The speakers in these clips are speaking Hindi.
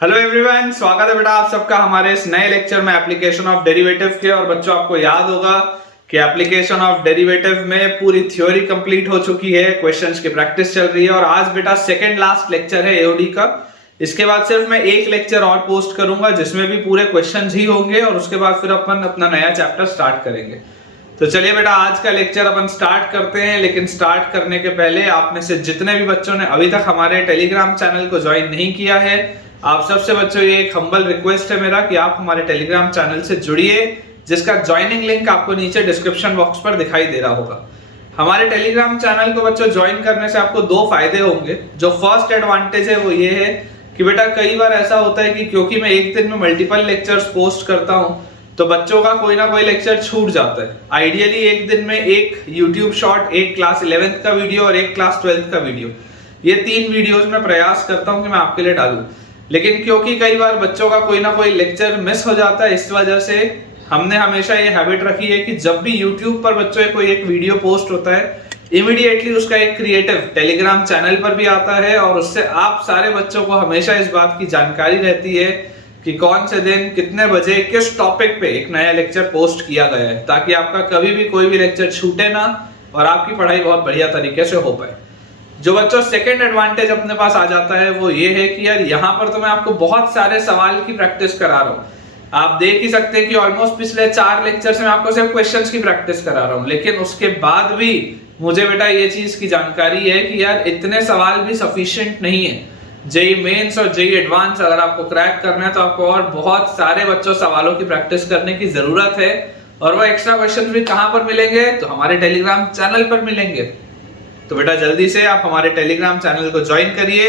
हेलो एवरीवन, स्वागत है बेटा आप सबका हमारे इस नए लेक्चर में एप्लीकेशन ऑफ डेरिवेटिव के। और बच्चों आपको याद होगा कि एप्लीकेशन ऑफ डेरिवेटिव में पूरी थ्योरी कंप्लीट हो चुकी है, क्वेश्चंस की प्रैक्टिस चल रही है और आज बेटा सेकंड लास्ट लेक्चर है एओडी का। इसके बाद सिर्फ मैं एक लेक्चर और पोस्ट करूंगा जिसमें भी पूरे क्वेश्चंस ही होंगे और उसके बाद फिर अपन अपना नया चैप्टर स्टार्ट करेंगे। तो चलिए बेटा आज का लेक्चर अपन स्टार्ट करते हैं, लेकिन स्टार्ट करने के पहले आप में से जितने भी बच्चों ने अभी तक हमारे टेलीग्राम चैनल को ज्वाइन नहीं किया है, आप सबसे बच्चों ये एक हम्बल रिक्वेस्ट है मेरा कि आप हमारे टेलीग्राम चैनल से जुड़िए, जिसका ज्वाइनिंग लिंक आपको नीचे डिस्क्रिप्शन बॉक्स पर दिखाई दे रहा होगा। हमारे टेलीग्राम चैनल को बच्चों ज्वाइन करने से आपको दो फायदे होंगे। जो फर्स्ट एडवांटेज है वो ये है कि बेटा कई बार ऐसा होता है कि क्योंकि मैं एक दिन में मल्टीपल लेक्चर्स पोस्ट करता हूं तो बच्चों का कोई ना कोई लेक्चर छूट जाता है। आइडियली एक दिन में एक यूट्यूब शॉर्ट, एक क्लास 11th का वीडियो और एक क्लास 12th का वीडियो, ये 3 वीडियोस में प्रयास करता हूं कि मैं आपके लिए डालूं। लेकिन क्योंकि कई बार बच्चों का कोई ना कोई लेक्चर मिस हो जाता है, इस वजह से हमने हमेशा ये हैबिट रखी है कि जब भी यूट्यूब पर बच्चों कोई एक वीडियो पोस्ट होता है इमीडिएटली उसका एक क्रिएटिव टेलीग्राम चैनल पर भी आता है और उससे आप सारे बच्चों को हमेशा इस बात की जानकारी रहती है कि कौन से दिन कितने बजे किस टॉपिक पे एक नया लेक्चर पोस्ट किया गया है, ताकि आपका कभी भी कोई भी लेक्चर छूटे ना और आपकी पढ़ाई बहुत बढ़िया तरीके से हो पाए। जो बच्चों सेकंड एडवांटेज अपने पास आ जाता है वो ये है कि यार यहाँ पर तो मैं आपको बहुत सारे सवाल की प्रैक्टिस करा रहा हूँ। आप देख ही सकते हैं कि ऑलमोस्ट पिछले 4 लेक्चर से मैं आपको सिर्फ क्वेश्चंस की प्रैक्टिस करा रहा हूँ, लेकिन उसके बाद भी मुझे बेटा ये चीज की जानकारी है कि यार इतने सवाल भी सफिशिएंट नहीं है। जेई मेंस और जेई एडवांस अगर आपको क्रैक करना है तो आपको और बहुत सारे बच्चों सवालों की प्रैक्टिस करने की जरूरत है। और वो एक्स्ट्रा क्वेश्चन भी कहां पर मिलेंगे, तो हमारे टेलीग्राम चैनल पर मिलेंगे। तो बेटा जल्दी से आप हमारे टेलीग्राम चैनल को ज्वाइन करिए।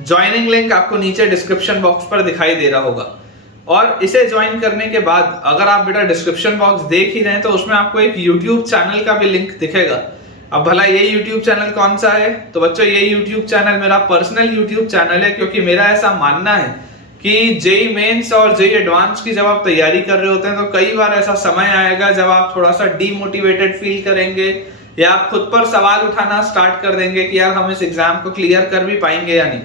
ज्वाइनिंग लिंक आपको नीचे डिस्क्रिप्शन बॉक्स पर दिखाई दे रहा होगा। और इसे ज्वाइन करने के बाद अगर आप बेटा डिस्क्रिप्शन बॉक्स देख ही रहे हैं तो उसमें आपको एक यूट्यूब चैनल का भी लिंक दिखेगा। अब भला ये YouTube चैनल कौन सा है, तो बच्चों ये YouTube चैनल मेरा पर्सनल YouTube चैनल है, क्योंकि मेरा ऐसा मानना है कि जेई मेंस और जेई एडवांस की जब आप तैयारी कर रहे होते हैं तो कई बार ऐसा समय आएगा जब आप थोड़ा सा डीमोटिवेटेड फील करेंगे या आप खुद पर सवाल उठाना स्टार्ट कर देंगे कि यार हम इस एग्जाम को क्लियर कर भी पाएंगे या नहीं।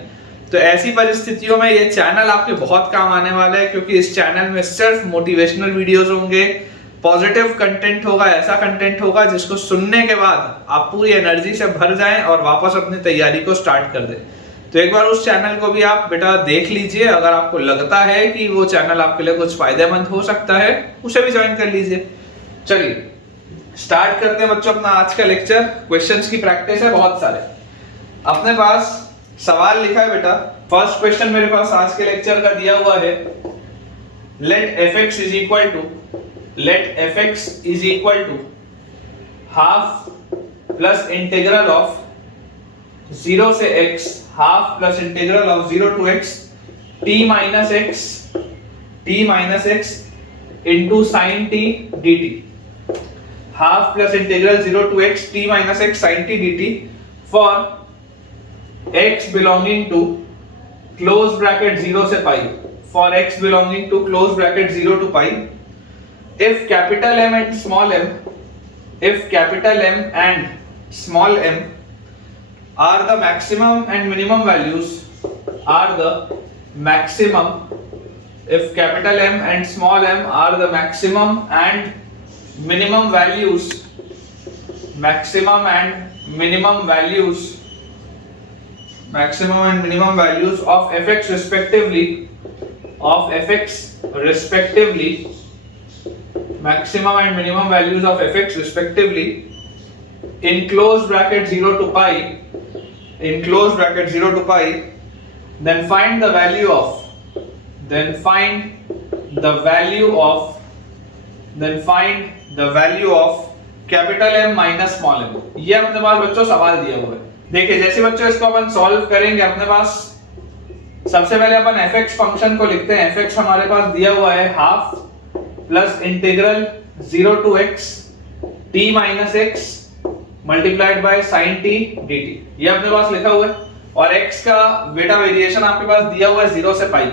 तो ऐसी परिस्थितियों में ये चैनल आपके बहुत काम आने वाला है, क्योंकि इस चैनल में सिर्फ मोटिवेशनल वीडियोस होंगे, पॉजिटिव कंटेंट होगा, ऐसा कंटेंट होगा जिसको सुनने के बाद आप पूरी एनर्जी से भर जाएं और वापस अपनी तैयारी को स्टार्ट कर दें। तो एक बार उस चैनल को भी आप बेटा देख लीजिए। अगर आपको लगता है कि वो चैनल आपके लिए कुछ फायदेमंद हो सकता है, उसे भी ज्वाइन कर लीजिए। चलिए स्टार्ट करते हैं बच्चों अपना आज का लेक्चर। क्वेश्चंस की प्रैक्टिस है बहुत सारे। अपने पास सवाल लिखा है बेटा। फर्स्ट क्वेश्चन मेरे पास आज के लेक्चर का दिया हुआ है, लेट fx is equal to half plus integral of 0 से x, half plus integral of 0 to x t minus x into sin t dt, half plus integral 0 to x t minus x sin t dt for x belonging to close bracket 0 से pi, for x belonging to close bracket 0 to pi, if capital M and small m, if capital M and small m are the maximum and minimum values, are the maximum, if capital M and small m are the maximum and minimum values, maximum and minimum values, maximum and minimum values of fx respectively, of fx respectively, maximum and minimum values of fx respectively in closed bracket 0 to pi, in closed bracket 0 to pi, then find the value of, then find the value of, then find the value of capital M minus small m। ये अपने पास बच्चों सवाल दिया हुआ है। देखिए जैसे बच्चों इसको अपन सॉल्व करेंगे, अपने पास सबसे पहले अपन fx फंक्शन को लिखते हैं। fx हमारे पास दिया हुआ है half plus integral 0 to x t minus x multiplied by sin t dt, ये अपने पास लिखा हुआ है। और x का बेटा वेरिएशन आपके पास दिया हुआ है 0 से पाई।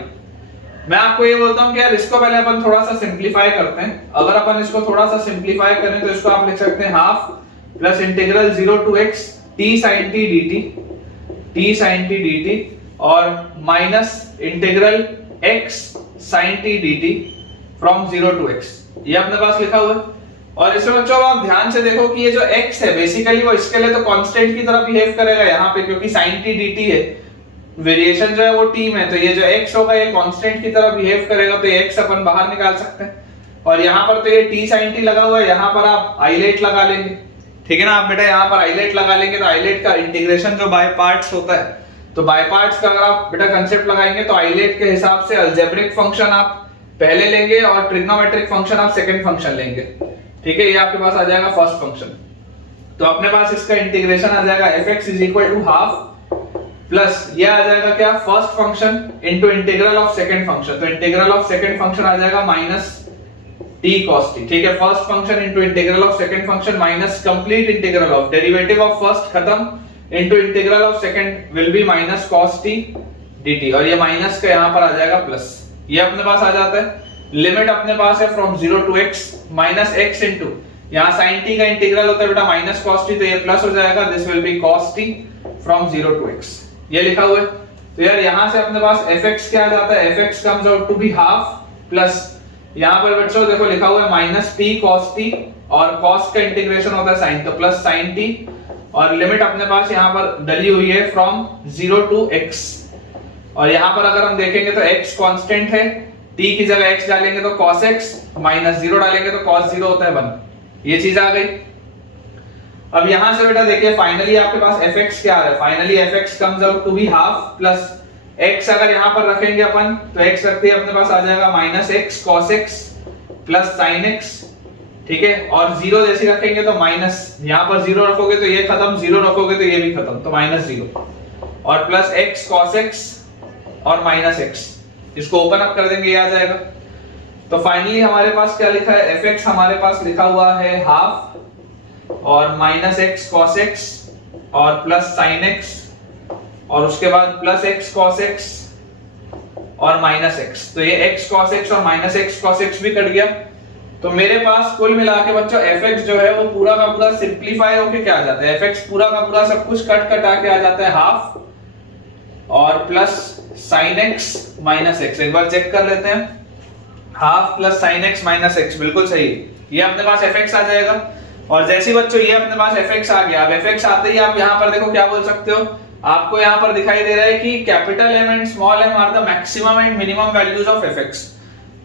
मैं आपको ये बोलता हूँ कि यार इसको पहले अपन थोड़ा सा सिंप्लीफाई करते हैं। अगर अपन इसको थोड़ा सा सिंप्लीफाई करें तो इसको आप लिख सकते हैं half plus integral 0 to x t sin t dt, t sin t dt और minus integral x sin t dt from 0 to x, ये अपने पास लिखा हुआ है। और इसमें बच्चों आप ध्यान से देखो कि ये जो x है बेसिकली वो इसके लिए तो कांस्टेंट की तरह बिहेव करेगा यहाँ पे, क्योंकि sin t dt है, वेरिएशन जो है वो t में, तो ये जो x होगा ये कांस्टेंट की तरह बिहेव करेगा, तो ये x अपन बाहर निकाल सकते हैं। और यहाँ पर तो ये t sin t लगा हुआ है, यहाँ पर आप आइलेट लगा लेंगे, ठीक है ना। आप बेटा यहाँ पर आइलेट लगा लेंगे तो आइलेट का इंटीग्रेशन जो बाय पार्ट्स होता है, तो बाय पार्ट्स का अगर आप बेटा कंसेप्ट लगाएंगे तो आइलेट के हिसाब से अलजेब्रिक फंक्शन आप पहले लेंगे और ट्रिग्नोमेट्रिक फंक्शन आप सेकंड फंक्शन लेंगे, ठीक है। ये आपके पास आ जाएगा फर्स्ट फंक्शन, तो अपने पास इसका इंटीग्रेशन आ जाएगा fx is equal to half plus ये आ जाएगा क्या, first function into integral of second function, तो इंटीग्रल ऑफ सेकंड फंक्शन आ जाएगा माइनस t cos t, ठीक है। First function into integral of second function minus complete integral of derivative of first खत्म into integral of second will be minus cos t dt, और ये माइनस का यहाँ पर आ जाएगा प्लस, ये अपने पास आ जाता है। लिमिट अपने पास है from 0 to x minus x into यहाँ sin t का इंटीग्रल होता है बेटा माइनस cos t, तो ये प्लस हो जाएगा, this will be cos t from 0 to x, ये लिखा हुआ है। तो यार यहाँ से अपने पास fx क्या आ जाता है, fx comes out to be half plus यहाँ पर बच्चों देखो लिखा हुआ है माइनस t cos t, और cos का इंटीग्रेशन होता है sin, तो प्लस sin t, और लिमिट अपने पास यहाँ पर डली हुई है फ्रॉम 0 to x, और यहाँ पर अगर हम देखेंगे तो x कांस्टेंट है, t की जगह x डालेंगे तो cos x माइनस 0 डालेंगे तो cos 0 होता है 1, ये चीज आ गई। अब यहाँ से बेटा देखिए फाइनली आपके पास fx क्या आ रहा है, finally fx comes out to be half plus x अगर यहाँ पर रखेंगे अपन तो x रखते ही अपने पास आ जाएगा minus x cos x plus sin x, ठीक है। और 0 जैसे रखेंगे तो माइनस, यहाँ पर 0 रखोगे तो ये खत्म, 0 रखोगे तो ये भी खत्म, तो माइनस 0 और प्लस x cos x और माइनस x, इसको ओपन अप कर देंगे, ये आ जाएगा। तो फाइनली हमारे पास क्या लिखा है, fx हमारे पास लिखा हुआ है हाफ और माइनस x cos x और प्लस sin x, और उसके बाद प्लस x cos x और माइनस x, तो ये x cos x और माइनस x cos x भी कट गया। तो मेरे पास कुल मिला के बच्चों fx जो है वो पूरा का पूरा सिंप्लीफाई होके क्या आ जाता है, fx पूरा का पूरा सब कुछ कट कटा के आ जाता है हाफ और plus sin x minus x, एक बार चेक कर लेते हैं, half plus sin x minus x, बिल्कुल सही, ये अपने पास fx आ जाएगा। और जैसे ही बच्चों ये अपने पास fx आ गया, अब fx आते ही आप यहाँ पर देखो क्या बोल सकते हो, आपको यहाँ पर दिखाई दे रहा है कि capital M and small m are the maximum and minimum values of fx।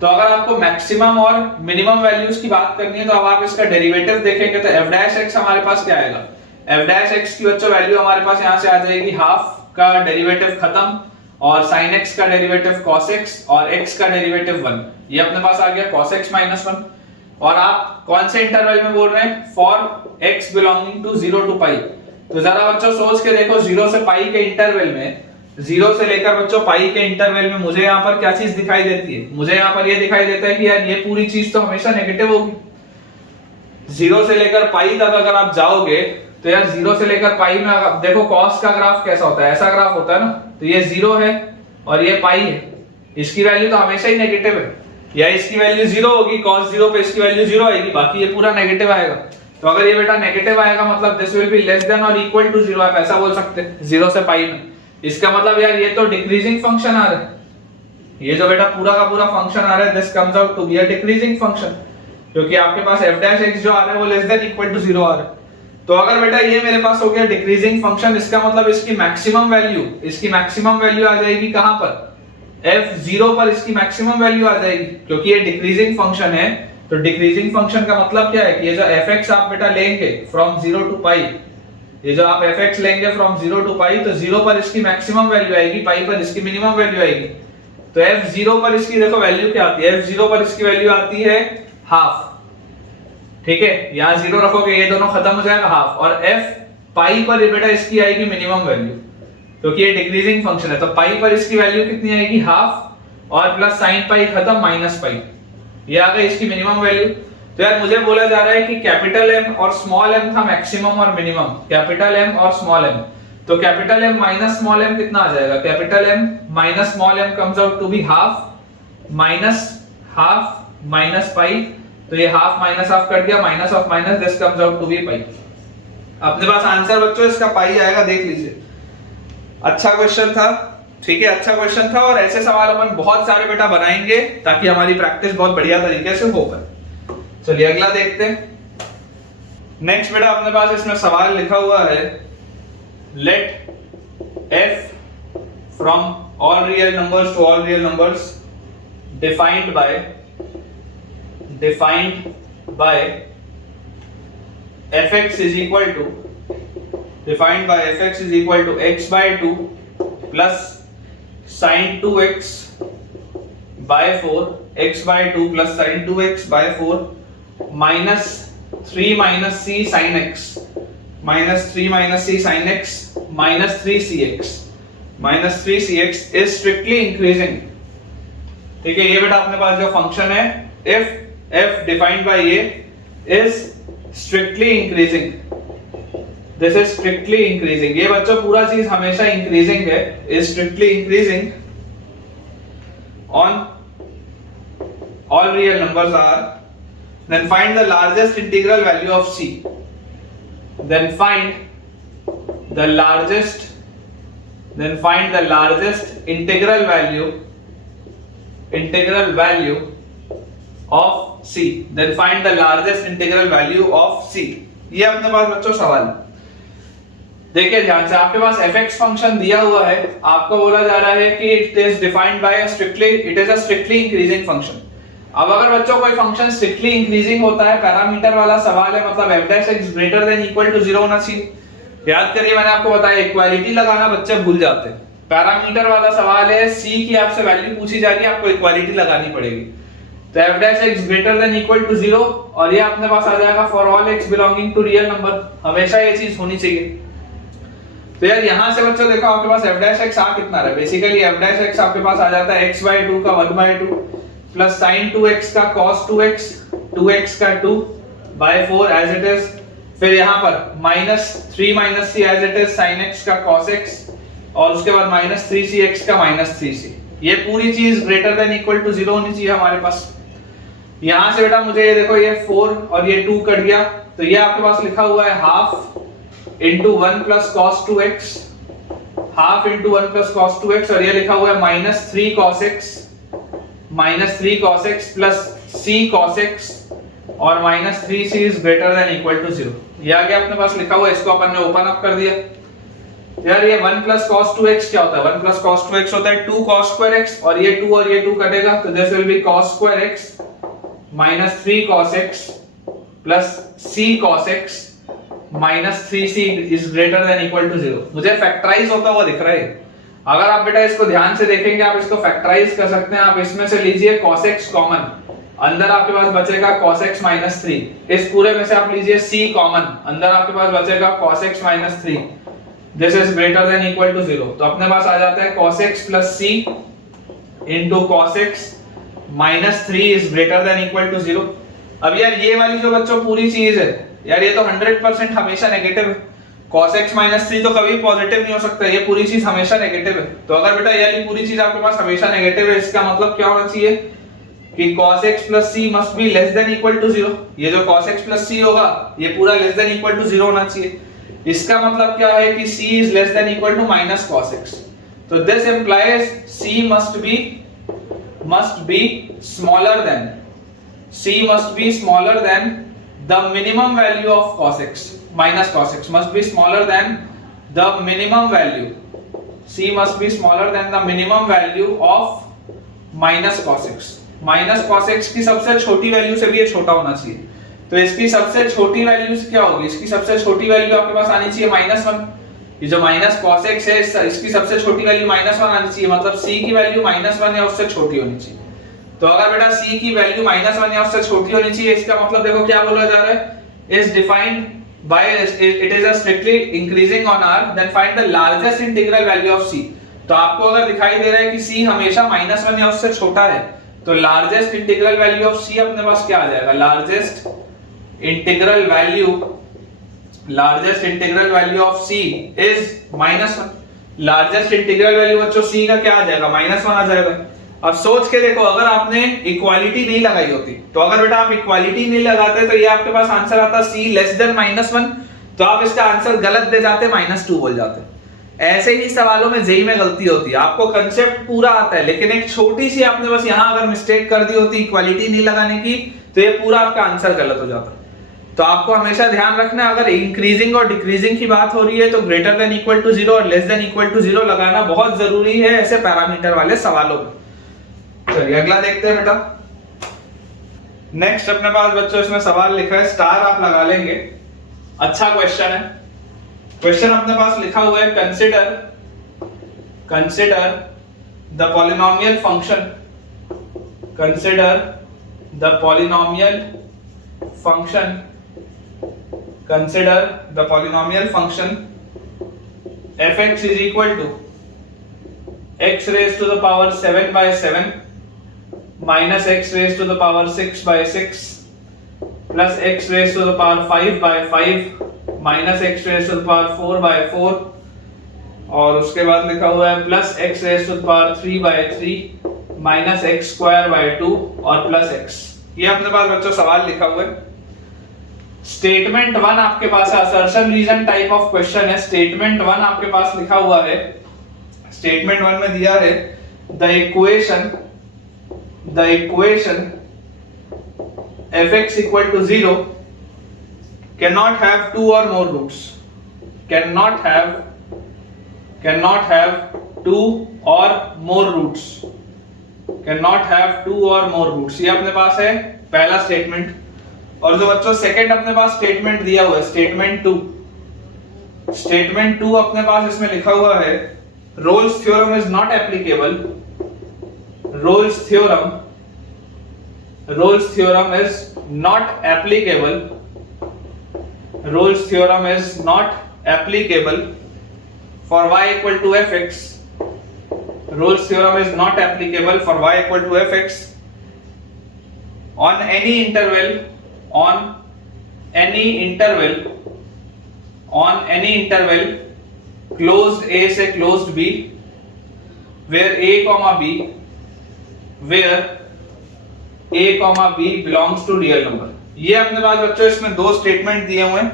तो अगर आपको मैक्सिमम और मिनिमम वैल्यूज की बात करनी है तो अब आप इसका डेरिवेटिव देखेंगे तो f डैश x हमारे पास क्या आएगा, f डैश x की बच्चों वैल्यू हमारे पास यहाँ से आ जाएगी हाफ का डेरिवेटिव खत्म और sin x का डेरिवेटिव cos x और x का डेरिवेटिव 1, ये अपने पास आ गया cos x माइनस 1। और आप कौन से इंटरवल में बोल रहे हैं, for x belonging to 0 to pi, तो जरा बच्चों सोच के देखो 0 से पाई के इंटरवल में, 0 से लेकर बच्चों पाई के इंटरवल में मुझे यहाँ पर क्या चीज दिखाई देती है, मुझे यहाँ पर ये दिखाई देता है कि यार ये पूरी चीज तो हमेशा नेगेटिव होगी। 0 से लेकर पाई तक अगर आप जाओगे तो यार 0 से लेकर पाई में देखो cos का ग्राफ कैसा होता है, ऐसा ग्राफ होता है ना, तो ये 0 है और ये पाई है, इसकी वैल्यू तो हमेशा ही नेगेटिव है, या इसकी वैल्यू 0 होगी, cos 0 पे इसकी वैल्यू 0 आएगी, बाकी ये पूरा नेगेटिव आएगा। तो अगर ये बेटा नेगेटिव आएगा मतलब this will be less than और इक्वल टू 0, आप ऐसा बोल सकते हैं 0 से पाई में। इसका मतलब यार ये तो डिक्रीजिंग फंक्शन आ रहा है, ये जो बेटा पूरा का पूरा फंक्शन आ रहा है this comes out to be a decreasing function, क्योंकि आपके पास f डैश x जो आ रहा है वो लेस देन इक्वल टू 0 आ रहा है। तो अगर बेटा ये मेरे पास हो गया डिक्रीजिंग फंक्शन, इसका मतलब इसकी मैक्सिमम वैल्यू आ जाएगी कहां पर, f0 पर इसकी मैक्सिमम वैल्यू आ जाएगी, क्योंकि ये डिक्रीजिंग फंक्शन है। तो डिक्रीजिंग फंक्शन का मतलब क्या है कि ये जो fx आप बेटा लेंगे फ्रॉम 0 to पाई, ये जो आप fx लेंगे फ्रॉम 0 to पाई, तो 0 पर इसकी मैक्सिमम वैल्यू आएगी, पाई पर इसकी मिनिमम वैल्यू आएगी। तो f0 पर इसकी देखो वैल्यू क्या आती है, f0 पर इसकी वैल्यू आती है हाफ, ठीक है, यहाँ 0 रखोगे ये दोनों खत्म हो जाएगा हाफ, और f पाई पर बेटा इसकी आएगी मिनिमम वैल्यू, क्योंकि ये डिक्रीजिंग फंक्शन है। तो पाई पर इसकी वैल्यू कितनी आएगी, हाफ, और प्लस sin पाई खत्म माइनस पाई, ये आ गई इसकी मिनिमम वैल्यू। तो यार मुझे बोला जा रहा है कि कैपिटल M और स्मॉल m था मैक्सिमम और मिनिमम, कैपिटल M और स्मॉल m, तो capital M minus small m कितना आ जाएगा, capital M minus small m comes out to be half minus pi, तो ये हाफ माइनस हाफ कट गया, minus of minus this comes out to be pi. अपने पास आंसर बच्चों इसका पाई आएगा, देख लीजिए, अच्छा क्वेश्चन था, ठीक है, अच्छा क्वेश्चन था और ऐसे सवाल अपन बहुत सारे बेटा बनाएंगे ताकि हमारी प्रैक्टिस बहुत बढ़िया तरीके से हो पाए। चलिए अगला देखते हैं। नेक्स्ट बेटा अपने पास इसमें सवाल लिखा हुआ है, late f from all real numbers to all real numbers defined by fx is equal to x by 2 plus sin 2x by 4 x by 2 plus sin 2x by 4 minus 3 minus c sin x minus 3 minus c sin x minus 3cx is strictly increasing। ठीक है, ये बेटा अपने पास जो फंक्शन है if f defined by a is strictly increasing, this is strictly increasing, ये बच्चों पूरा चीज हमेशा increasing है, is strictly increasing on all real numbers are, then find the largest integral value of c, then find the largest integral value of c, then find the largest integral value of c। ये अपने पास बच्चों सवाल देखिए ध्यान से, आपके पास fx फंक्शन दिया हुआ है, आपको बोला जा रहा है कि it is defined by a strictly increasing function। अब अगर बच्चों कोई फंक्शन स्ट्रिक्टली इंक्रीजिंग होता है, पैरामीटर वाला सवाल है, मतलब f' greater than equal to 0 होना चाहिए। याद करिए मैंने आपको बताया इक्वालिटी लगाना बच्चे भूल जाते हैं। पैरामीटर वाला सवाल है, c की आपसे वैल्यू पूछी जा रही है, आपको इक्वालिटी लगानी पड़ेगी। तो f' greater than equal to 0 और ये अपने पास आ जाएगा for all x belonging to real number, हमेशा ये चीज होनी चाहिए। तो यार यहां से बच्चों देखो आपके पास f' आ कितना रहा है, बेसिकली f' आपके पास आ जाता है x by 2 का 1/2 प्लस sin 2x का cos 2x 2x का 2 by 4 एज इट इज, फिर यहाँ पर minus 3 minus c as it is sin x का cos x और उसके बाद माइनस 3cx का माइनस 3c। ये पूरी चीज ग्रेटर देन इक्वल टू 0 होनी चाहिए हमारे पास। यहां से बेटा मुझे ये देखो ये 4 और ये 2 कट गया, तो ये आपके पास लिखा हुआ है half into 1 plus cos 2x, half into 1 plus cos 2x और ये लिखा हुआ है minus 3 cos x plus c cos x और minus 3c is greater than equal to 0। ये आ गया अपने पास लिखा हुआ है, इसको अपन ने ओपन अप कर दिया। यार ये 1 प्लस cos 2x क्या होता है, 1 प्लस cos 2x होता है 2 cos square x और ये 2 कटेगा, तो this will be cos square x minus 3 cos x plus c cos x minus 3c is greater than equal to 0। मुझे फैक्टराइज होता हुआ दिख रहा है। अगर आप बेटा इसको ध्यान से देखेंगे, आप इसको फैक्टराइज कर सकते हैं। आप इसमें से लीजिए cos x कॉमन, अंदर आपके पास बचेगा cos x माइनस 3, इस पूरे में से आप लीजिए c कॉमन, अंदर आपके पास बचेगा cos x minus 3, this is greater than equal to 0। तो अपने पास आ जाता है cos x plus c into cos x minus 3 is greater than equal to 0। अब यार ये वाली जो बच्चों पूरी चीज है, यार ये तो 100% हमेशा नेगेटिव है। cos x माइनस 3 तो कभी पॉजिटिव नहीं हो सकता, ये पूरी चीज हमेशा नेगेटिव है। तो अगर बेटा ये पूरी चीज आपके पास हमेशा नेगेटिव है, इसका मतलब क्या होना चाहिए कि cos x plus c must be less than equal to 0। ये जो cos x plus c होगा ये पूरा less than equal to 0 होना चाहिए। इसका मतलब क्या है कि c is less than equal to minus cos x। तो this implies c must be smaller than the minimum value of cos x minus cos x must be smaller than the minimum value, c must be smaller than the minimum value of minus cos x। Minus cos x की सबसे छोटी वैल्यू से भी ये छोटा होना चाहिए। तो इसकी सबसे छोटी वैल्यू क्या होगी, इसकी सबसे छोटी वैल्यू आपके पास आनी चाहिए -1। ये जो माइनस cos x है इसकी सबसे छोटी वैल्यू -1 आनी चाहिए, मतलब c की वैल्यू -1 या उससे छोटी होनी चाहिए। तो अगर बेटा c की वैल्यू -1 या उससे छोटी होनी चाहिए, इसका मतलब देखो क्या बोला जा रहा है, is defined by it is a strictly increasing on r, then find the largest integral value of c। तो आपको अगर दिखाई दे रहा है कि c हमेशा -1 या उससे छोटा है, तो largest integral value of c अपने पास क्या आ जाएगा, largest integral value of c is -1। Largest integral value बच्चों c का क्या आ जाएगा, -1 आ जाएगा। अब सोच के देखो, अगर आपने इक्वालिटी नहीं लगाई होती, तो अगर बेटा आप इक्वालिटी नहीं लगाते तो ये आपके पास आंसर आता c लेस देन -1, तो आप इसका आंसर गलत दे जाते, -2 बोल जाते। ऐसे ही सवालों में जेई में गलती होती है, आपको कंसेप्ट पूरा आता है लेकिन एक छोटी सी आपने बस यहाँ अगर मिस्टेक कर दी होती इक्वालिटी नहीं लगाने की, तो ये पूरा आपका आंसर गलत हो जाता। तो आपको हमेशा ध्यान रखना, अगर इंक्रीजिंग और डिक्रीजिंग की बात हो रही है तो ग्रेटर देन इक्वल टू 0 और लेस देन इक्वल टू 0 लगाना बहुत जरूरी है ऐसे पैरामीटर वाले सवालों में। चलिए अगला देखते हैं बेटा। नेक्स्ट अपने पास बच्चों इसमें सवाल लिखा है, स्टार आप लगा लेंगे, अच्छा क्वेश्चन है। क्वेश्चन अपने पास लिखा हुआ है, consider the polynomial function, consider the polynomial function, consider the polynomial function fx is equal to x raised to the power 7 by 7 minus x raised to the power 6 by 6 plus x raised to the power 5 by 5 minus x raised to the power 4 by 4 और उसके बाद लिखा हुआ है plus x raised to the power 3 by 3 minus x square by 2 और प्लस x। ये अपने पास बच्चों सवाल लिखा हुआ है। स्टेटमेंट 1 आपके पास है, assertion reason type of question है। स्टेटमेंट 1 आपके पास लिखा हुआ है, स्टेटमेंट 1 में दिया है the equation fx equal to 0 cannot have two or more roots, cannot have two or more roots, cannot have two or more roots। ये अपने पास है पहला स्टेटमेंट। और जो बच्चों सेकंड अपने पास स्टेटमेंट दिया हुआ है, स्टेटमेंट 2 अपने पास इसमें लिखा हुआ है Rolle's theorem is not applicable, roles theorem is not applicable, roles theorem is not applicable for y equal to fx, roles theorem is not applicable for y equal to fx on any interval closed a से closed b where a comma b belongs to real number। ये अपने पास बच्चों इसमें दो स्टेटमेंट दिए हुए हैं।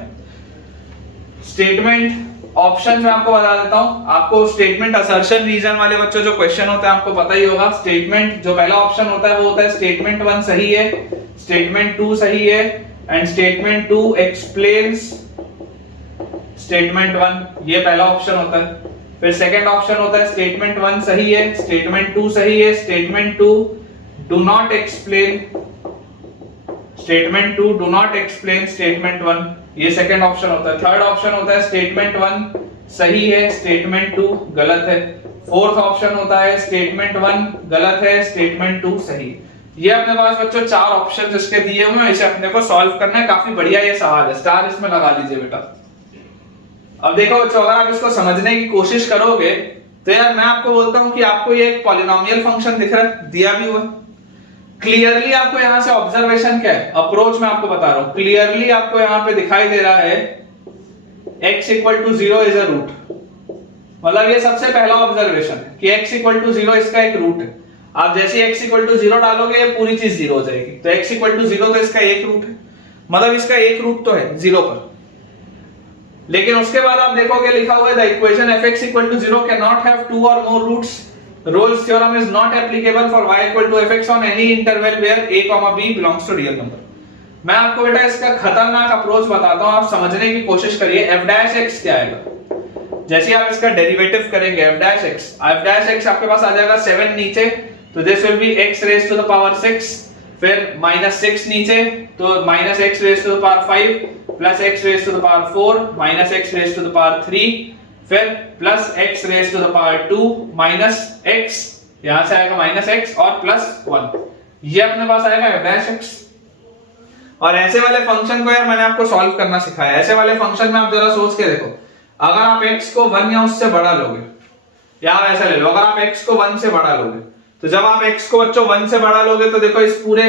स्टेटमेंट ऑप्शन में आपको बता देता हूं, आपको स्टेटमेंट असर्शन रीजन वाले बच्चों जो क्वेश्चन होता है आपको पता ही होगा। स्टेटमेंट जो पहला ऑप्शन होता है वो होता है स्टेटमेंट 1 सही है, स्टेटमेंट 2 सही है एंड स्टेटमेंट 2 एक्सप्लेन्स स्टेटमेंट 1, ये पहला ऑप्शन होता है। फिर सेकंड ऑप्शन होता है स्टेटमेंट 1 सही है, स्टेटमेंट 2 सही है, statement 2 do not explain, statement 2 do not explain statement 1, ये सेकंड ऑप्शन होता है। थर्ड ऑप्शन होता है स्टेटमेंट 1 सही है, स्टेटमेंट 2 गलत है। फोर्थ ऑप्शन होता है स्टेटमेंट 1 गलत है, स्टेटमेंट 2 सही। ये अपने पास बच्चों चार ऑप्शन इसके दिए हुए हैं, इसे अपने को सॉल्व करना है। काफी बढ़िया ये सवाल है, स्टार इसमें लगा लीजिए बेटा। अब देखो बच्चों, अगर आप इसको समझने की कोशिश करोगे तो यार मैं आपको बोलता हूं कि आपको ये एक पॉलिनोमियल फंक्शन दिख रहा है, दिया भी हुआ है। क्लियरली आपको यहां से ऑब्जर्वेशन क्या है, अप्रोच में आपको बता रहा हूं, क्लियरली आपको यहां पे दिखाई दे रहा है x equal to 0 is a root. मतलब ये सबसे पहला ऑब्जर्वेशन है कि x equal to 0 इसका एक रूट है। आप जैसे x equal to 0 डालोगे ये पूरी चीज 0 हो जाएगी, तो x equal to 0 तो इसका एक रूट है, मतलब इसका एक रूट तो है 0 पर। लेकिन उसके बाद आप देखोगे लिखा हुआ है the equation fx equal to 0 cannot have two or more roots, Rolle's theorem is not applicable for y equal to fx on any interval where a comma b belongs to real number। मैं आपको बेटा इसका खतरनाक अप्रोच बताता हूं, आप समझने की कोशिश करिए। f dash x क्या आएगा, जैसे आप इसका डेरिवेटिव करेंगे f dash x आपके पास आ जाएगा 7 नीचे, तो this will B x raised to the power 6, फिर -6 नीचे तो -x raised to the power 5 plus x raised to the power 4 minus x raised to the power 3, फिर plus x raised to the power 2 minus x, यहां से आएगा -x और +1, ये अपने पास आएगा f dash x। और ऐसे वाले फंक्शन को यार मैंने आपको सॉल्व करना सिखाया। ऐसे वाले फंक्शन में आप जरा सोच के देखो, अगर आप x को 1 या उससे बड़ा लोगे, या आप ऐसा ले लो, अगर आप x को 1 से बड़ा लोगे, तो जब आप x को बच्चों 1 से बड़ा लोगे तो देखो इस पूरे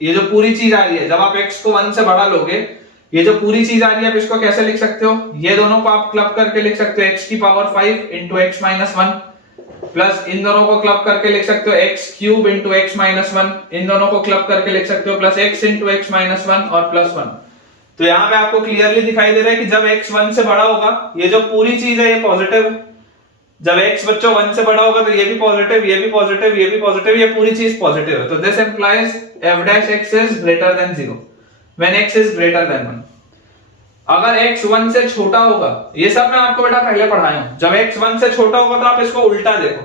ये जो पूरी चीज आ रही है, जब आप x को 1 से बड़ा लोगे, ये जो पूरी चीज आ रही है आप इसको कैसे लिख सकते हो, ये दोनों को आप क्लब करके लिख सकते हो x की power 5 into x minus 1 plus इन दोनों को क्लब करके लिख सकते हो x cube into x minus 1, इन दोनों को क्लब करके लिख सकते हो plus x into x minus 1 और +1। तो यहाँ पे आपको क्लियरली दिखाई दे रहा है कि जब x 1 से बड़ा होगा, ये जो पूरी चीज है ये पॉजिटिव है, जब x बच्चों 1 से बड़ा होगा तो ये भी पॉजिटिव, ये भी पॉजिटिव, ये भी पॉजिटिव, ये पूरी चीज पॉजिटिव है। तो this implies f dash x is greater than 0 when x is greater then 1। अगर x 1 से छोटा होगा, ये सब मैं आपको बेटा पहले पढ़ाया हूं, जब x 1 से छोटा होगा तो आप इसको उल्टा देखो,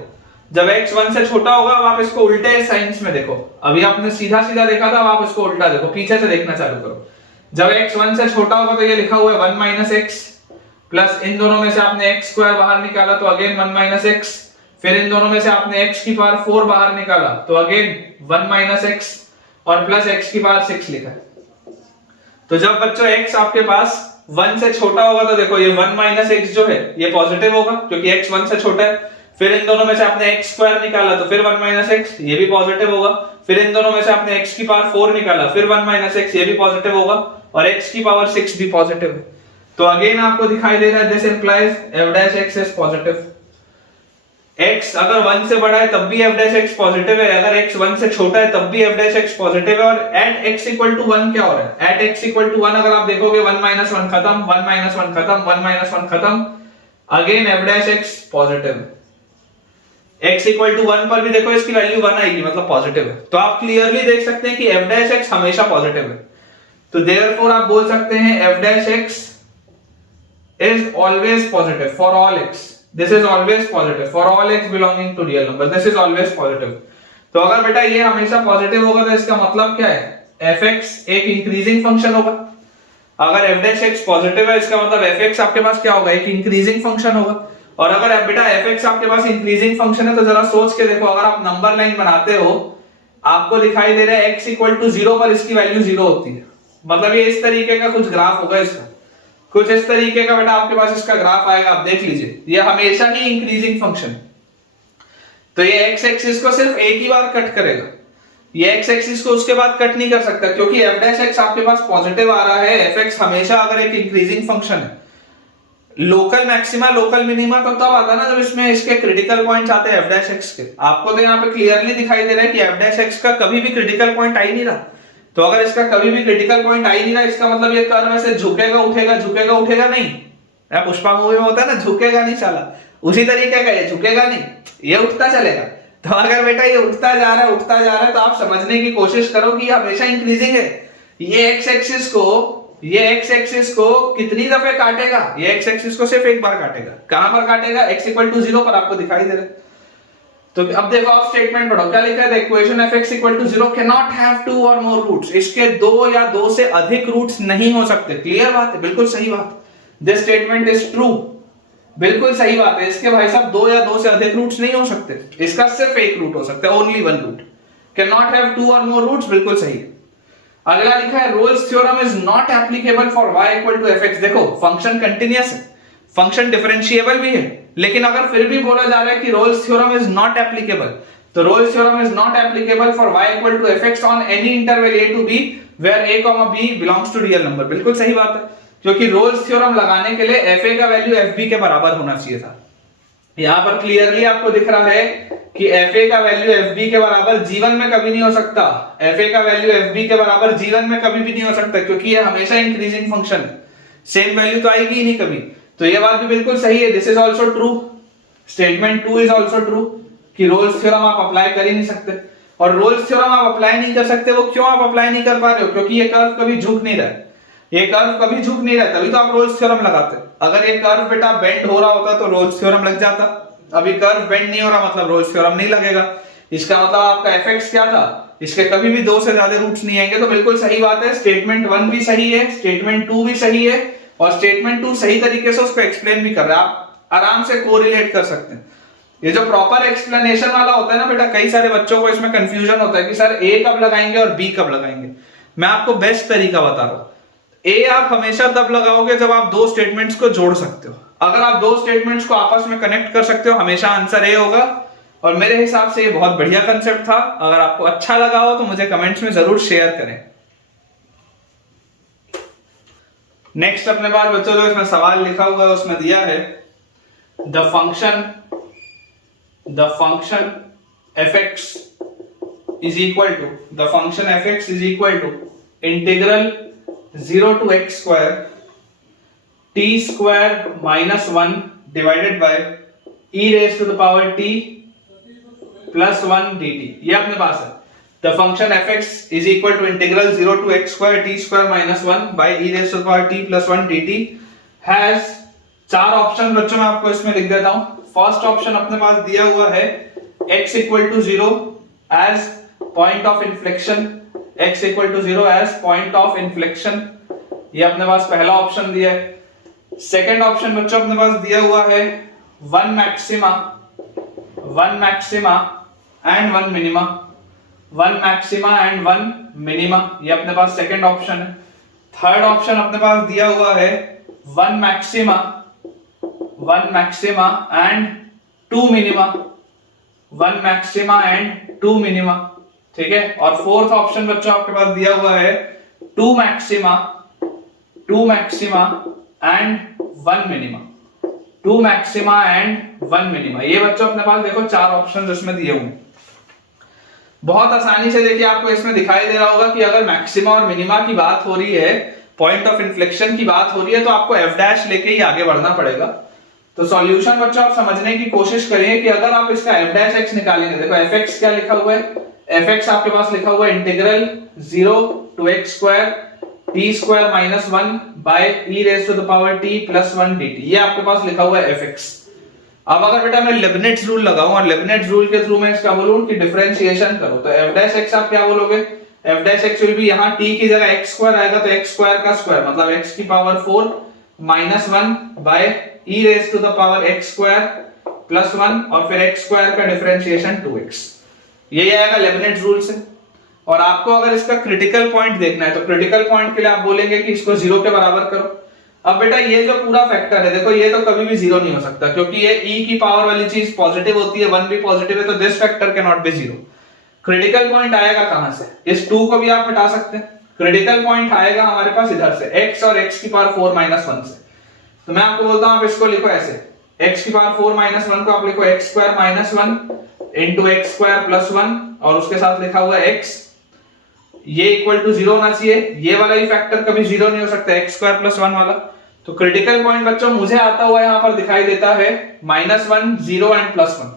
जब x 1 से छोटा होगा अब आप इसको उल्टे साइंस में देखो। अभी आपने सीधा सीधा देखा था, अब आप इसको उल्टा देखो, पीछे से देखना चालू करो। जब x 1 से छोटा होगा तो ये लिखा हुआ है 1 माइनस एक्स, प्लस इन दोनों में से आपने x स्क्वायर बाहर निकाला तो अगेन 1 माइनस एक्स, फिर इन दोनों में से आपने x की पावर 4 बाहर निकाला तो अगेन 1 माइनस एक्स, और प्लस x की पावर 6 लिखा है। तो जब बच्चों x आपके पास 1 से छोटा होगा तो देखो ये 1 माइनस एक्स जो है ये पॉजिटिव होगा क्योंकि x 1 से छोटा है। फिर इन दोनों में से आपने x स्क्वायर निकाला तो फिर 1 माइनस एक्स, ये भी पॉजिटिव होगा। फिर इन दोनों में से आपने x की पावर 4 निकाला, फिर 1 माइनस एक्स, ये भी पॉजिटिव होगा, और x की पावर 6 भी पॉजिटिव है। तो अगेन आपको दिखाई दे रहा है this implies f dash x is positive. x अगर 1 से बड़ा है तब भी f डैश x पॉजिटिव है, अगर x 1 से छोटा है तब भी f डैश x पॉजिटिव है। और at x इक्वल टू 1 क्या हो रहा है? at x इक्वल टू 1 अगर आप देखोगे 1 माइनस 1 खत्म, 1 माइनस 1 खत्म, 1 माइनस 1 खत्म, again f dash x positive है। x इक्वल टू 1 पर भी देखो इसकी वैल्यू 1 आएगी, मतलब पॉजिटिव है। तो आप क्लियरली देख सकते हैं कि f डैश x हमेशा पॉजिटिव है। तो देयरफॉर आप बोल सकते हैं f dash x is always positive for all x. This is always positive for all x belonging to real number. This is always positive. तो अगर बेटा ये हमेशा पॉजिटिव होगा तो इसका मतलब क्या है? fx एक इंक्रीजिंग फंक्शन होगा। अगर f डैश x पॉजिटिव है इसका मतलब fx आपके पास क्या होगा? एक इंक्रीजिंग फंक्शन होगा। और अगर बेटा fx आपके पास इंक्रीजिंग फंक्शन है तो जरा सोच के देखो, अगर आप नंबर लाइन बनाते हो आपको दिखाई दे रहा है x इक्वल टू 0 पर इसकी वैल्यू 0 होती है, मतलब ये इस तरीके का कुछ ग्राफ होगा इसका, कुछ इस तरीके का बेटा आपके पास इसका ग्राफ आएगा, आप देख लीजिए, ये हमेशा ही इंक्रीजिंग फंक्शन। तो ये x एक्सिस को सिर्फ एक ही बार कट करेगा, ये x एक्सिस को उसके बाद कट नहीं कर सकता क्योंकि f डैश x आपके पास पॉजिटिव आ रहा है। fx हमेशा अगर एक इंक्रीजिंग फंक्शन है, लोकल मैक्सिमा लोकल मिनिमा तो तब आता है ना जब इसमें इसके क्रिटिकल पॉइंट्स आते हैं f डैश x के। आपको तो यहाँ पे क्लियरली दिखाई दे रहा है कि f डैश x का कभी भी क्रिटिकल पॉइंट आ ही नहीं रहा। तो अगर इसका कभी भी क्रिटिकल पॉइंट आ ही नहीं रहा, इसका मतलब ये कर्व ऐसे झुकेगा उठेगा, झुकेगा उठेगा नहीं। पुष्पा मूवी में होता है ना, झुकेगा नहीं साला, उसी तरीके का ये झुकेगा नहीं, ये उठता चलेगा। तो अगर बेटा ये उठता जा रहा है उठता जा रहा है तो आप समझने की कोशिश करो कि ये हमेशा इंक्रीजिंग है। ये x एक्सिस को कितनी दफे काटेगा? ये x एक्सिस को सिर्फ एक बार काटेगा। कहां पर काटेगा? x इक्वल टू 0 पर, आपको दिखाई दे रहा है। तो अब देखो आप स्टेटमेंट पढ़ो, क्या लिखा है? The equation fx equal to 0 can not have 2 or more roots. इसके 2 या 2 से अधिक रूट्स नहीं हो सकते। क्लियर बात है, बिल्कुल सही बात। दिस स्टेटमेंट इज ट्रू, बिल्कुल सही बात है। इसके भाई साहब 2 या 2 से अधिक रूट्स नहीं हो सकते, इसका सिर्फ एक रूट हो सकता है, only one root. Can not have 2 or more roots, बिल्कुल सही है। अगला लिखा है Rolle's theorem is not applicable for y equal to fx। देखो फंक्शन कंटीन्यूअस है, फंक्शन डिफरेंशिएबल भी है, लेकिन अगर फिर भी बोला जा रहा है कि Rolle's theorem is not applicable, तो Rolle's theorem is not applicable for y equal to fx on any interval a to b where a, b belongs to real number. बिल्कुल सही बात है, क्योंकि रोल्स थ्योरम लगाने के लिए fa का वैल्यू fb के बराबर होना चाहिए था। यहां पर क्लियरली आपको दिख रहा है कि fa का वैल्यू fb के बराबर जीवन में कभी नहीं हो सकता। fa का वैल्यू fb के बराबर जीवन में कभी भी नहीं हो सकता, क्योंकि ये हमेशा इंक्रीजिंग फंक्शन है, सेम वैल्यू तो आएगी ही नहीं कभी। तो ये बात भी बिल्कुल सही है। This is also true, statement 2 is also true कि रोल्स थ्योरम आप अप्लाई कर ही नहीं सकते। और रोल्स थ्योरम आप अप्लाई नहीं कर सकते, वो क्यों आप अप्लाई नहीं कर पा रहे हो? क्योंकि ये कर्व कभी झुक नहीं रहा है, ये कर्व कभी झुक नहीं रहा, तभी तो आप रोल्स थ्योरम लगाते। अगर ये कर्व बेटा बेंड हो रहा होता तो रोल्स थ्योरम लग जाता। अभी कर्व बेंड नहीं हो रहा, मतलब रोल्स थ्योरम नहीं लगेगा। इसका मतलब आपका fx क्या था? इसके कभी भी 2 से ज्यादा रूट्स नहीं आएंगे। तो बिल्कुल सही बात है, स्टेटमेंट 1 भी सही है, स्टेटमेंट 2 भी सही है, और स्टेटमेंट 2 सही तरीके से उसको एक्सप्लेन भी कर रहा है। आप आराम से कोरिलेट कर सकते हैं। ये जो प्रॉपर एक्सप्लेनेशन वाला होता है ना बेटा, कई सारे बच्चों को इसमें कंफ्यूजन होता है कि सर A कब लगाएंगे और B कब लगाएंगे। मैं आपको बेस्ट तरीका बता रहा हूं। A आप हमेशा तब लगाओगे जब आप 2 स्टेटमेंट्स को जोड़ सकते हो। अगर आप 2 स्टेटमेंट्स को आपस में कनेक्ट कर सकते हो, हमेशा आंसर A होगा। और मेरे हिसाब से ये बहुत बढ़िया कंसेप्ट था। अगर आपको अच्छा लगा हो तो मुझे कमेंट्स में जरूर शेयर करें। नेक्स्ट अपने पास बच्चों जो इसमें सवाल लिखा हुआ है उसमें दिया है the function fx is equal to integral 0 to x square t square minus 1 divided by e raised to the power t plus 1 dt, ये अपने पास है। The function fx is equal to integral 0 to x square t square minus 1 by e raised to the power t plus 1 dt has, चार ऑप्शन बच्चों मैं आपको इसमें लिख देता हूं। फर्स्ट ऑप्शन अपने पास दिया हुआ है x equal to 0 as point of inflection, x equal to 0 as point of inflection, ये अपने पास पहला ऑप्शन दिया है। सेकंड ऑप्शन बच्चों अपने पास दिया हुआ है one maxima and one minima, one maxima and one minima, ये अपने पास सेकंड ऑप्शन है। थर्ड ऑप्शन अपने पास दिया हुआ है one maxima and two minima, one maxima and two minima, ठीक है। और फोर्थ ऑप्शन बच्चों आपके पास दिया हुआ है two maxima and one minima, two maxima and one minima, ये बच्चों अपने पास देखो चार ऑप्शन इसमें दिए हुए। बहुत आसानी से देखिए आपको इसमें दिखाई दे रहा होगा कि अगर मैक्सिमा और मिनिमा की बात हो रही है, पॉइंट ऑफ इन्फ्लेक्शन की बात हो रही है, तो आपको एफ डैश लेके ही आगे बढ़ना पड़ेगा। तो सॉल्यूशन बच्चों आप समझने की कोशिश करिए कि अगर आप इसका एफ डैश एक्स निकालेंगे, देखो एफ एक्स क्या लिखा हुआ है, एफ एक्स आपके पास लिखा हुआ है integral 0 to x square t square minus 1 by e raised to the power t plus 1 dt, ये आपके पास लिखा हुआ है fx। अब अगर बेटा मैं लेबनिट्ज रूल लगाऊं और लेबनिट्ज रूल के थ्रू मैं इसका बोलूं कि डिफरेंशिएशन करो, तो f डैश x आप क्या बोलोगे, f dash x will be, यहां t की जगह x स्क्वायर आएगा तो x स्क्वायर का स्क्वायर मतलब x की power 4 minus 1 by e raised to the power x square plus 1 और फिर x स्क्वायर का डिफरेंशिएशन 2x, यही आएगा लेबनिट्ज रूल से। और आपको अगर इसका क्रिटिकल पॉइंट देखना है तो क्रिटिकल पॉइंट के लिए आप बोलेंगे कि इसको 0 के बराबर करो। अब बेटा ये जो पूरा फैक्टर है देखो, ये तो कभी भी 0 नहीं हो सकता क्योंकि ये e की पावर वाली चीज पॉजिटिव होती है, 1 भी पॉजिटिव है, तो this factor can not be 0। Critical point आएगा कहां से, इस 2 को भी आप हटा सकते हैं। क्रिटिकल पॉइंट आएगा हमारे पास इधर से x और x की पावर 4 minus 1 से। तो मैं आपको बोलता हूं आप इसको लिखो ऐसे, x की पावर 4 minus 1 को आप लिखो x square minus 1 into x square plus 1 और उसके साथ लिखा हुआ है x, ये इक्वल टू 0 होना चाहिए, ये वाला ही फैक्टर कभी 0 नहीं हो सकता, x स्क्वायर प्लस 1 वाला। तो क्रिटिकल पॉइंट बच्चों मुझे आता हुआ यहां पर दिखाई देता है -1 0 एंड प्लस 1,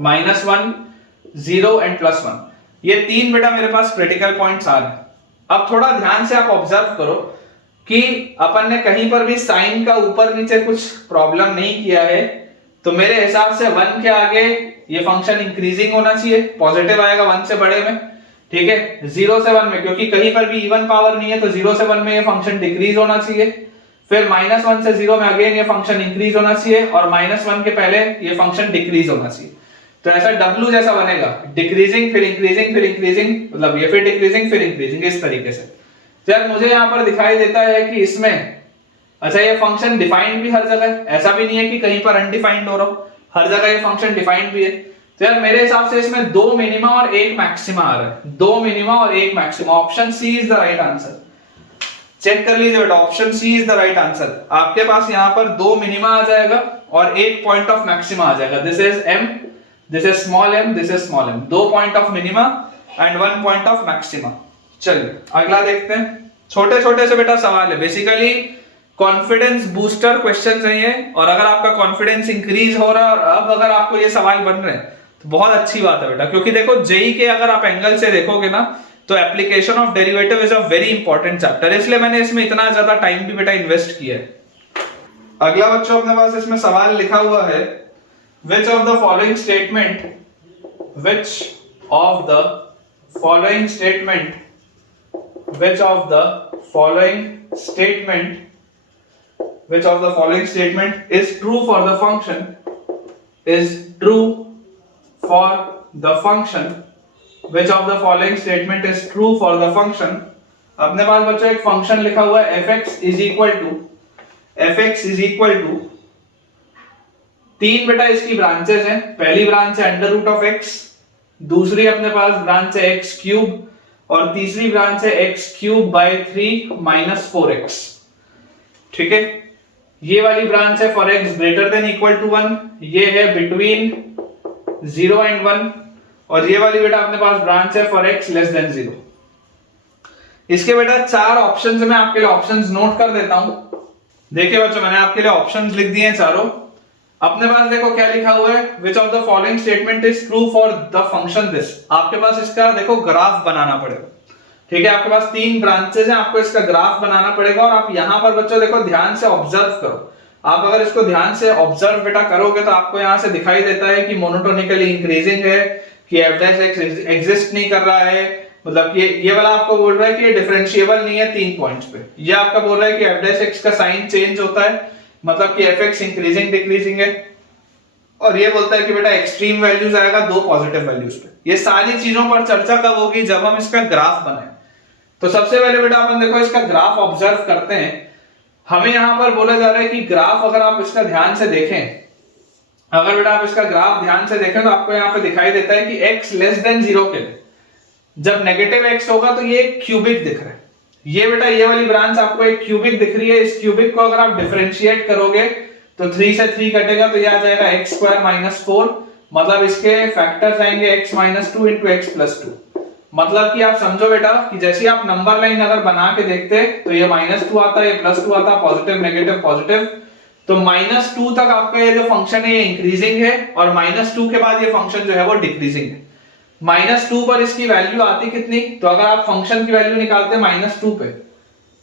-1 0 एंड प्लस 1, ये तीन बेटा मेरे पास क्रिटिकल पॉइंट्स आ रहे हैं। अब थोड़ा ध्यान से आप ऑब्जर्व करो कि अपन ने कहीं पर भी साइन का ऊपर नीचे कुछ प्रॉब्लम नहीं किया है, तो मेरे हिसाब से 1 के आगे ये फंक्शन इंक्रीजिंग होना चाहिए, पॉजिटिव आएगा 1 से बड़े में, ठीक है। 0 से 1 में क्योंकि कहीं पर भी इवन पावर नहीं है तो 0 से 1 में ये फंक्शन डिक्रीज होना चाहिए, फिर -1 से 0 में अगेन ये फंक्शन इंक्रीज होना चाहिए और -1 के पहले ये फंक्शन डिक्रीज होना चाहिए। तो ऐसा W जैसा बनेगा, डिक्रीजिंग फिर इंक्रीजिंग फिर इंक्रीजिंग, मतलब ये फिर डिक्रीजिंग फिर इंक्रीजिंग, इस तरीके से। जब मुझे यहाँ पर दिखाई देता है कि इसमें अच्छा ये फंक्शन डिफाइंड भी हर जगह, ऐसा भी नहीं है कि कहीं पर अनडिफाइंड हो रहा हो, हर जगह ये फंक्शन डिफाइंड भी है। तो यार मेरे हिसाब से इसमें 2 मिनिमा और 1 मैक्सिमा आ रहा है, 2 मिनिमा और 1 maxima, option C is the right answer. Check कर लीजिए बेटा, option C is the right answer. आपके पास यहाँ पर 2 मिनिमा आ जाएगा और 1 पॉइंट ऑफ मैक्सिमा आ जाएगा, this is m, this is small m, this is small m, 2 point of minima and 1 point of maxima. चलिए अगला देखते हैं। छोटे छोटे से बेटा सवाल है, बेसिकली कॉन्फिडेंस बूस्टर क्वेश्चंस हैं ये, और अगर आपका कॉन्फिडेंस इंक्रीज हो रहा है और अब अगर आपको ये सवाल बन रहे हैं तो बहुत अच्छी बात है बेटा, क्योंकि देखो जेई के अगर आप एंगल से देखोगे ना तो application of derivative is a very important chapter, इसलिए मैंने इसमें इतना ज्यादा टाइम भी बेटा इन्वेस्ट किया है। अगला बच्चों अपने पास इसमें सवाल लिखा हुआ है, which of the following statement which of the following statement is true for the function which of the following statement is true for the function। अपने पास बच्चों एक फंक्शन लिखा हुआ है fx is equal to तीन बेटा इसकी ब्रांचेस हैं, पहली ब्रांच है अंडर रूट ऑफ x, दूसरी अपने पास ब्रांच है x क्यूब और तीसरी ब्रांच है x cube by 3 minus 4x, ठीक है। ये वाली ब्रांच है for x greater than equal to 1, ये है बिटवीन 0 एंड 1, और ये वाली बेटा अपने पास ब्रांच है फॉर x लेस देन 0। इसके बेटा चार ऑप्शंस मैं आपके लिए ऑप्शंस नोट कर देता हूं। देखिए बच्चों मैंने आपके लिए ऑप्शंस लिख दिए हैं चारों। अपने पास देखो क्या लिखा हुआ है, which of the following statement is true for the function this. आपके पास इसका देखो ग्राफ बनाना पड़ेगा, ठीक है। आपके पास 3 ब्रांचेस हैं, आपको इसका ग्राफ बनाना पड़ेगा। और आप यहां पर बच्चों देखो ध्यान से ऑब्जर्व करो। आप अगर इसको ध्यान से ऑब्जर्व बेटा करोगे तो आपको यहां से दिखाई देता है कि मोनोटोनिकली इंक्रीजिंग है, कि एफ डैश एक्स एग्जिस्ट नहीं कर रहा है, मतलब कि ये वाला आपको बोल रहा है कि ये डिफरेंशिएबल नहीं है 3 पॉइंट्स पे। ये आपका बोल रहा है कि एफ डैश एक्स का साइन चेंज होता है, मतलब कि एफ एक्स इंक्रीजिंग डिक्रीजिंग है। और ये बोलता है कि बेटा एक्सट्रीम वैल्यूज आएगा 2 पॉजिटिव वैल्यूज पे। ये सारी चीजों पर चर्चा कब होगी, जब हम इसका ग्राफ बनाए। तो सबसे पहले बेटा अपन देखो इसका ग्राफ ऑब्जर्व करते हैं। हमें यहां पर बोला जा रहा है कि ग्राफ अगर आप इसका ध्यान से देखें, अगर बेटा आप इसका ग्राफ ध्यान से देखें तो आपको यहां पे दिखाई देता है कि x लेस देन 0 के लिए जब नेगेटिव x होगा तो ये एक क्यूबिक दिख रहा है। ये बेटा ये वाली ब्रांच आपको एक क्यूबिक दिख रही है। इस क्यूबिक को अगर आप डिफरेंशिएट करोगे तो 3 से 3 कटेगा तो ये आ जाएगा x स्क्वायर माइनस 4, मतलब इसके फैक्टर्स आएंगे x minus 2 into x plus 2। मतलब कि आप समझो बेटा कि जैसे आप नंबर लाइन अगर बना के देखते तो ये -2 आता है, ये +2 आता, पॉजिटिव नेगेटिव पॉजिटिव। तो -2 तक आपका ये जो फंक्शन है ये इंक्रीजिंग है, और -2 के बाद ये फंक्शन जो है वो डिक्रीजिंग है। -2 पर इसकी वैल्यू आती कितनी, तो अगर आप फंक्शन की वैल्यू निकालते -2 पे,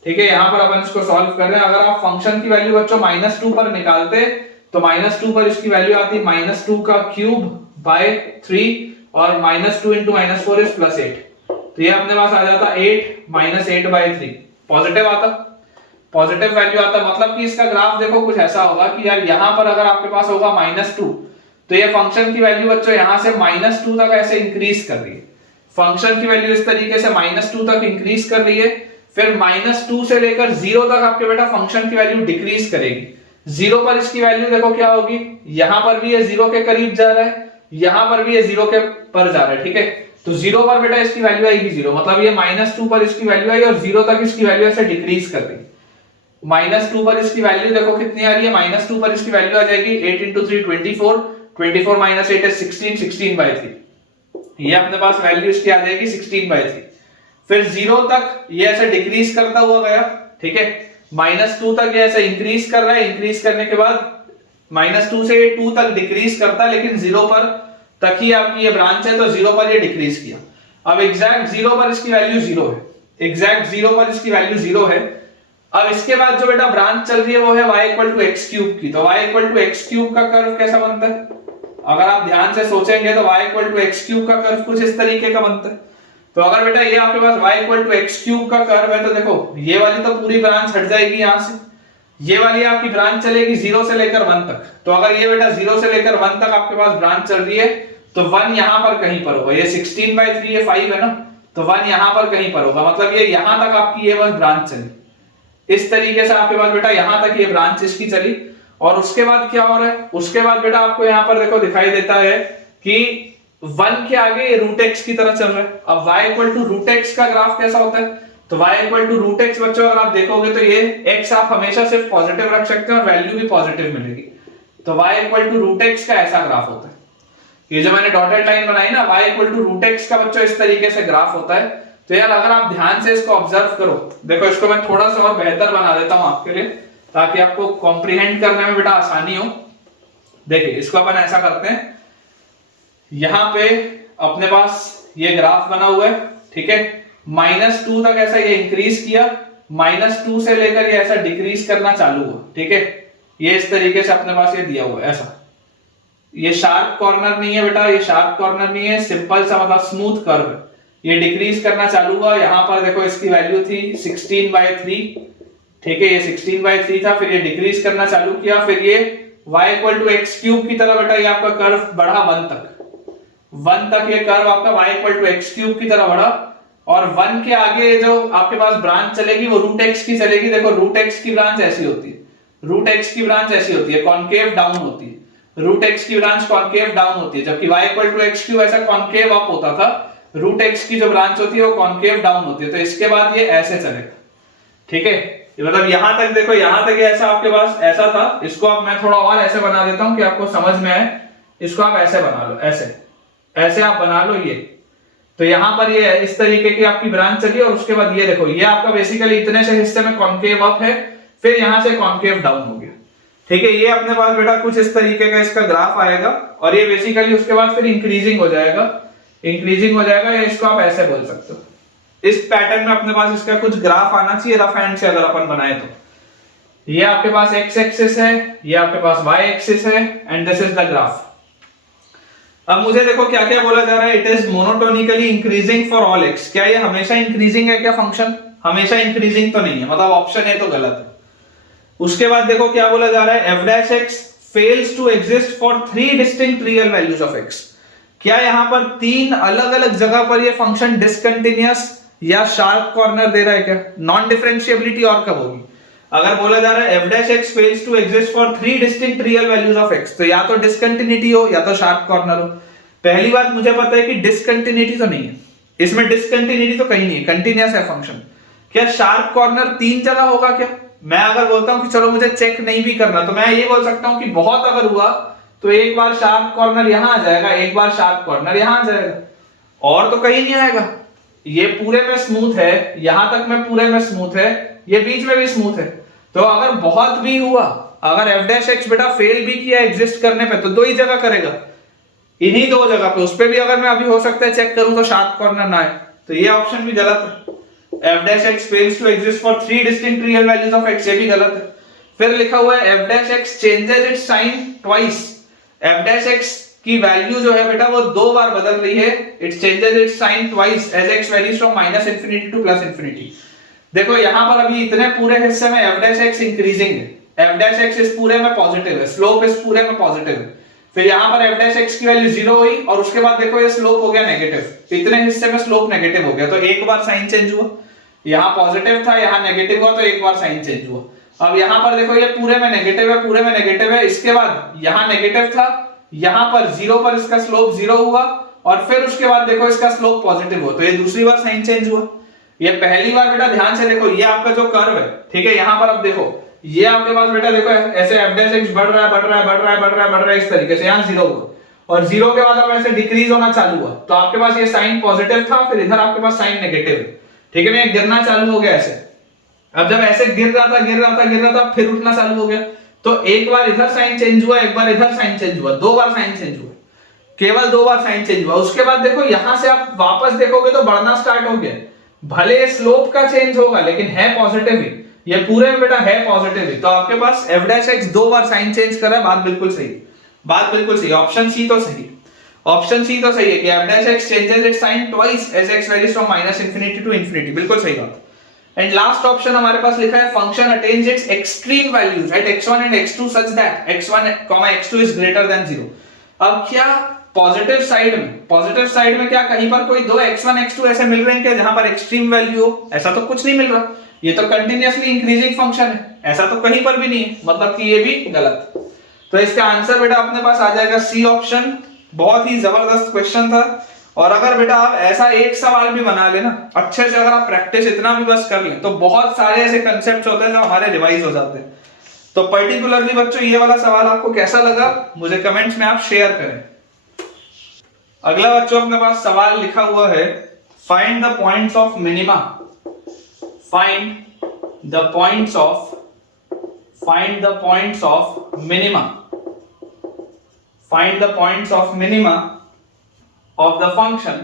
ठीक है, यहां पर अपन इसको सॉल्व कर रहे हैं। अगर आप फंक्शन की वैल्यू बच्चों -2 पर निकालते तो -2 पर इसकी वैल्यू आती -2 का क्यूब बाय 3, और -2 इंटू -4 इज +8। तो ये अपने पास आ जाता 8 -8 बाय 3, पॉजिटिव आता, पॉजिटिव वैल्यू आता। मतलब कि इसका ग्राफ देखो कुछ ऐसा होगा कि यार यहां पर अगर आपके पास होगा -2 तो ये फंक्शन की वैल्यू बच्चों यहां से -2 तक ऐसे इंक्रीज कर रही है। फंक्शन की वैल्यू इस तरीके से -2 तक इंक्रीज कर रही है, फिर -2 से लेकर 0 तक आपके बेटा फंक्शन की वैल्यू डिक्रीज करेगी। 0 पर इसकी वैल्यू देखो क्या होगी, यहां पर भी ये 0 के करीब जा रहा है, यहां पर भी ये 0 के पर जा रहा है, ठीक है। तो 0 पर बेटा इसकी वैल्यू आएगी 0, मतलब ये -2 पर इसकी वैल्यू आई और 0 तक इसकी वैल्यू ऐसे डिक्रीज कर रही है। -2 पर इसकी वैल्यू देखो कितनी आ रही है, -2 पर इसकी वैल्यू आ जाएगी 8 इंटू 3 24, 24 माइनस 8 is 16, 16 by 3। ये अपने पास वैल्यू इसकी आ जाएगी 16 by 3। फिर 0 तक ये ऐसे डिक्रीज करता हुआ गया, ठीक है। -2 तक ये ऐसे इंक्रीज कर रहा है, इंक्रीज करने के बाद -2 से 2 तक डिक्रीज करता है, लेकिन 0 पर तक ही आपकी ये ब्रांच है तो 0 पर ये डिक्रीज किया। अब एग्जैक्ट 0 पर इसकी वैल्यू 0 है, एग्जैक्ट 0 पर इसकी वैल्यू 0 है। अब इसके बाद जो बेटा ब्रांच चल रही है वो है y = x क्यूब की। तो y = x क्यूब का कर्व कैसा बनता है, अगर आप ध्यान से सोचेंगे तो y = x क्यूब का कर्व कुछ इस तरीके का बनता है। तो अगर बेटा ये आपके पास y = x क्यूब का कर्व है तो देखो ये वाली तो पूरी ब्रांच हट जाएगी यहां से, ये वाली आपकी ब्रांच चलेगी 0 से लेकर 1 तक। तो अगर ये बेटा 0 से लेकर 1 तक आपके पास ब्रांच चल रही है तो 1 यहां पर कहीं पर होगा। ये 16 by 3 ये 5 है ना, तो 1 यहां पर कहीं पर होगा, मतलब ये यहां तक आपकी ये बस ब्रांच चली। इस तरीके से आपके पास बेटा यहां तक ये ब्रांच इसकी चली। और उसके बाद क्या हो रहा है, उसके बाद बेटा आपको यहां पर देखो दिखाई देता है कि 1 के आगे ये √x की तरह चल रहा है। अब y = √x का ग्राफ कैसा होता है, तो y = √x बच्चों अगर आप देखोगे तो ये x आप हमेशा सिर्फ पॉजिटिव रख सकते हैं और वैल्यू भी पॉजिटिव मिलेगी। तो y = √x का ऐसा ग्राफ होता है। ये जो मैंने डॉटेड लाइन बनाई ना, y = √x का बच्चों इस तरीके से ग्राफ होता है। तो यार अगर आप ध्यान से इसको ऑब्जर्व करो, देखो इसको मैं थोड़ा सा और बेहतर बना देता हूं आपके लिए ताकि आपको कॉम्प्रिहेंड करने में बेटा आसानी हो। देखिए इसको अपन ऐसा करते हैं, यहां पे अपने पास ये ग्राफ बना हुआ है, ठीक है। -2 तक ऐसा ये इंक्रीज किया, -2 से लेकर ये ऐसा डिक्रीज करना चालू हुआ, ठीक है। ये इस तरीके से अपने पास ये दिया हुआ है ऐसा। ये शार्प कॉर्नर नहीं है बेटा, ये शार्प कॉर्नर नहीं है, सिंपल सा मतलब स्मूथ कर्व है। ये डिक्रीज करना चालू हुआ, यहां पर देखो इसकी वैल्यू थी 16 by 3, ठीक है, ये 16 by 3 था। फिर ये डिक्रीज करना चालू किया, फिर ये y = x क्यूब की तरह बेटा ये आपका कर्व बढ़ा 1 तक ये कर्व आपका y = x क्यूब की तरह बढ़ा। और 1 के आगे जो आपके पास ब्रांच चलेगी वो √x की चलेगी। देखो √x की ब्रांच ऐसी होती है, √x की ब्रांच ऐसी होती है, कॉनकेव डाउन होती है। √x की ब्रांच कॉनकेव डाउन होती है, जबकि y = x क्यूब ऐसा कॉनकेव अप होता था। √x की जो ब्रांच होती है वो कॉनकेव डाउन होती है। तो इसके बाद ये ऐसे चलेगा, ठीक है। मतलब यहां तक देखो, यहां तक ऐसा आपके पास ऐसा था। इसको अब मैं थोड़ा और ऐसे बना देता हूं कि आपको समझ में आए। इसको आप ऐसे बना लो, ऐसे आप बना लो ये। तो यहां पर ये इस तरीके की आपकी ब्रांच चली और उसके बाद ये देखो ये आपका बेसिकली इतने से हिस्से में कॉनकेव अप है, फिर यहां से कॉनकेव डाउन हो गया, ठीक है, ये अपने पास बेटा कुछ इस तरीके का इसका ग्राफ आएगा और ये बेसिकली उसके बाद फिर इंक्रीजिंग हो जाएगा, या इसको आप ऐसे बोल सकते हो। इस पैटर्न में अपने पास इसका कुछ ग्राफ आना चाहिए रफ हैंड से अगर अपन बनाए तो। ये आपके पास एक्स एक्सिस है, ये आपके पास वाई एक्सिस है and this is the graph. अब मुझे देखो क्या क्या बोला जा रहा है, it is monotonically increasing for all x. क्या ये हमेशा इंक्रीजिंग है क्या फंक्शन? हमेशा इंक्रीजिंग तो नहीं है, मतलब ऑप्शन ए तो गलत है। उसके बाद देखो क्या बोला जा रहा है, f dash x fails to exist for 3 distinct real values of x. क्या यहाँ पर 3 अलग अलग जगह पर ये फंक्शन डिसकंटिन्यूअस या शार्प कॉर्नर दे रहा है क्या? नॉन डिफरेंशिएबिलिटी और कब होगी? अगर बोला जा रहा है f dash x fails to exist for 3 distinct real values of x, तो या तो डिसकंटिन्यूटी हो या तो शार्प कॉर्नर हो। पहली बात मुझे पता है कि डिसकंटिन्यूटी तो नहीं है, इसमें डिसकंटिन्यूटी तो कहीं नहीं है, कंटिन्यूअस है फंक्शन। क्या शार्प कॉर्नर 3 जगह होगा क्या? मैं अगर बोलता हूं कि चलो मुझे चेक नहीं भी करना, तो मैं ये बोल सकता हूं कि बहुत अगर हुआ तो एक बार शार्प कॉर्नर यहां आ जाएगा, एक बार शार्प कॉर्नर यहां आ जाएगा, और तो कहीं नहीं आएगा। ये पूरे में स्मूथ है, यहां तक में पूरे में स्मूथ है, ये बीच में भी स्मूथ है। तो अगर बहुत भी हुआ, अगर एफ डैश एक्स बेटा फेल भी किया एग्जिस्ट करने पे, तो 2 ही जगह करेगा, इन्हीं 2 जगह पे। उस पे भी अगर मैं अभी हो सकता है चेक करूं तो शार्प कॉर्नर ना आए, तो ये ऑप्शन भी गलत है। f dash x fails to exist for 3 distinct real values of x, ये भी गलत है। फिर लिखा हुआ है f dash x changes its sign twice। f dash x की वैल्यू जो है बेटा वो 2 बार बदल रही है, it changes its sign twice as x varies from -infinity to +infinity। देखो यहाँ पर अभी इतने पूरे हिस्से में f dash x इंक्रीजिंग है, f dash x इस पूरे में पॉजिटिव है, स्लोप इस पूरे में पॉजिटिव है। फिर यहाँ पर f dash x की वैल्यू 0 हुई और उसके बाद देखो ये स्लोप हो गया नेगेटिव, इतने हिस्से में स्लोप नेगेटिव हो गया, तो एक बार साइन चेंज हुआ, यहाँ पॉजिटिव था यहाँ नेगेटिव हुआ, तो एक बार साइन चेंज हुआ। अब यहाँ पर देखो ये पूरे में नेगेटिव है, पूरे में नेगेटिव है, इसके बाद यहाँ नेगेटिव था, यहाँ पर 0 पर इसका स्लोप 0 हुआ और फिर उसके बाद देखो इसका स्लोप पॉजिटिव हुआ, तो ये दूसरी बार साइन चेंज हुआ। ये पहली बार बेटा ध्यान से देखो, ये आपका जो कर्व है, ठीक है, यहाँ पर अब देखो ये आपके पास बेटा देखो ऐसे f dash x बढ़ रहा है बढ़ रहा है बढ़ रहा है बढ़ रहा है बढ़ रहा है, इस तरीके से यहाँ 0 हुआ और 0 के बाद अब ऐसे डिक्रीज होना चालू हुआ, तो आपके पास ये साइन पॉजिटिव था, फिर इधर आपके पास साइन नेगेटिव है, ठीक है ना, गिरना चालू हो गया ऐसे। अब जब ऐसे गिर रहा था फिर उठना चालू हो गया, तो एक बार इधर साइन चेंज हुआ, एक बार इधर साइन चेंज हुआ, 2 बार साइन चेंज हुआ, केवल 2 बार साइन चेंज हुआ। उसके बाद देखो यहां से आप वापस देखोगे तो बढ़ना स्टार्ट हो गया, भले स्लोप का चेंज होगा लेकिन है पॉजिटिव ही, ये पूरे में बेटा है पॉजिटिव ही, तो आपके पास f dash x 2 बार साइन चेंज कर रहा है, बात बिल्कुल सही, बात बिल्कुल सही, ऑप्शन सी तो सही, ऑप्शन सी तो सही है कि f dash x changes its sign twice as x varies from -infinity to infinity, बिल्कुल सही बात। एंड लास्ट ऑप्शन हमारे पास लिखा है function attains its extreme values at x1 and x2 such that x1, x2 is greater than 0। अब क्या पॉजिटिव साइड में क्या कहीं पर कोई 2 x1 x2 ऐसे मिल रहे हैं क्या जहां पर एक्सट्रीम वैल्यू हो? ऐसा तो कुछ नहीं मिल रहा, ये तो कंटिन्यूअसली इंक्रीजिंग फंक्शन है, ऐसा तो कहीं पर भी नहीं है, मतलब कि ये भी गलत। तो इसका आंसर बेटा अपने पास आ जाएगा सी ऑप्शन। बहुत ही जबरदस्त क्वेश्चन था, और अगर बेटा आप ऐसा एक सवाल भी बना लेना अच्छे से, अगर आप प्रैक्टिस इतना भी बस कर लें, तो बहुत सारे ऐसे कंसेप्ट होते हैं जो हमारे रिवाइज हो जाते हैं। तो पर्टिकुलरली बच्चों ये वाला सवाल आपको कैसा लगा मुझे कमेंट्स में आप शेयर करें। अगला बच्चों अपने पास सवाल लिखा हुआ है, find the points of minima, find the points of minima, find the points of minima of the function,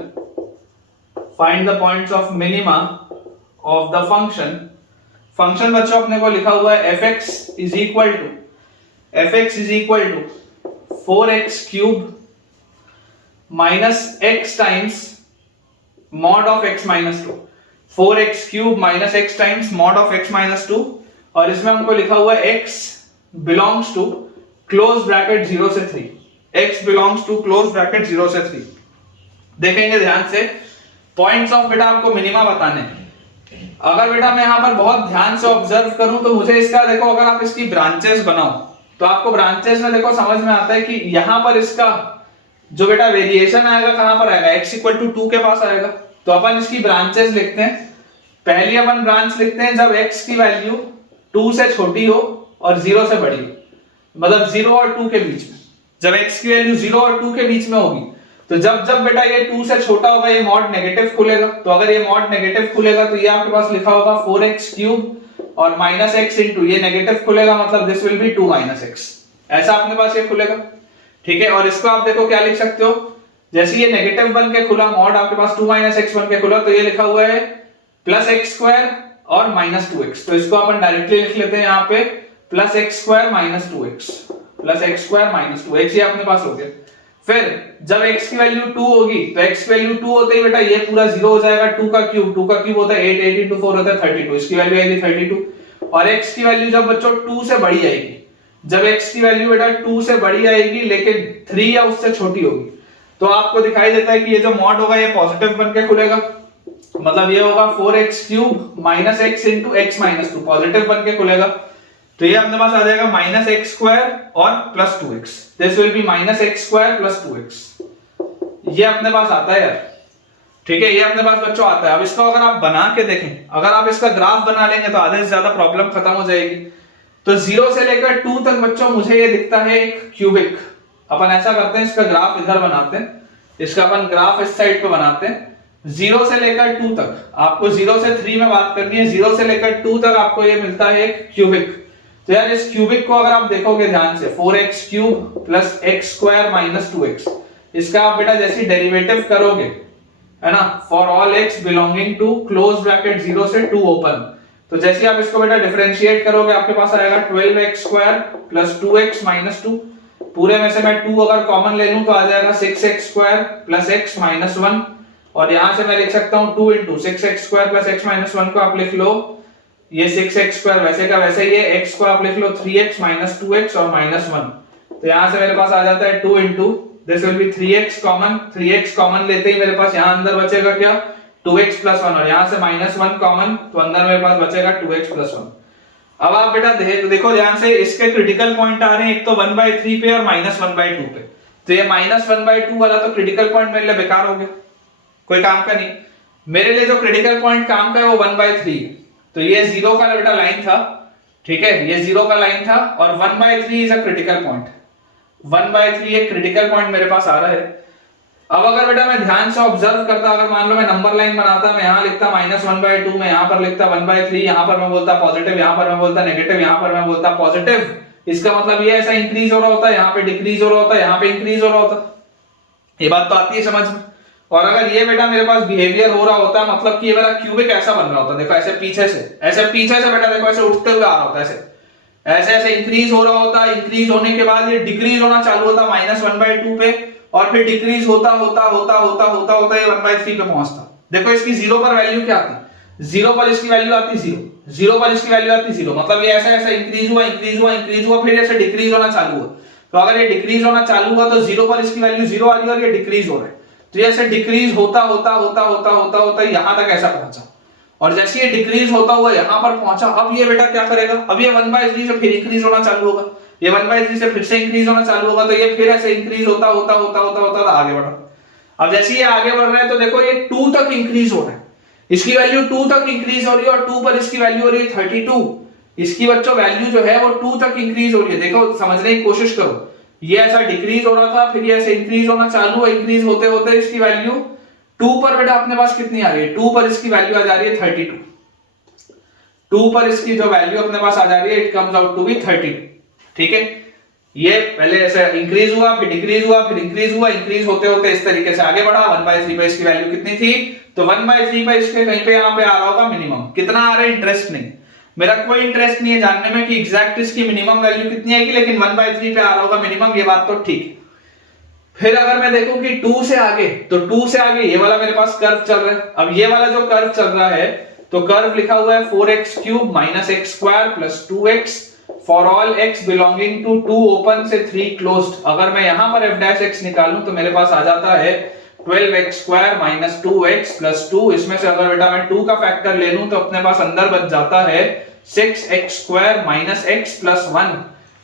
find the points of minima of the function बच्चों अपने को लिखा हुआ है fx is equal to 4x cube minus x times mod of x minus 2, 4x cube minus x times mod of x minus 2, और इसमें हमको लिखा हुआ है x belongs to close bracket 0 से 3, x belongs to close bracket 0 से 3। देखेंगे ध्यान से, पॉइंट्स ऑफ बेटा आपको मिनिमा बताने हैं। अगर बेटा मैं यहाँ पर बहुत ध्यान से ऑब्जर्व करूं तो मुझे इसका देखो, अगर आप इसकी ब्रांचेस बनाओ तो आपको ब्रांचेस में देखो समझ में आता है कि यहाँ पर इसका जो बेटा वेरिएशन आएगा कहां पर आएगा, x इक्वल टू 2 के पास आएगा। तो अपन इसकी ब्रांचेस लिखते हैं। पहली अपन ब्रांच लिखते हैं जब x की वैल्यू 2 से छोटी हो और 0 से बड़ी हो, मतलब 0 और 2 के बीच में। जब x की वैल्यू 0 और 2 के बीच में होगी, तो जब बेटा ये 2 से छोटा होगा ये मॉड नेगेटिव खुलेगा। तो अगर ये मॉड नेगेटिव खुलेगा तो ये आपके पास लिखा होगा 4x क्यूब और माइनस एक्स इंटू ये नेगेटिव खुलेगा, मतलब this will B 2 minus x, ऐसा अपने पास ये खुलेगा। ठीक है, और इसको आप देखो क्या लिख सकते हो, जैसे ये नेगेटिव बन के खुला, मॉड आपके पास 2 माइनस एक्स बन के खुला, तो ये लिखा हुआ है प्लस एक्स स्क्वायर और माइनस 2x, तो इसको अपन डायरेक्टली लिख लेते हैं यहाँ पे plus x square minus 2x, plus x square minus 2x, ये अपने पास हो गया। फिर जब x की वैल्यू 2 होगी तो x की वैल्यू 2 होते ही बेटा ये पूरा 0 हो जाएगा, 2 का क्यूब होता है 8, 8 into 4 होता है 32, इसकी वैल्यू आएगी 32। और x की वैल्यू जब बच्चों 2 से बड़ी आएगी, जब x की वैल्यू बेटा 2 से बड़ी आएगी लेकिन 3 या उससे छोटी होगी, तो आपको दिखाई देता है कि ये जो मॉड होगा ये पॉजिटिव बन के खुलेगा, मतलब ये होगा 4x cube minus x into x minus 2, positive बन के खुलेगा, तो ये अपने पास आ जाएगा माइनस एक्स स्क्वायर और plus 2x, this will be minus x square plus 2x, ये अपने पास आता है यार। ठीक है, ये अपने पास बच्चों आता है। अब इसको अगर आप बना के देखें, अगर आप इसका ग्राफ बना लेंगे तो आधे से ज्यादा प्रॉब्लम खत्म हो जाएगी। तो 0 से लेकर 2 तक बच्चों मुझे ये दिखता है एक क्यूबिक। अपन ऐसा करते हैं, इसका ग्राफ इधर बनाते हैं, इसका अपन ग्राफ इस साइड पे बनाते हैं। 0 से लेकर 2 तक आपको 0 से 3 में बात करनी है, 0 से लेकर 2 तक आपको ये मिलता है एक क्यूबिक। तो यार इस क्यूबिक को अगर आप देखोगे ध्यान से, 4x cube plus x square minus 2x, इसका आप बेटा जैसे डेरिवेटिव करोगे, है ना, for all x belonging to close bracket 0 से 2 ओपन, तो जैसे आप इसको बेटा डिफरेंशिएट करोगे आपके पास आएगा 12x square plus 2x minus 2, पूरे में से मैं 2 अगर कॉमन ले लूं तो आ जाएगा 6x square plus x minus 1, और यहां से मैं लिख सकता हूं 2 into 6x square plus x minus 1 को आप लिख लो, ये 6x स्क्वायर वैसे का वैसे, ये x को आप लिख लो 3x माइनस 2x और माइनस 1, तो यहां से मेरे पास आ जाता है 2 into this will B 3x common, 3x common लेते ही मेरे पास यहां अंदर बचेगा क्या 2x प्लस 1, और यहां से माइनस 1 कॉमन, तो अंदर मेरे पास बचेगा 2x प्लस 1। अब आप बेटा देखो ध्यान से, इसके क्रिटिकल पॉइंट आ रहे हैं एक तो 1/3 पे और माइनस 1/2 पे, तो ये माइनस 1/2 वाला तो क्रिटिकल पॉइंट मेरे लिए बेकार हो गया, कोई काम का नहीं। मेरे लिए जो क्रिटिकल पॉइंट काम का है वो 1/3, तो ये 0 का बेटा लाइन था, ठीक है, ये 0 का लाइन था, और 1/3 इज अ क्रिटिकल पॉइंट, 1/3 एक क्रिटिकल पॉइंट मेरे पास आ रहा है। अब अगर बेटा मैं ध्यान से ऑब्जर्व करता, अगर मान लो मैं नंबर लाइन बनाता, मैं यहां लिखता माइनस 1/2, मैं यहां पर लिखता 1/3, यहां पर मैं बोलता पॉजिटिव, यहां पर मैं बोलता नेगेटिव, यहां पर मैं बोलता पॉजिटिव, इसका मतलब ये ऐसा इंक्रीज हो रहा होता है, यहां पे डिक्रीज हो रहा होता है, यहां पे इंक्रीज हो रहा होता, ये बात तो आती है समझ में। और अगर ये बेटा मेरे पास बिहेवियर हो रहा होता है, मतलब कि ये मेरा क्यूबिक ऐसा बन रहा होता है, देखो ऐसे पीछे से बेटा देखो ऐसे उठते हुए आ रहा होता है, ऐसे ऐसे इंक्रीज हो रहा होता है, इंक्रीज होने के बाद ये डिक्रीज होना चालू होता है माइनस 1/2 पे, और फिर डिक्रीज होता होता होता होता होता होता ये 1/3 पे पहुंचता। देखो इसकी 0 पर वैल्यू क्या आती, 0 पर इसकी वैल्यू आती 0, 0 पर इसकी वैल्यू आती 0, मतलब ये ऐसा ऐसा इंक्रीज हुआ इंक्रीज हुआ इंक्रीज हुआ, फिर ऐसे डिक्रीज होना चालू हुआ। तो अगर ये डिक्रीज होना चालू हुआ तो 0 पर इसकी वैल्यू 0 आ रही है और ये डिक्रीज हो रहा है, तो ये ऐसे डिक्रीज होता होता होता होता होता होता यहां तक ऐसा पहुंचा, और जैसे ये डिक्रीज होता हुआ यहां पर पहुंचा, अब ये बेटा क्या करेगा, अब ये 1/3 से फिर इंक्रीज होना चालू होगा, ये 1/3 से फिर से इंक्रीज होना चालू होगा, तो ये फिर ऐसे इंक्रीज होता होता होता होता होता आगे बढ़ा। अब जैसे ये आगे बढ़ रहा है तो देखो ये 2 तक इंक्रीज हो रहा है, इसकी वैल्यू 2 तक इंक्रीज हो रही है, और 2 पर इसकी वैल्यू हो रही है 32, इसकी बच्चों वैल्यू जो है वो 2 तक इंक्रीज हो रही है। देखो समझने की कोशिश करो, ये ऐसा डिक्रीज हो रहा था, फिर ये ऐसे इंक्रीज होना चालू है, इंक्रीज होते होते इसकी वैल्यू 2 पर बेटा अपने पास कितनी आ रही है, 2 पर इसकी वैल्यू आ जा रही है 32, 2 पर इसकी जो वैल्यू अपने पास आ जा रही है it comes out to be 30। ठीक है, ये पहले ऐसे इंक्रीज हुआ, फिर डिक्रीज हुआ, फिर इंक्रीज हुआ, इंक्रीज होते होते इस तरीके से आगे बढ़ा, 1/3 पे इसकी वैल्यू कितनी थी, तो 1/3 पे इसके कहीं पे यहाँ पे आ रहा होगा मिनिमम, कितना आ रहा है इंटरेस्ट नहीं, मेरा कोई इंटरेस्ट नहीं है जानने में कि एग्जैक्ट इसकी मिनिमम वैल्यू कितनी आएगी, लेकिन 1/3 पे आ रहा होगा मिनिमम, ये बात तो ठीक है। फिर अगर मैं देखूं कि 2 से आगे, तो 2 से आगे ये वाला मेरे पास कर्व चल रहा है, अब ये वाला जो कर्व चल रहा है, तो कर्व लिखा हुआ है 4x cube minus x square plus 2x for all x belonging to 2 open से 3 क्लोज्ड। अगर मैं यहां पर f' निकालूं तो मेरे पास आ जाता है 12x square minus 2x plus 2, इसमें से अगर बेटा मैं 2 का फैक्टर ले लूं तो अपने पास अंदर बच जाता है 6x square minus x plus 1।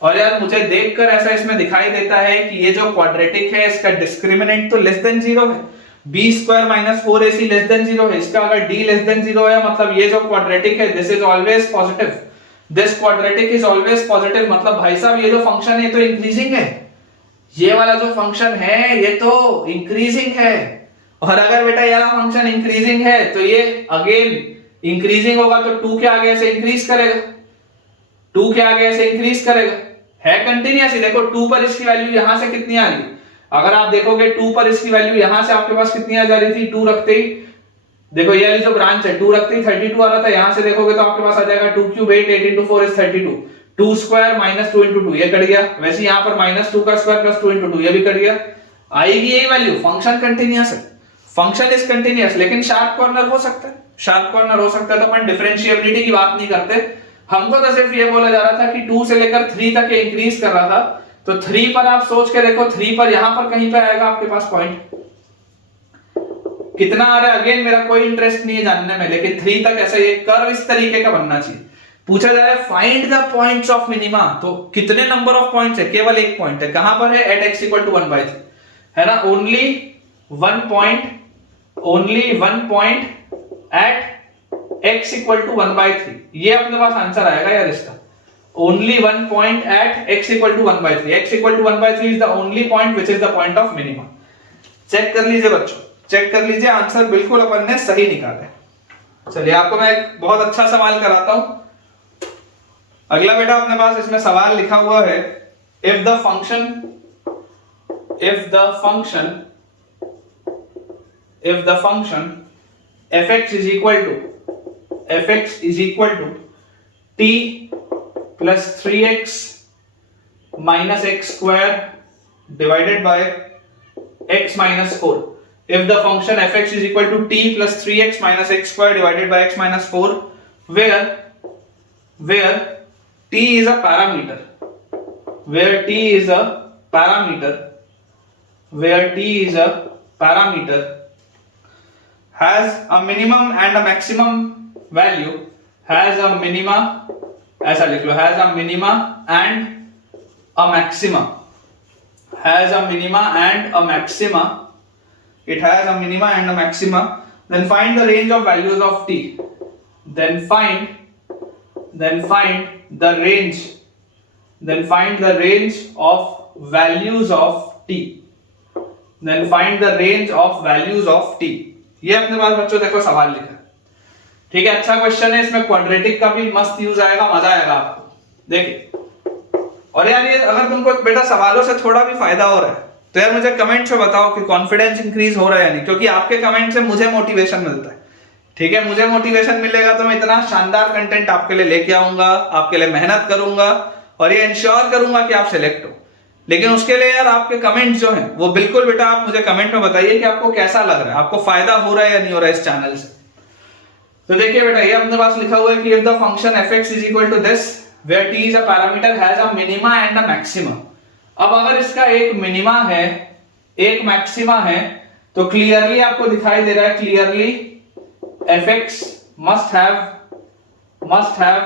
और यार मुझे देखकर ऐसा इसमें दिखाई देता है कि ये जो क्वाड्रेटिक है इसका डिस्क्रिमिनेंट तो लेस देन 0 है, b square minus 4ac less than 0 है, इसका अगर d लेस देन 0 है मतलब ये जो क्वाड्रेटिक है this is always positive, this quadratic is always positive, मतलब भाई साहब ये जो फंक्शन है ये तो इंक्रीजिंग है, ये वाला जो फंक्शन है ये तो इंक्रीजिंग है। और अगर बेटा ये वाला फंक्शन इंक्रीजिंग है तो ये अगेन इंक्रीजिंग होगा तो 2 के आगे ऐसे इंक्रीज करेगा, 2 के आगे ऐसे इंक्रीज करेगा, है कंटिन्यूअस ही। देखो 2 पर इसकी वैल्यू यहां से कितनी आ रही, अगर आप देखोगे 2 पर इसकी वैल्यू यहां से आपके पास कितनी आ जा रही थी, 2 रखते ही, देखो ये वाली जो ब्रांच है 2 रखते ही 32 आ रहा था, यहां से देखोगे तो आपके पास आ जाएगा 2 cube 8, 8 into 4 is 32, 2 square minus 2 into 2 ये कट गया, वैसे यहां पर -2 का स्क्वायर प्लस 2 into 2 ये भी कट गया, आएगी यही वैल्यू। फंक्शन कंटिन्यूअस है, फंक्शन इज कंटिन्यूअस, लेकिन शार्प कॉर्नर हो सकता है, शार्प कॉर्नर हो सकता है, तो अपन डिफरेंशिएबिलिटी की बात नहीं करते, हमको तो सिर्फ ये बोला जा रहा था कि 2 से लेकर 3 तक ये इंक्रीज कर रहा था, तो 3 पर आप सोच के देखो, 3 पर यहां पर कहीं पे आएगा आपके पास पॉइंट, कितना आ रहा है अगेन मेरा कोई इंटरेस्ट नहीं है जानने में, लेकिन 3 तक ऐसा ये कर्व इस तरीके का बनना चाहिए। पूछा जा रहा है find the points of minima, तो कितने नंबर ऑफ पॉइंट्स है, केवल एक पॉइंट है, कहां पर है, एट x = 1/3, है ना, only one point at x = 1/3, ये अपने पास आंसर आएगा यार इसका, only one point at x = 1/3, x = 1/3 is the only point which is the point of minima. Check कर लीजिए बच्चों, चेक कर लीजिए, आंसर बिल्कुल अपन ने सही निकाला है। चलिए आपको मैं एक बहुत अच्छा सवाल कराता हूं। अगला बेटा अपने पास इसमें सवाल लिखा हुआ है, if the function fx is equal to t plus 3x minus x square divided by x minus 4, if the function fx is equal to t plus 3x minus x square divided by x minus 4 where t is a parameter, has a minimum and a maximum value, has a minima, ऐसा लिख लो, has a minima and a maxima, has a minima and a maxima, it has a minima and a maxima, then find the range of values of t, then find the range of values of t, ये अपने पास बच्चों देखो सवाल लिखा है, ठीक है, अच्छा क्वेश्चन है, इसमें क्वाड्रेटिक का भी मस्त यूज आएगा, मजा आएगा आपको, देखिए। और यार ये अगर तुमको बेटा सवालों से थोड़ा भी फायदा हो रहा है तो यार मुझे कमेंट में बताओ कि कॉन्फिडेंस इंक्रीज हो रहा है या नहीं, क्योंकि आपके कमेंट से मुझे मोटिवेशन मिलता है, ठीक है, मुझे मोटिवेशन मिलेगा तो मैं इतना शानदार कंटेंट आपके लिए लेके आऊंगा, आपके लिए मेहनत करूंगा और ये इंश्योर करूंगा कि आप सिलेक्ट हो। लेकिन उसके लिए यार आपके कमेंट्स जो हैं वो बिल्कुल बेटा आप मुझे कमेंट में बताइए कि आपको कैसा लग रहा है, आपको फायदा हो रहा है या नहीं हो रहा है इस चैनल से। तो देखिए बेटा ये अपने पास लिखा हुआ है कि if the function fx is equal to this where t is a parameter has a minima and a maxima, अब अगर इसका एक मिनिमा है एक मैक्सिमा है तो क्लियरली आपको दिखाई दे रहा है, clearly fx must have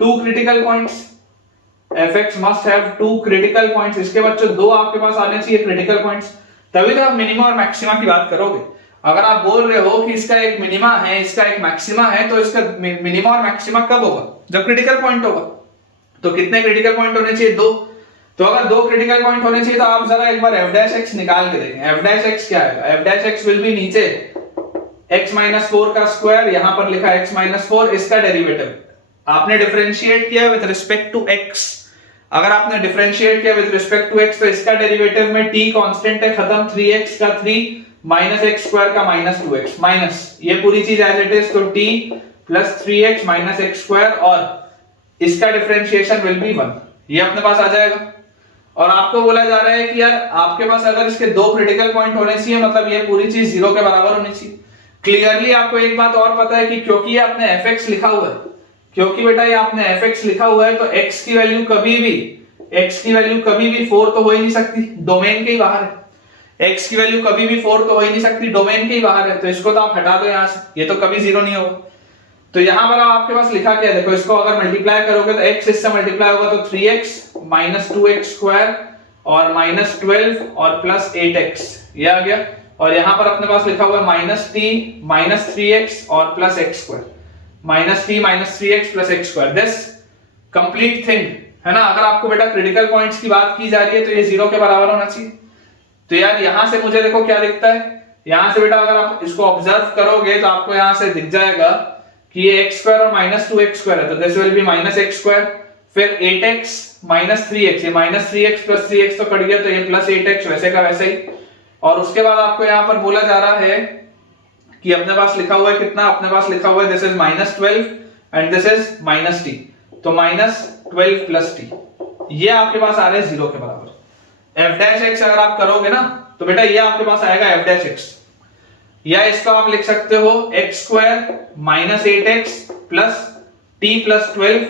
two critical points, fx must have two critical points, इसके बच्चों दो आपके पास आने चाहिए क्रिटिकल पॉइंट्स, तभी तो आप मिनिमा और मैक्सिमा की बात करोगे। अगर आप बोल रहे हो कि इसका एक मिनिमा है इसका एक मैक्सिमा है तो इसका मिनिमा और मैक्सिमा कब होगा, जब क्रिटिकल पॉइंट होगा। तो कितने क्रिटिकल पॉइंट होने चाहिए, दो। तो अगर दो क्रिटिकल पॉइंट होने चाहिए तो आप जरा एक बार f' निकाल के देखें, f' क्या आएगा, f' विल बी नीचे x - 4 का स्क्वायर, यहां पर लिखा x - 4, इसका डेरिवेटिव आपने डिफरेंशिएट किया विद रिस्पेक्ट टू x, अगर आपने डिफरेंशिएट किया विद रिस्पेक्ट टू x तो इसका डेरिवेटिव में t कांस्टेंट है, खत्म, 3x का 3 माइनस x स्क्वायर का माइनस 2x, माइनस ये पूरी चीज एज इट इज, तो t plus 3x minus x square और इसका डिफरेंशिएशन विल बी 1, ये अपने पास आ जाएगा। और आपको बोला जा रहा है कि यार आपके पास अगर इसके दो क्रिटिकल पॉइंट होने चाहिए, मतलब ये पूरी चीज 0 के बराबर होनी चाहिए। क्लियरली आपको एक बात और पता है कि क्योंकि ये आपने fx लिखा हुआ है, क्योंकि बेटा ये आपने fx लिखा हुआ है तो x की वैल्यू कभी भी 4 तो हो ही नहीं सकती, डोमेन के ही बाहर है। x की वैल्यू कभी भी 4 तो हो ही नहीं सकती, डोमेन के ही बाहर है, तो इसको तो आप हटा दो यहां से, ये तो कभी 0 नहीं होगा। तो यहां पर आपके पास लिखा क्या है, देखो इसको अगर मल्टीप्लाई करोगे तो x इससे मल्टीप्लाई होगा तो 3x माइनस 2x स्क्वायर और माइनस 12 और प्लस 8x, ये आ गया। और यहां पर अपने पास लिखा हुआ है माइनस t माइनस 3x और plus x square, minus t minus 3x plus x square, this complete thing है ना। अगर आपको बेटा क्रिटिकल पॉइंट्स की बात की जा रही है तो ये 0 के बराबर होना चाहिए। तो यार यहां से मुझे देखो क्या दिखता है, यहां से बेटा अगर आप इसको ऑब्जर्व करोगे तो आपको यहां से दिख जाएगा कि ये x स्क्वायर और माइनस 2x स्क्वायर है, तो this will be minus x square, फिर 8x माइनस 3x, ये माइनस 3x प्लस 3x तो कट गया, तो ये प्लस 8x वैसे का वैसे ही। और उसके बाद आपको यहाँ पर बोला जा रहा है कि अपने पास लिखा हुआ है कितना, अपने पास लिखा हुआ है this is minus 12 and this is minus t, तो माइनस 12 प्लस t, ये आपके पास आ रहा है 0 के बराबर। f डैश x अगर आप करोगे ना तो बेटा ये आपके पास आएगा f डैश x, या इसका आप लिख सकते हो x square minus 8x plus t plus 12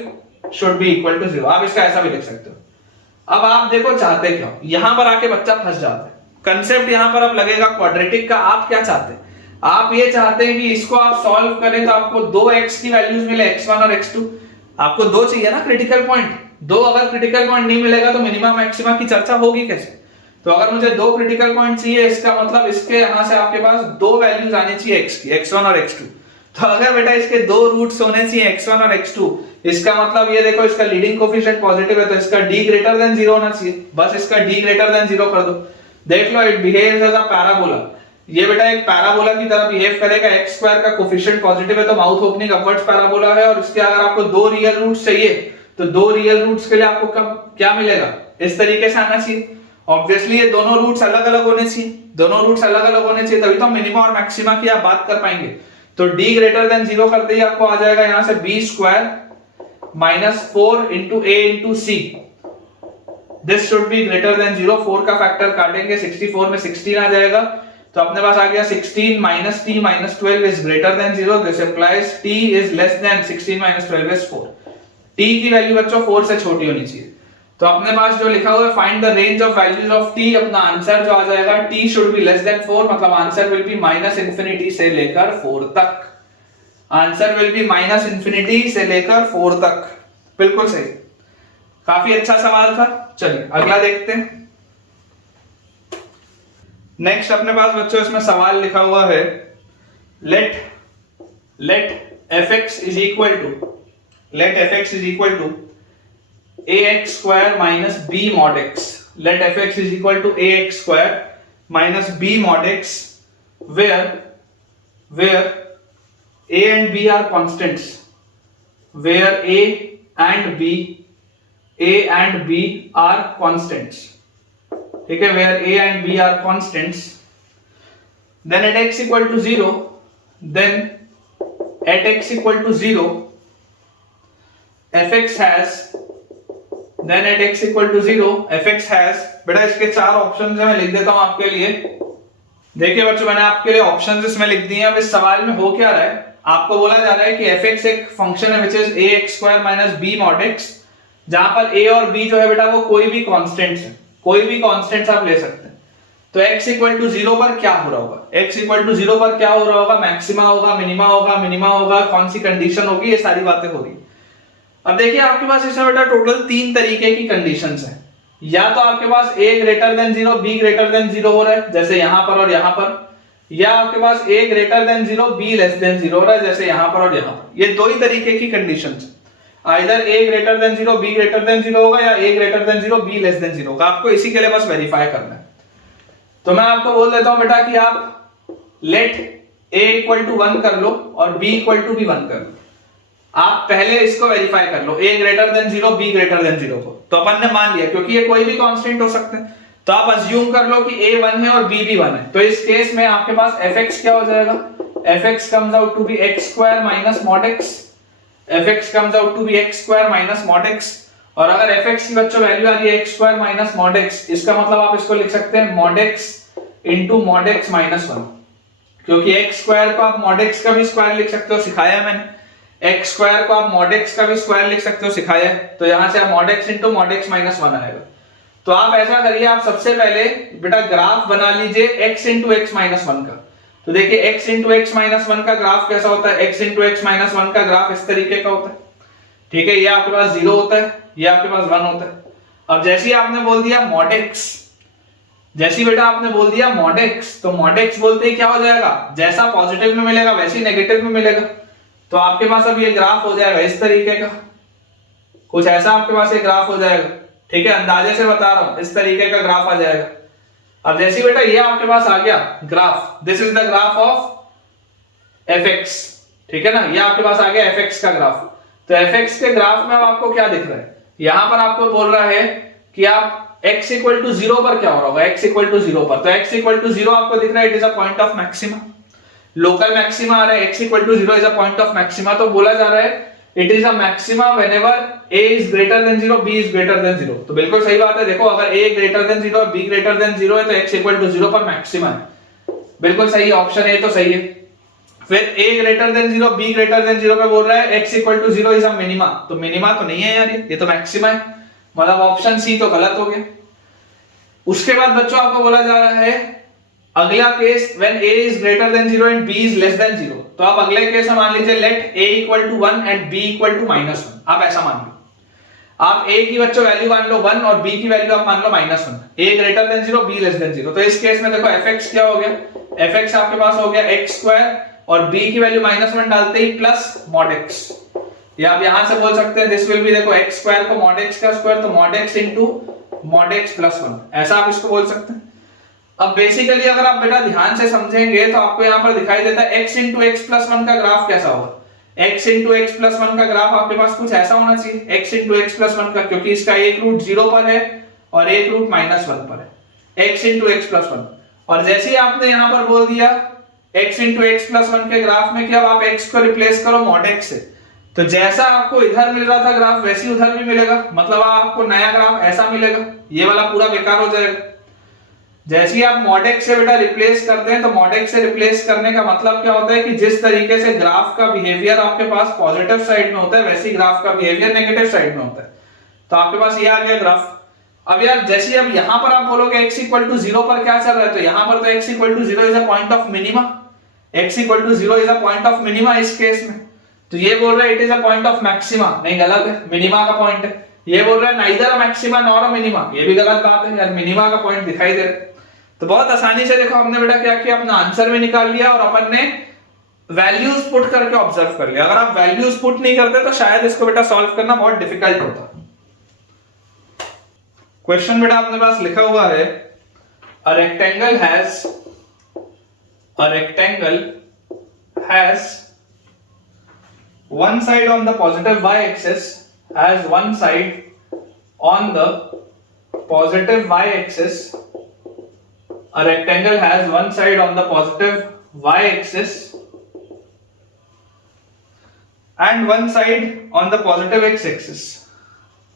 should be equal to 0, आप इसका ऐसा भी लिख सकते हो। अब आप देखो चाहते क्यों, यहां पर आके बच्चा फंस जाता है, कंसेप्ट यहां पर अब लगेगा क्वाड्रेटिक का। आप क्या चाहते हैं, आप ये चाहते हैं कि इसको आप सॉल्व करें तो आपको दो x की वैल्यूज मिले, x1 और x2, आपको दो चाहिए ना क्रिटिकल पॉइंट, दो अगर क्रिटिकल पॉइंट नहीं मिलेगा तो मिनिमम मैक्सिमा की चर्चा होगी कैसे। तो अगर मुझे दो क्रिटिकल पॉइंट चाहिए, इसका मतलब इसके यहां से आपके पास दो वैल्यूज आनी चाहिए x की, x1 और x2। तो अगर बेटा इसके दो रूट्स होने चाहिए x1 और x2, इसका मतलब ये देखो इसका लीडिंग कोएफिशिएंट पॉजिटिव है तो इसका d ग्रेटर देन 0 होना चाहिए, बस इसका d ग्रेटर देन 0 कर दो। देख लो it behaves as a parabola, ये बेटा एक पैराबोला की तरह बिहेव करेगा, x स्क्वायर का कोएफिशिएंट पॉजिटिव है तो माउथ ओपनिंग अपवर्ड्स पैराबोला है, और इसके अगर आपको दो रियल रूट्स चाहिए तो दो रियल रूट्स के लिए आपको कब क्या मिलेगा, इस तरीके से आना चाहिए। ऑब्वियसली ये दोनों रूट्स अलग अलग होने चाहिए, दोनों रूट्स अलग अलग होने चाहिए, तभी तो हम मिनिमा और मैक्सिमा की आप बात कर पाएंगे। तो d ग्रेटर देन 0 करते ही आपको आ जाएगा यहां से b square minus 4 into a into c, this should be greater than 0। 4 का फैक्टर काटेंगे 64 में 16 आ जाएगा, तो अपने पास आ गया 16 minus t minus 12 is greater than 0, this implies t is less then 16 minus 12 is 4। t की वैल्यू बच्चों 4 से छोटी होनी चाहिए, तो अपने पास जो लिखा हुआ है find the range of values of t, अपना आंसर जो आ जाएगा t should be less than 4, मतलब answer will be minus infinity से लेकर 4 तक, answer will be minus infinity से लेकर 4 तक, बिल्कुल सही, काफी अच्छा सवाल था। चलिए अगला देखते हैं। नेक्स्ट अपने पास बच्चों इसमें सवाल लिखा हुआ है, let fx is equal to ax square minus b mod x, let fx is equal to ax square minus b mod x where a and b are constants, where a and b are constants, ठीक है, where a and b are constants, then at x equal to 0, then at x equal to 0 fx has, then at x equal to 0 fx has, बेटा इसके चार ऑप्शंस हैं, मैं लिख देता हूं आपके लिए। देखिए बच्चों मैंने आपके लिए ऑप्शंस इसमें लिख दिए हैं। अब इस सवाल में हो क्या रहा है, आपको बोला जा रहा है कि fx एक फंक्शन है which is ax square minus b mod x, जहां पर a और b जो है बेटा वो कोई भी कांस्टेंट्स है, कोई भी कांस्टेंट्स आप ले सकते हैं। तो x इक्वल टू 0 पर क्या हो रहा होगा, x इक्वल टू 0 पर क्या हो रहा होगा, मैक्सिमा होगा, मिनिमा होगा, कौन सी कंडीशन होगी, ये सारी बातें होगी। अब देखिए आपके पास इसमें बेटा टोटल तीन तरीके की कंडीशंस हैं, या तो आपके पास a greater than 0 b greater than 0 हो रहा है जैसे यहां पर और यहां पर, या आपके पास a greater than 0 b less than 0 हो रहा है जैसे यहां पर और यहां पर। ये दो ही तरीके की conditions, either a greater than 0 b greater than 0 होगा या a greater than 0 b less than 0 होगा, आपको इसी के लिए बस वेरीफाई करना है। तो मैं आपको बोल देता हूं बेटा कि आप लेट a इक्वल टू 1 कर लो और b इक्वल टू भी 1 कर लो, आप पहले इसको वेरीफाई कर लो, a greater than 0 b greater than 0 को, तो अपन ने मान लिया क्योंकि ये कोई भी कांस्टेंट हो सकते हैं, तो आप अज्यूम कर लो कि a 1 है और b भी 1 है। तो इस केस में आपके पास fx क्या हो जाएगा, fx comes out to be x square minus mod x, fx comes out to be x square minus mod x, और अगर fx की बच्चों वैल्यू आ रही है x square minus mod x, इसका मतलब आप इसको लिख सकते हैं mod x into mod x minus 1, क्योंकि x स्क्वायर को आप mod x का भी स्क्वायर लिख सकते हो, सिखाया है मैंने, x स्क्वायर को आप mod x का भी स्क्वायर लिख सकते हो, सिखाया है, तो यहां से आप mod x into mod x minus 1 आएगा। तो आप ऐसा करिए, आप सबसे पहले बेटा ग्राफ बना लीजिए x into x minus 1 का। तो देखिए x into x minus 1 का ग्राफ कैसा होता है, x into x minus 1 का ग्राफ इस तरीके का होता है, ठीक है, ये आपके पास 0 होता है, ये आपके पास 1 होता है। अब जैसे ही आपने बोल दिया mod x, जैसी बेटा आपने बोल दिया mod x, तो mod x बोलते ही क्या हो जाएगा, जैसा पॉजिटिव में मिलेगा वैसे ही नेगेटिव में मिलेगा, तो आपके पास अब ये ग्राफ हो जाएगा इस तरीके का, कुछ ऐसा आपके पास ये ग्राफ हो जाएगा, ठीक है, अंदाजे से बता रहा हूं, इस तरीके का ग्राफ आ जाएगा। अब जैसे बेटा ये आपके पास आ गया graph, this is the graph of fx, ठीक है ना। ये आपके पास आ गया fx का ग्राफ। तो fx के ग्राफ में अब आपको क्या दिख रहा है, यहां पर आपको बोल रहा है कि आप x इक्वल टू 0 पर क्या हो रहा होगा, x इक्वल टू 0 पर, तो x इक्वल टू 0 आपको दिख रहा है, it is a point of maxima, local maxima आ रहा है, x equal to 0 is a point of maxima. तो बोला जा रहा है it is a maxima whenever a is greater than 0, b is greater than 0। तो बिल्कुल सही बात है, देखो अगर a ग्रेटर देन 0 और b ग्रेटर देन 0 है तो x इक्वल टू 0 पर मैक्सिमा है, बिल्कुल सही है, ऑप्शन ए तो सही है। फिर a greater than 0, b greater than 0 पे बोल रहा है x equal to 0 is a minima, तो मिनिमा तो नहीं है यार, ये तो मैक्सिमा है, मतलब ऑप्शन सी तो गलत हो गया। उसके बाद बच्चों आपको बोला जा रहा है अगला case when a is greater than 0 and b is less than 0। तो आप अगले केस में मान लीजिए let a equal to 1 and b equal to -1, आप ऐसा मान लो, आप a की बच्चों वैल्यू मान लो 1 और b की वैल्यू आप मान लो -1, a greater than 0, b less than 0। तो इस केस में देखो fx क्या हो गया, fx आपके पास हो गया x स्क्वायर और b की वैल्यू -1 डालते ही प्लस mod x, या आप यहां से बोल सकते हैं दिस विल बी, देखो x स्क्वायर को mod x का स्क्वायर, तो mod x into mod x plus 1, ऐसा आप इसको बोल सकते हैं। अब बेसिकली अगर आप बेटा ध्यान से समझेंगे तो आपको यहां पर दिखाई देता है x इंटू एक्स प्लस 1 का ग्राफ कैसा होगा, x इंटू एक्स प्लस 1 का ग्राफ आपके पास कुछ ऐसा होना चाहिए, x इंटू एक्स प्लस 1 का, क्योंकि इसका एक रूट 0 पर है और एक रूट -1 पर है, x इंटू एक्स प्लस 1। और जैसे ही आपने यहां पर बोल दिया x इंटू एक्स प्लस 1 के ग्राफ में कि अब आप x को रिप्लेस करो mod x से, तो जैसा आपको इधर मिल रहा था ग्राफ वैसे ही उधर भी मिलेगा, मतलब आपको नया ग्राफ ऐसा मिलेगा, ये वाला पूरा बेकार हो जाएगा। जैसे ही आप mod x से बेटा रिप्लेस करते हैं, तो mod x से रिप्लेस करने का मतलब क्या होता है कि जिस तरीके से ग्राफ का बिहेवियर आपके पास पॉजिटिव साइड में होता है वैसे ही ग्राफ का बिहेवियर नेगेटिव साइड में होता है। तो आपके पास ये आ गया ग्राफ। अब यार जैसे अब यहां पर आप बोलोगे x इक्वल टू 0 पर क्या चल रहा है, तो यहां पर तो x equal to 0 is a point of minima, x equal to 0 is a point of minima इस केस में। तो ये बोल रहा है it is a point of maxima, नहीं गलत है, मिनिमा का पॉइंट है। ये बोल रहा है neither a maxima nor a minima, ये भी गलत बात है यार, मिनिमा का पॉइंट दिखाई दे रहा है। तो बहुत आसानी से देखो हमने बेटा क्या किया, अपना आंसर भी निकाल लिया और अपन ने वैल्यूज पुट करके ऑब्जर्व कर लिया। अगर आप वैल्यूज पुट नहीं करते तो शायद इसको बेटा सॉल्व करना बहुत डिफिकल्ट होता। क्वेश्चन बेटा अपने पास लिखा हुआ है a rectangle has one side on the positive y-axis, has one side on the positive y-axis. A rectangle has one side on the positive y-axis and one side on the positive x-axis,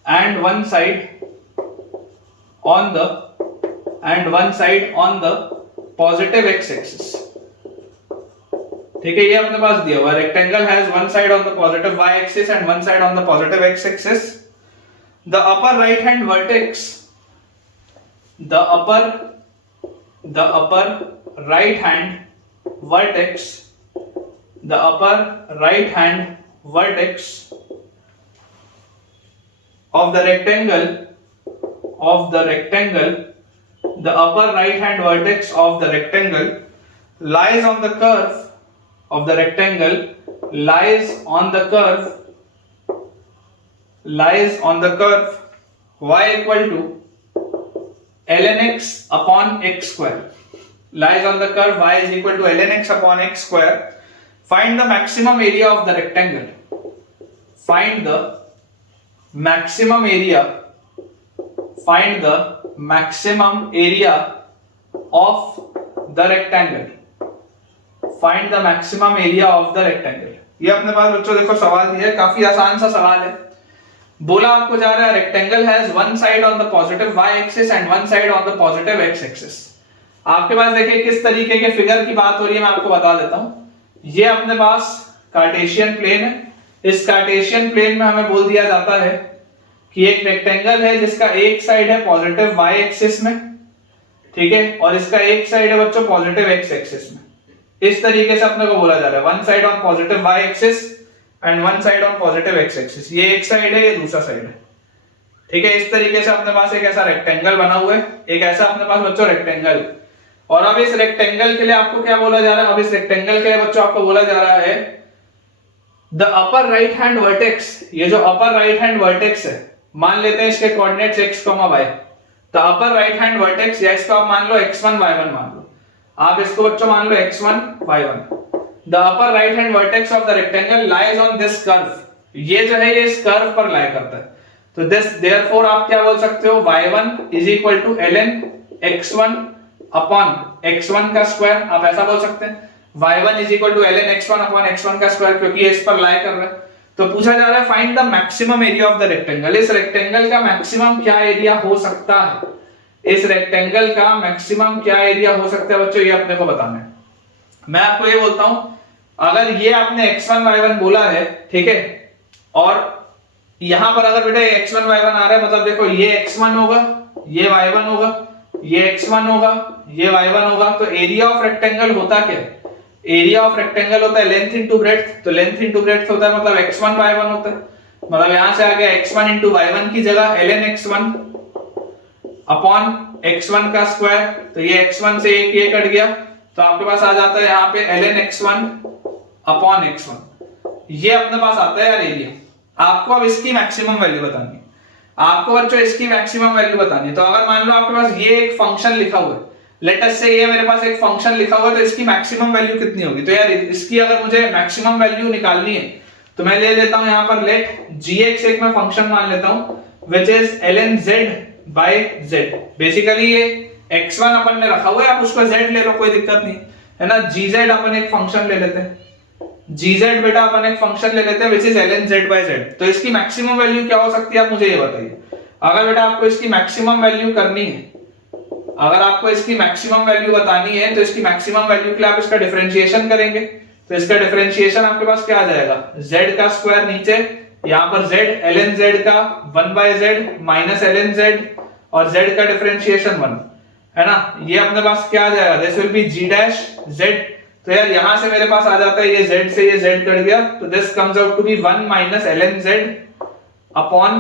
and one side on the positive x-axis. ठीक है, ये अपने पास दिया हुआ है rectangle has one side on the positive y axis and one side on the positive x axis. The upper right hand vertex of the rectangle lies on the curve y equal to ln x upon x square. Lies on the curve y is equal to ln x upon x square. Find the maximum area of the rectangle. Find the maximum area of the rectangle. Find the maximum area of the rectangle. ये अपने पास बच्चों देखो सवाल दिया है, काफी आसान सा सवाल है। बोला आपको जा रहा है rectangle has one side on the positive y axis and one side on the positive x axis. आपके पास देखिए किस तरीके के फिगर की बात हो रही है, मैं आपको बता देता हूं। ये अपने पास कार्टेशियन प्लेन है, इस कार्टेशियन प्लेन में हमें बोल दिया जाता है कि एक रेक्टेंगल है जिसका एक साइड है पॉजिटिव y एक्सिस में, ठीक है, और इसका एक साइड है बच्चों पॉजिटिव x एक्सिस में। इस तरीके से अपने को बोला जा रहा है one side on positive y axis and one side on positive x axis. ये एक साइड है, ये दूसरा साइड है, ठीक है। इस तरीके से अपने पास एक ऐसा रेक्टेंगल बना हुआ है, एक ऐसा अपने पास बच्चों रेक्टेंगल। और अब इस रेक्टेंगल के लिए आपको क्या बोला जा रहा है, अब इस रेक्टेंगल के लिए बच्चों आपको बोला जा रहा है the upper right hand vertex. ये जो अपर राइट हैंड वर्टेक्स है, मान लेते हैं इसके कोऑर्डिनेट्स x, y। तो अपर राइट हैंड वर्टेक्स या इसको आप मान लो x1 y1 मान लो, आप इसको बच्चों मान लो x1 y1। The upper right hand vertex of the rectangle lies on this curve, ये जो है ये इस कर्व पर लाई करता है, तो दिस देयरफॉर आप क्या बोल सकते हो, y1 is equal to ln x1 upon x1 का स्क्वायर, आप ऐसा बोल सकते हैं y1 is equal to ln x1 upon x1 का स्क्वायर, क्योंकि ये इस पर लाई कर रहा है। तो पूछा जा रहा है find the maximum area of the rectangle, इस रेक्टेंगल का मैक्सिमम क्या एरिया हो सकता है, इस रेक्टेंगल का मैक्सिमम क्या एरिया हो सकता है बच्चों, ये अपने को बताना है। मैं आपको ये बोलता हूं, अगर ये आपने x1 y1 बोला है, ठीक है, और यहां पर अगर बेटा x1 y1 आ रहा है, मतलब देखो ये x1 होगा, ये y1 होगा, ये x1 होगा, ये y1 होगा, तो एरिया ऑफ रेक्टेंगल होता क्या, एरिया ऑफ रेक्टेंगल होता है लेंथ इनटू ब्रेड्थ, तो लेंथ इनटू ब्रेड्थ होता है मतलब x1 y1 होता है, मतलब यहां से आ गया x1 इनटू y1 की जगह ln x1 अपॉन x1 का स्क्वायर, तो ये x1 से एक ये कट गया, तो आपके पास आ जाता है यहाँ पे ln x1 अपॉन x1, ये अपने पास आता है यार एरिया। आपको अब इसकी मैक्सिमम वैल्यू बतानी है, आपको बच्चों इसकी मैक्सिमम वैल्यू बतानी है। तो अगर मान लो आपके पास ये एक फंक्शन लिखा हुआ है, लेट अस से ये मेरे पास एक फंक्शन लिखा हुआ है, तो इसकी मैक्सिमम वैल्यू कितनी होगी, तो यार इसकी अगर मुझे मैक्सिमम वैल्यू निकालनी है तो मैं ले लेता हूं यहाँ पर लेट gx एक मैं फंक्शन मान लेता हूं which is ln z by z, basically ये x1 अपन ने रखा हुआ है, आप उसका z ले लो कोई दिक्कत नहीं है ना, gz अपन एक फंक्शन ले लेते हैं, gz बेटा अपन एक फंक्शन ले लेते हैं which is ln z by z। तो इसकी मैक्सिमम वैल्यू क्या हो सकती है आप मुझे ये बताइए। अगर बेटा आपको इसकी मैक्सिमम वैल्यू करनी है, अगर आपको इसकी मैक्सिमम वैल्यू बतानी है, तो इसकी मैक्सिमम वैल्यू के लिए आप इसका डिफरेंशिएशन करेंगे, तो इसका डिफरेंशिएशन आपके पास क्या आ जाएगा, z का स्क्वायर नीचे, यहाँ पर z ln z का 1/z माइनस ln z और z का डिफरेंशिएशन 1 है ना, ये अपने पास क्या आ जाएगा, this will B g dash z। तो यार यहां से मेरे पास आ जाता है ये z से ये z कट गया, तो this comes out to be 1 minus ln z upon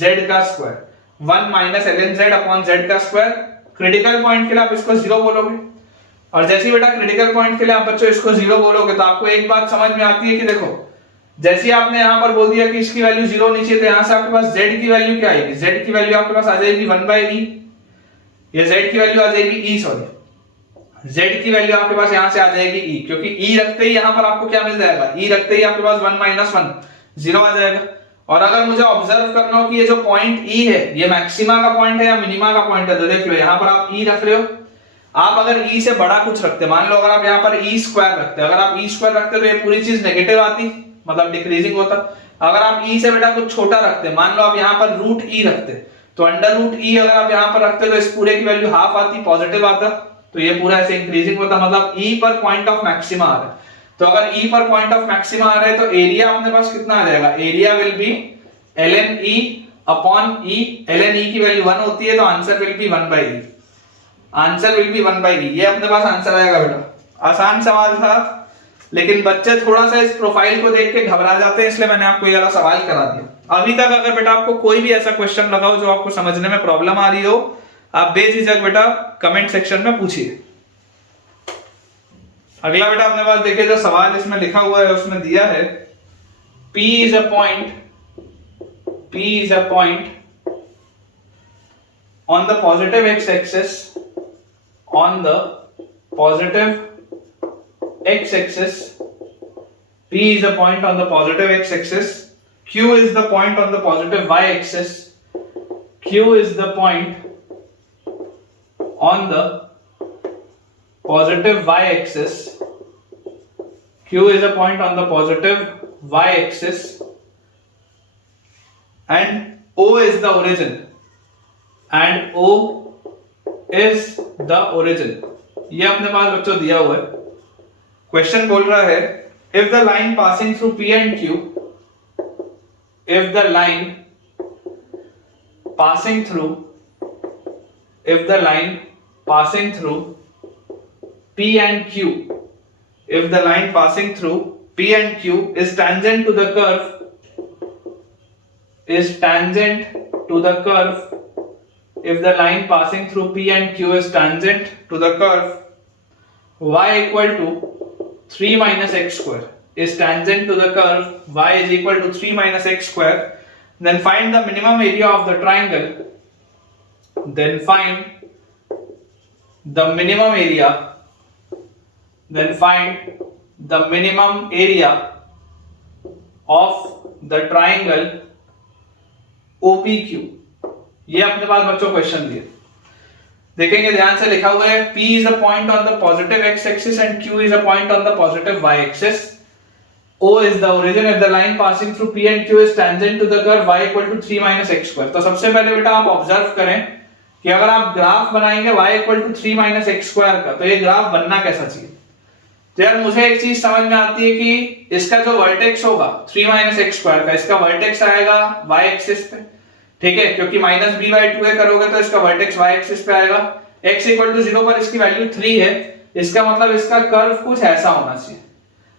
z का square, 1 minus ln z upon z का स्क्वायर। क्रिटिकल पॉइंट के लिए आप इसको 0 बोलोगे, और जैसे ही बेटा क्रिटिकल पॉइंट के लिए आप बच्चों इसको 0 बोलोगे तो आपको एक बात समझ में आती है कि देखो जैसे आपने यहां पर बोल दिया कि इसकी वैल्यू 0 होनी चाहिए, तो यहां से आपके पास z की वैल्यू क्या आएगी, z की वैल्यू आपके पास आ जाएगी 1/e, ये z की वैल्यू आ जाएगी e, सॉरी z की वैल्यू आपके पास यहां से आ जाएगी e, क्योंकि e रखते ही यहां पर आपको क्या मिल जाएगा, e रखते ही आपके पास 1 माइनस 1 0 आ जाएगा। और अगर मुझे ऑब्जर्व करना हो कि ये जो पॉइंट e है ये मैक्सिमा का पॉइंट है या मिनिमा का पॉइंट है, तो देख लो यहां पर आप e रख रहे हो, आप अगर e से बड़ा कुछ रखते, मान लो अगर आप यहाँ पर e स्क्वायर रखते, अगर आप e स्क्वायर रखते तो ये पूरी चीज नेगेटिव आती, मतलब डिक्रीजिंग होता। अगर आप e से बेटा कुछ छोटा रखते, मान लो आप यहाँ पर रूट e रखते, तो अंडर रूट e अगर आप यहाँ पर रखते तो इस पूरे की वैल्यू हाफ आती, पॉजिटिव आता, तो ये पूरा ऐसे इंक्रीजिंग होता, मतलब e पर पॉइंट ऑफ मैक्सिमा आ रहा है। तो अगर e पर पॉइंट ऑफ मैक्सिमा आ रहा है तो एरिया अपने पास कितना आ जाएगा, area will be ln e upon e, ln e की वैल्यू 1 होती है तो answer will be 1/e, answer will be 1/e, ये अपने पास आंसर आएगा बेटा। आसान सवाल था, लेकिन बच्चे थोड़ा सा इस प्रोफाइल को देख के घबरा जाते हैं, इसलिए मैंने आपको ये वाला सवाल करा दिया। अभी तक अगर बेटा आपको कोई भी ऐसा क्वेश्चन लगा हो जो आपको समझने में प्रॉब्लम आ रही हो, आप बेझिझक बेटा कमेंट सेक्शन में पूछिए। अगला बेटा अपने पास देखिए जो सवाल इसमें लिखा हुआ है उसमें दिया है P is a point on the positive x-axis, on the positive x-axis, P is a point on the positive x-axis, Q is the point on the positive y-axis, Q is the point on the positive y-axis, Q is a point on the positive y-axis, and O is the origin, and O is the origin। ये अपने पास बच्चों दिया हुआ है, क्वेश्चन बोल रहा है if the line passing through P and Q, if the line passing through P and Q, if the line passing through P and Q is tangent to the curve, if the line passing through P and Q is tangent to the curve y equal to 3 minus x square, is tangent to the curve y is equal to 3 minus x square, then find the minimum area of the triangle, then find the minimum area the minimum area of the triangle OPQ। ये अपने पास बच्चों क्वेश्चन दिए, देखेंगे ध्यान से लिखा हुआ है P is a point on the positive x axis and Q is a point on the positive y axis. O is the origin if the line passing through P and Q is tangent to the curve y equal to 3 minus x square। तो सबसे पहले बेटा आप ऑब्जर्व करें कि अगर आप ग्राफ बनाएंगे y equal to 3 minus x square का, तो ये ग्राफ बनना कैसा चाहिए। तो यार मुझे एक चीज समझ में आती है कि इसका जो वर्टेक्स होगा 3 minus x square का, इसका वर्टेक्स आएगा y एक्सिस पे, ठीक है, क्योंकि माइनस b बाई 2a करोगे तो इसका वर्टेक्स y एक्सिस पे आएगा। x इक्वल टू 0 पर इसकी वैल्यू 3 है, इसका मतलब इसका कर्व कुछ ऐसा होना चाहिए।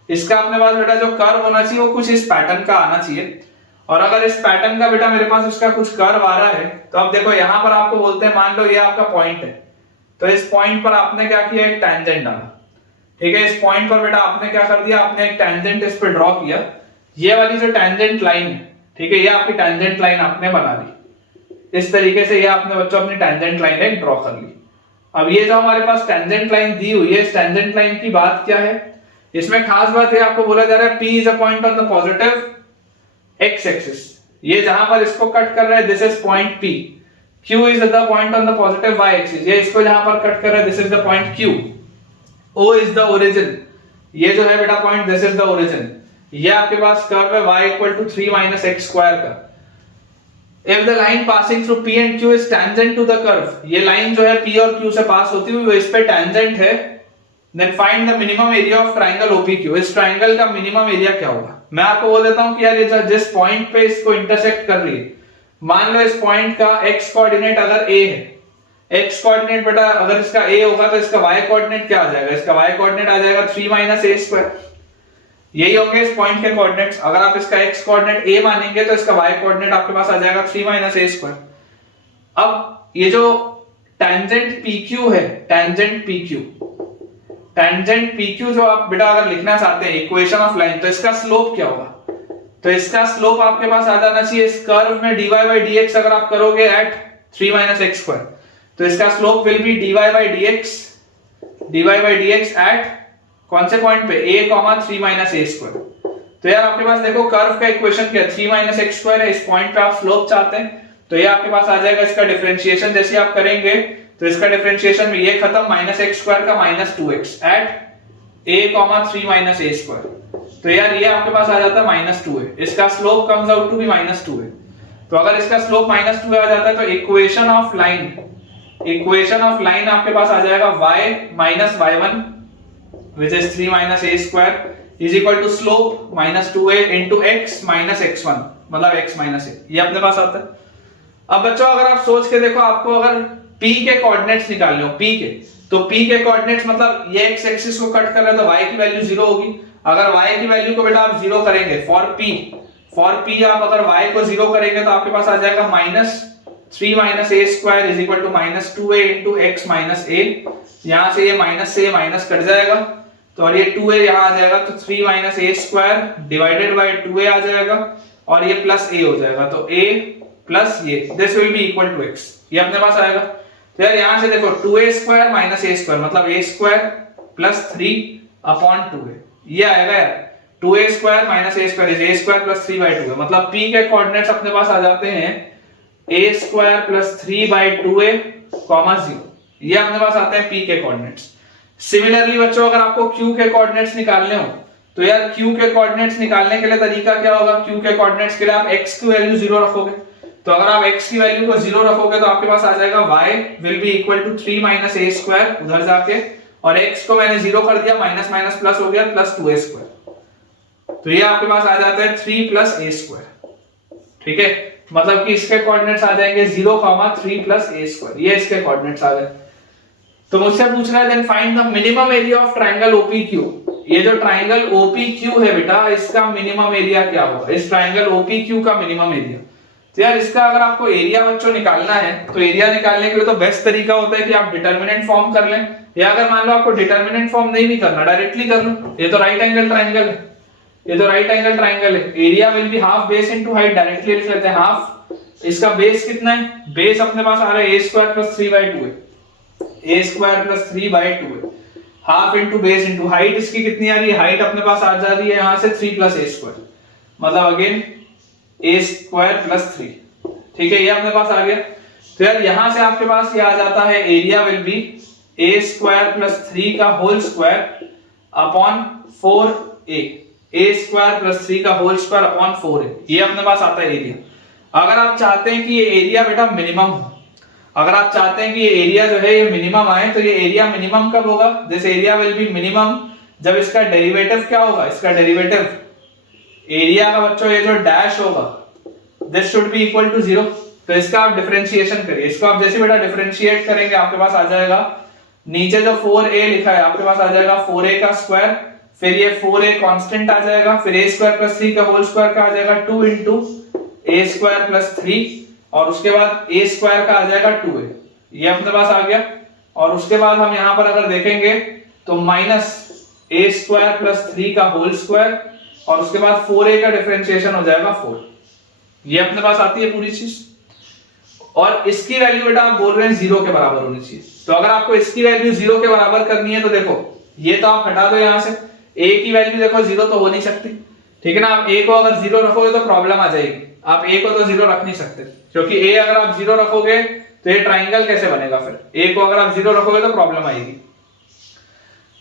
इसका अपने पास बेटा जो कर्व होना चाहिए वो कुछ इस पैटर्न का आना चाहिए। और अगर इस पैटर्न का बेटा मेरे पास इसका कुछ कर्व आ रहा है, तो अब देखो यहां पर आपको बोलते हैं, मान लो ये आपका पॉइंट है, तो इस पॉइंट पर आपने क्या किया, एक टैंजेंट डाला, ठीक है। इस पॉइंट पर बेटा आपने क्या कर दिया, आपने एक टैंजेंट इस पे ड्रॉ किया। ये वाली जो टैंजेंट लाइन है, ठीक है, ये आपकी टैंजेंट लाइन आपने बना ली। इस तरीके से ये आपने बच्चों अपनी टैंजेंट लाइन एक ड्रॉ कर ली। अब ये जो हमारे पास टैंजेंट लाइन दी हुई है, इस टैंजेंट लाइन की बात क्या है, इसमें खास बात है आपको बोला जा रहा है P is a point on the positive x axis। ये जहां पर इसको कट कर रहा है, this is point P। Q is the point on the positive y axis। ये इसको जहां पर कट कर रहा है, this is the point Q। O is the origin। ये जो है बेटा point, this is the origin. ये आपके पास कर्व है y equal to 3 minus x square का। If the line passing through P and Q is tangent to the curve, ये लाइन जो है P और Q से पास होती हुई वो इस पे tangent है, then find the minimum area of triangle OPQ। इस ट्राइंगल का मिनिमम एरिया क्या होगा। मैं आपको बोल देता हूं कि यार ये जिस पॉइंट पे इसको इंटरसेक्ट कर रही है, मान लो इस पॉइंट का x कोऑर्डिनेट अगर a है, x कोऑर्डिनेट बेटा अगर इसका a होगा तो इसका y कोऑर्डिनेट क्या आ जाएगा, इसका y कोऑर्डिनेट आ जाएगा 3 minus a square। यही होंगे इस पॉइंट के कोऑर्डिनेट्स। अगर आप इसका x कोऑर्डिनेट a मानेंगे तो इसका y कोऑर्डिनेट आपके पास आ जाएगा 3 minus a square। अब ये जो टेंजेंट PQ है, टेंजेंट PQ जो आप बेटा अगर लिखना चाहते हैं इक्वेशन ऑफ लाइन, तो इसका स्लोप क्या होगा, तो इसका स्लोप आपके पास आ जाना चाहिए इस कर्व में dy by dx अगर आप करोगे एट 3 minus x square, तो इसका slope will be dy by dx at कौन से पॉइंट पे, a, 3 minus a square। तो यार आपके पास देखो कर्व का इक्वेशन क्या है, 3 minus x square है। इस पॉइंट पे आप स्लोप चाहते हैं, तो ये आपके पास आ जाएगा। इसका डिफरेंशिएशन जैसे आप करेंगे तो इसका डिफरेंशिएशन में ये खत्म, माइनस एक्स स्क्वायर का minus 2x at a, 3 minus a square। तो यार ये आपके पास आ जाता है -2a। इसका slope comes out to be -2a। तो अगर इसका स्लोप -2a आ जाता है तो इक्वेशन ऑफ लाइन आपके पास आ जाएगा y minus y1 which is 3 minus a square is equal to slope -2a into x minus x1 मतलब x minus a। ये अपने पास आता है। अब बच्चों अगर आप सोच के देखो, आपको अगर p के कोऑर्डिनेट्स निकालने हो, तो p के कोऑर्डिनेट्स मतलब ये x एक्सिस को कट कर रहा है तो y की वैल्यू 0 होगी। अगर y की वैल्यू को बेटा आप 0 करेंगे फॉर p आप अगर y को 0 करेंगे तो आपके पास आ जाएगा -3 minus a square is equal to -2a into x minus a। यहां से ये माइनस से माइनस कट जाएगा, तो और ये 2a यहां आ जाएगा, तो 3 minus a square divided by 2a आ जाएगा और ये प्लस a हो जाएगा, तो a प्लस ये this will be equal to x। ये अपने पास आएगा। तो यार यहां से देखो 2a square minus a square मतलब a square plus 3 upon 2a, ये आएगा यार 2a square minus a square is a square plus 3 by 2a। मतलब p के कोऑर्डिनेट्स अपने पास आ जाते हैं a square plus 3 by 2a, 0। ये अपने पास आते हैं p के कोऑर्डिनेट्स। सिमिलरली बच्चों अगर आपको q के कोऑर्डिनेट्स निकालने हो, तो यार q के कोऑर्डिनेट्स निकालने के लिए तरीका क्या होगा, q के कोऑर्डिनेट्स के लिए आप x की वैल्यू 0 रखोगे। तो अगर आप x की वैल्यू को 0 रखोगे तो आपके पास आ जाएगा y will be equal to 3 minus a square उधर जाके, और x को मैंने 0 कर दिया, माइनस माइनस प्लस हो गया, प्लस 2a square। तो ये आपके पास आ जाता है 3 plus a square। ठीक है, मतलब कि इसके कोऑर्डिनेट्स आ जाएंगे 0, 3 plus a square। ये इसके कोऑर्डिनेट्स आ गए। तो मुझसे पूछ रहा है then find the minimum area of triangle OPQ। ये जो ट्रायंगल OPQ है बेटा, इसका मिनिमम एरिया क्या होगा, इस ट्रायंगल OPQ का मिनिमम एरिया। तो यार इसका अगर आपको एरिया बच्चों निकालना है, तो एरिया निकालने के लिए तो बेस्ट तरीका होता है कि आप डिटरमिनेंट फॉर्म कर लें, या अगर मान लो आपको डिटरमिनेंट फॉर्म नहीं भी करना, डायरेक्टली कर लो। ये तो राइट एंगल ट्रायंगल है, area will be half base into height, directly लिख लेते हैं हाफ। इसका बेस कितना है, बेस अपने पास आ रहा है a² + 3/2 है, a² + 3/2 है। Half into base into height, इसकी कितनी आ रही है, हाइट अपने पास आ जा रही है यहां से 3 प्लस ए स्क्वायर, मतलब अगेन ए स्क्वायर प्लस 3, ठीक है, ये अपने पास आ गया। तो यार यहां से आपके पास ये आ जाता है, area will be A square plus 3 का होल स्क्वायर अपॉन 4a, ए स्क्वायर प्लस 3 का होल स्क्वायर अपॉन 4a, ये अपने पास आता है एरिया। अगर आप चाहते हैं कि ये एरिया बेटा मिनिमम हो, अगर आप चाहते हैं कि ये एरिया जो है ये मिनिमम आए, तो ये एरिया मिनिमम कब होगा, this area will be minimum जब इसका डेरिवेटिव क्या होगा, इसका डेरिवेटिव एरिया का बच्चों ये जो डैश होगा this should be equal to 0। तो इसका आप डिफरेंशिएशन करिए, इसको आप जैसे बेटा डिफरेंशिएट करेंगे आपके पास आ जाएगा, नीचे जो 4a लिखा है आपके पास आ जाएगा 4a का स्क्वायर, फिर ये 4a कांस्टेंट आ जाएगा, फिर a स्क्वायर प्लस 3 का होल स्क्वायर का आ जाएगा 2 इंटू a स्क्वायर प्लस 3, और उसके बाद a स्क्वायर का आ जाएगा 2a, ये अपने पास आ गया। और उसके बाद हम यहां पर अगर देखेंगे तो माइनस a स्क्वायर प्लस 3 का होल स्क्वायर, और उसके बाद 4a का डिफरेंशिएशन हो जाएगा 4, ये अपने पास आती है पूरी चीज। और इसकी वैल्यू बेटा आप बोल रहे हैं 0 के बराबर होनी चाहिए, तो अगर आपको इसकी वैल्यू 0 के बराबर करनी है तो देखो ये तो आप हटा दो यहां से, a की वैल्यू देखो 0 तो हो नहीं सकती, ठीक है ना, आप a को अगर 0 रखोगे तो प्रॉब्लम आ जाएगी, आप a को तो 0 रख नहीं सकते, क्योंकि a अगर आप 0 रखोगे तो ये ट्राइंगल कैसे बनेगा, फिर a को अगर आप 0 रखोगे तो प्रॉब्लम आएगी।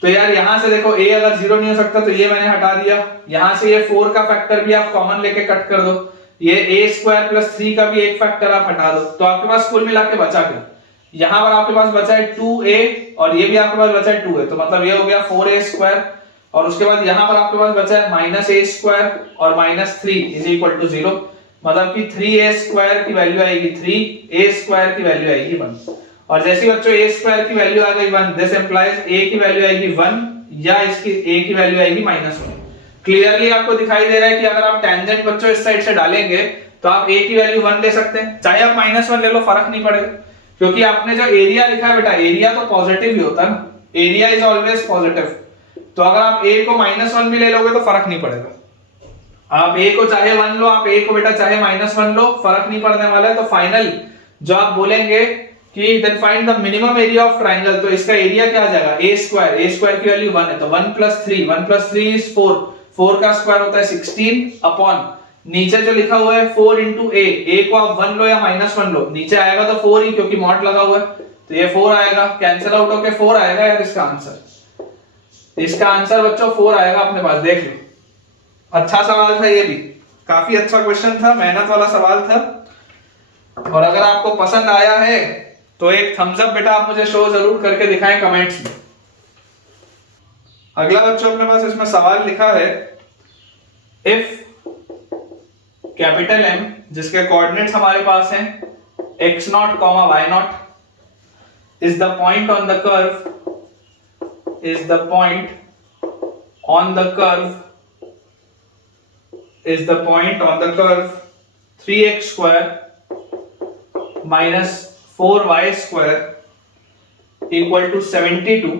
तो यार यहां से देखो a अगर 0 नहीं हो सकता तो ये मैंने हटा दिया, यहां से ये 4 का फैक्टर भी आप कॉमन लेके कट कर दो, ये a स्क्वायर प्लस 3 का भी एक फैक्टर आप हटा दो, तो आपके पास कुल मिला के बचा क्या, यहां पर आपके पास बचा है 2a और ये भी आपके पास बचा है 2a, तो मतलब ये हो गया 4a स्क्वायर, और उसके बाद यहां पर आपके पास बचा है माइनस a स्क्वायर और माइनस 3 इज इक्वल टू 0, मतलब कि 3a स्क्वायर की वैल्यू आएगी 3, a स्क्वायर की वैल्यू आएगी 1, और जैसे बच्चों a स्क्वायर की वैल्यू आ गई 1, दिस इंप्लाइज a की वैल्यू आएगी 1 या इसकी a की वैल्यू आएगी -1। क्लियरली आपको दिखाई दे रहा है कि अगर आप टेंजेंट बच्चों इस साइड से डालेंगे तो आप a की वैल्यू 1 ले सकते हैं, चाहे आप -1 ले लो, फर्क नहीं पड़ेगा, क्योंकि आपने जो एरिया लिखा है बेटा, एरिया तो पॉजिटिव ही होता है ना, एरिया इज ऑलवेज पॉजिटिव, तो अगर आप a को -1 भी ले लोगे तो फर्क नहीं पड़ेगा, आप a को चाहे 1 लो, आप a को बेटा चाहे -1 लो, फर्क नहीं पड़ने वाला है। तो फाइनल जो आप बोलेंगे कि then find the minimum area of triangle, तो इसका एरिया क्या आ जाएगा a स्क्वायर की वैल्यू 1 है तो 1 + 3 इज 4, 4 का स्क्वायर होता है 16 अपॉन नीचे जो लिखा हुआ है 4 into a को आप 1 लो या -1 लो, नीचे आएगा तो 4 ही, क्योंकि मॉड लगा हुआ है, तो ये 4 आएगा, कैंसिल आउट होके 4 आएगा यार इसका आंसर, इसका आंसर बच्चों 4 आएगा अपने पास, देख लो, अच्छा सवाल था ये भी, काफी अच्छा क्वेश्चन था, मेहनत वाला सवाल था, और अगर आपको पसंद आया है तो एक थम्स अप बेटा आप मुझे शो जरूर करके दिखाएं कमेंट्स में। अगला बच्चों अपने पास इसमें सवाल लिखा है, इफ कैपिटल M जिसके कोऑर्डिनेट्स हमारे पास हैं x0, y0 is the point on the curve, is the point on the curve, is the point on the curve 3x square minus 4y square equal to 72,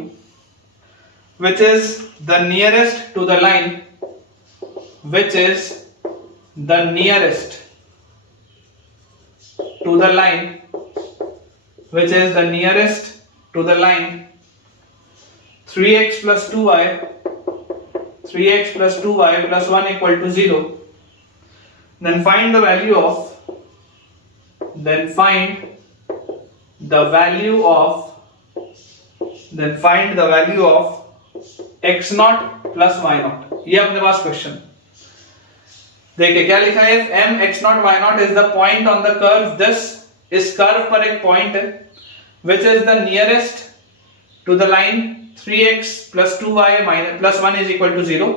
which is the nearest to the line, which is the nearest to the line, which is the nearest to the line 3x plus 2y, 3x plus 2y plus 1 equal to 0. Then find the value of, then find the value of, then find the value of x0 plus y0. ये अपने पास क्वेश्चन देखिए क्या लिखा है, m x0 y0 is the point on the curve, this इस कर्व पर एक पॉइंट है which is the nearest to the line 3x plus 2y minus plus 1 is equal to 0.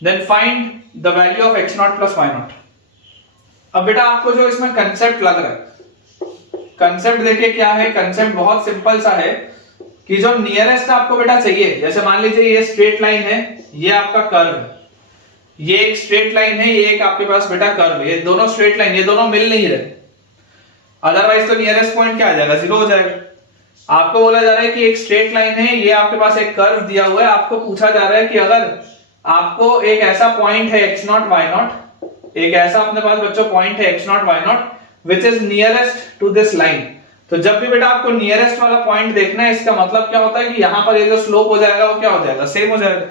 Then find the value of x0 plus y0. अब बेटा आपको जो इसमें कंसेप्ट लग रहा है, कंसेप्ट देखिए क्या है, कंसेप्ट बहुत सिंपल सा है कि जो नियरेस्ट आपको बेटा चाहिए, जैसे मान लीजिए ये स्ट्रेट लाइन है, ये आपका कर्व है, ये एक स्ट्रेट लाइन है, ये एक आपके पास बेटा कर्व है, ये दोनों स्ट्रेट लाइन, ये दोनों मिल नहीं रहे, अदरवाइज तो नियरेस्ट पॉइंट क्या आ जाएगा, 0 हो जाएगा। आपको बोला जा रहा है कि एक स्ट्रेट लाइन है, ये आपके पास एक कर्व दिया हुआ है, आपको पूछा जा रहा है कि अगर आपको एक ऐसा पॉइंट है x0 y0, एक ऐसा अपने पास बच्चों पॉइंट है x0 y0 which is nearest to this line, तो जब भी बेटा आपको नियरेस्ट वाला पॉइंट देखना है, इसका मतलब क्या होता है कि यहाँ पर ये जो स्लोप हो जाएगा वो क्या हो जाएगा, सेम हो जाएगा।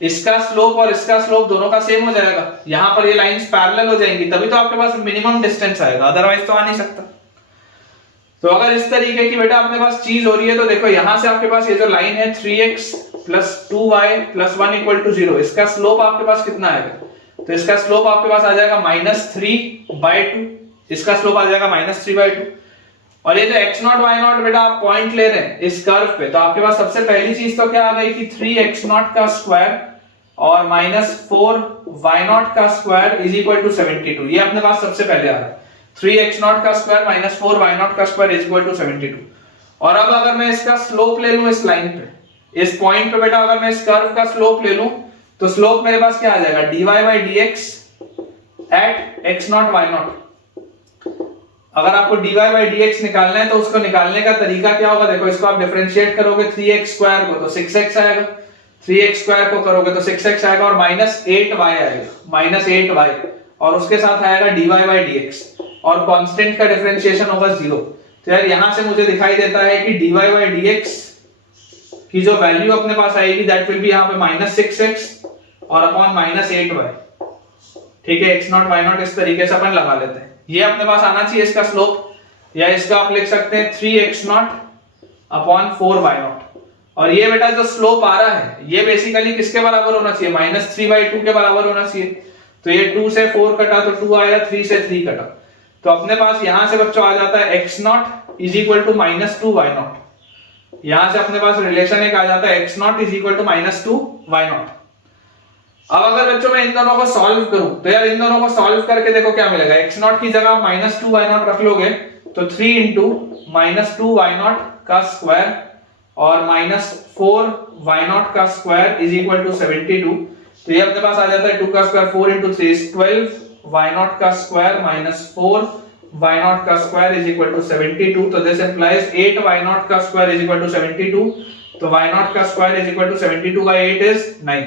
इसका स्लोप और इसका स्लोप दोनों का सेम हो जाएगा, यहाँ पर ये लाइंस पैरेलल हो जाएंगी, तभी तो आपके पास मिनिमम डिस्टेंस आएगा, अदरवाइज तो आ नहीं सकता। तो अगर इस तरीके की बेटा अपने पास चीज हो रही है तो देखो यहाँ से आपके पास ये जो लाइन है 3x + 2y + 1 = 0, इसका स्लोप आपके पास कितना आएगा, तो इसका स्लोप आपके पास आ जाएगा -3/2, इसका स्लोप आ जाएगा -3/2। और ये जो x0 y0 बेटा आप पॉइंट ले रहे हैं इस कर्व पे, तो आपके पास सबसे पहली चीज तो क्या आ गई कि 3x0² और -4y0² = 72, ये अपने पास सबसे पहले आ रहा है। 3x0² - 4y0² = 72। और अब अगर मैं इसका स्लोप ले लूं इस लाइन पे, इस पॉइंट पे बेटा अगर मैं इस कर्व का स्लोप ले लूं, तो स्लोप मेरे पास क्या आ जाएगा, dy/dx at x0 y0। अगर आपको dy/dx निकालना है तो उसको निकालने का तरीका क्या होगा, देखो इसको आप डिफरेंशिएट करोगे 3x² को तो 6x आएगा, 3x² को करोगे तो 6x आएगा और -8y आएगा, -8y, और उसके साथ आएगा dy/dx और कांस्टेंट का डिफरेंशिएशन होगा 0। तो यार यहां से मुझे दिखाई देता है कि dy/dx की जो वैल्यू अपने पास आएगी दैट विल बी यहाँ पे -6x और अपॉन -8y। ठीक है, x0 y0 इस तरीके से अपन लगा लेते हैं, ये अपने पास आना चाहिए इसका स्लोप, या इसका आप लिख सकते हैं 3x0 अपॉन 4y0। और ये बेटा जो स्लोप आ रहा है ये बेसिकली किसके बराबर होना चाहिए, -3/2 के बराबर होना चाहिए। तो ये 2 से 4 कटा तो 2 आया, 3 से 3 कटा, तो अपने पास यहां से बच्चों आ जाता है x0 = -2y0। यहां से अपने पास रिलेशन एक आ जाता है x0 = -2y0। अब अगर बच्चों मैं इन दोनों को सॉल्व करूं तो यार इन दोनों को सॉल्व करके देखो क्या मिलेगा, x0 की जगह -2y0 रख लोगे तो 3 × -2y0² और -4y0² = 72। तो ये अपने पास आ जाता है 2 का स्क्वायर 4 × 3 is 12y0² - 4y0² = 72। तो दिस implies 8y0² = 72। तो y0² = 72/8 is 9।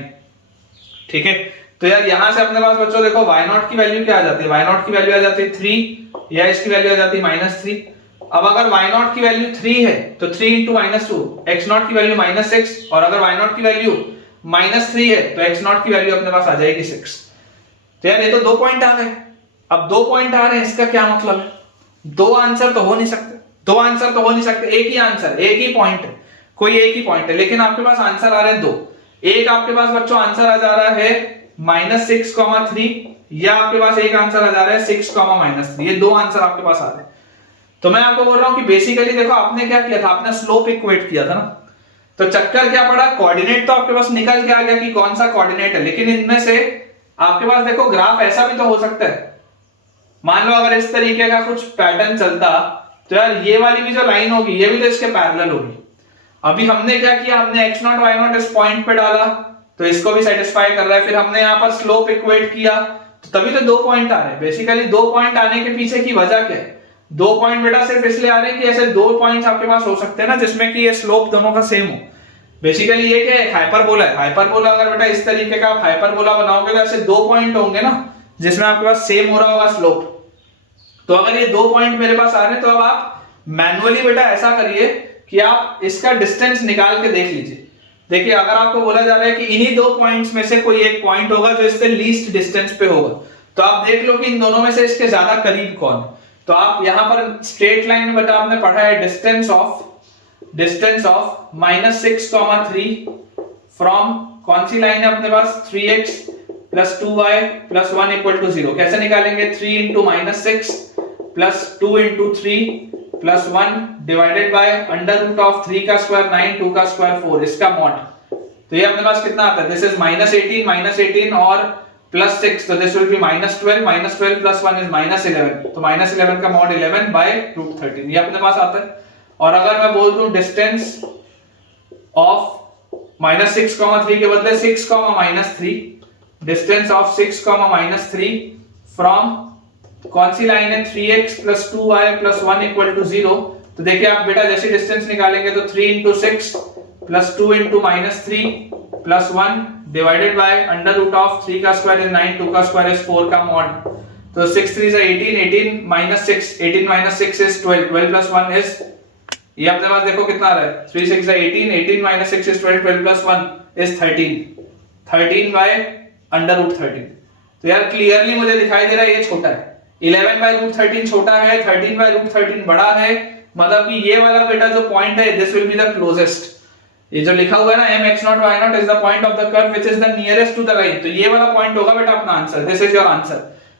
ठीक है, तो यार यहां से अपने पास बच्चों देखो y0 की वैल्यू क्या आ जाती है, y0 की वैल्यू आ जाती है 3, या इसकी वैल्यू आ जाती है -3। अब अगर y0 की वैल्यू 3 है तो 3 × -2, x0 की वैल्यू -6, और अगर y0 की वैल्यू -3 है तो x0 की वैल्यू अपने पास आ जाएगी 6। तो यार ये तो 2 पॉइंट आ गए। अब 2 पॉइंट आ रहे हैं, इसका क्या मतलब है, 2 आंसर तो हो नहीं सकते, 2 आंसर तो हो नहीं सकते, एक ही आंसर, एक ही पॉइंट है, कोई एक ही पॉइंट है, लेकिन आपके पास आंसर आ रहे हैं 2। एक आपके पास बच्चों आंसर आ जा रहा है -6,3, या आपके पास एक आंसर आ जा रहा है 6,-3, ये 2 आंसर आपके पास आ रहे हैं। तो मैं आपको बोल रहा हूं कि बेसिकली देखो आपने क्या किया था, आपने स्लोप इक्वेट किया था ना, तो चक्कर क्या पड़ा, कोऑर्डिनेट तो आपके पास निकल के आ गया कि कौन सा कोऑर्डिनेट है, लेकिन इनमें से आपके पास देखो ग्राफ ऐसा भी तो हो सकता है, मान लो अगर इस तरीके का कुछ पैटर्न चलता तो यार ये वाली भी जो लाइन होगी ये भी तो इसके पैरेलल होगी। अभी हमने क्या किया, हमने x0 y0 इस पॉइंट पे डाला तो इसको भी सेटिस्फाई कर रहा है, फिर हमने यहाँ पर स्लोप इक्वेट किया तो तभी तो 2 पॉइंट आ रहे हैं। बेसिकली 2 पॉइंट आने के पीछे की वजह क्या है, 2 पॉइंट बेटा सिर्फ इसलिए आ रहे हैं कि ऐसे 2 पॉइंट्स आपके पास हो सकते हैं ना जिसमें कि ये स्लोप दोनों का सेम हो। बेसिकली ये क्या है, हाइपरबोला है। हाइपरबोला अगर बेटा इस तरीके का आप हाइपरबोला बनाओगे तो ऐसे 2 पॉइंट होंगे ना जिसमें आपके पास सेम हो रहा होगा स्लोप। तो अगर ये 2 पॉइंट मेरे पास आ रहे हैं तो अब आप मैन्युअली बेटा ऐसा करिए कि आप इसका डिस्टेंस निकाल के देख लीजिए। देखिए अगर आपको बोला जा रहा है कि इन्हीं 2 पॉइंट्स में से कोई एक पॉइंट होगा जो इससे लीस्ट डिस्टेंस पे होगा, तो आप देख लो कि इन दोनों में से इसके ज्यादा करीब कौन है। तो आप यहां पर स्ट्रेट लाइन में बेटा आपने पढ़ा है डिस्टेंस ऑफ -6,3 फ्रॉम कौन सी लाइन है अपने पास, 3x + 2y + 1 = 0। कैसे निकालेंगे, 3 × -6 + 2 × 3 + 1 डिवाइडेड बाय √3 का स्क्वायर 9, 2 का स्क्वायर 4, इसका मॉड। तो ये अपने पास कितना आता है, दिस इज -18 और +6, तो दिस विल बी -12 + 1 is -11, तो -11 का मॉड 11 बाय √13, ये अपने पास आता है। और अगर मैं बोल दूं डिस्टेंस ऑफ -6,3 के बदले 6,-3, डिस्टेंस ऑफ 6,-3 फ्रॉम कौन सी लाइन है, 3x + 2y + 1 = 0। तो देखिए आप बेटा जैसे डिस्टेंस निकालेंगे तो 3 × 6 + 2 × -3 + 1 डिवाइडेड बाय √3 का स्क्वायर is 9, 2 का स्क्वायर is 4 का मॉड। तो 6 3 is 18, 18 minus 6, 18 minus 6 is 12, 12 plus 1 is, ये अपने पास देखो कितना आ रहा है, 3 6 is 18, 18 minus 6 is 12, 12 plus 1 is 13, 13 by under root 13। तो यार क्लियरली मुझे दिखाई दे रहा है ये छोटा है, 11 by root 13 छोटा है, 13 by root 13 बड़ा है, मतलब कि ये वाला बेटा जो पॉइंट है this will be the closest. ये जो लिखा हुआ है ना m x0 y0 is the point of the curve which is the nearest to the line, तो ये वाला पॉइंट होगा बेटा अपना answer, this is your answer.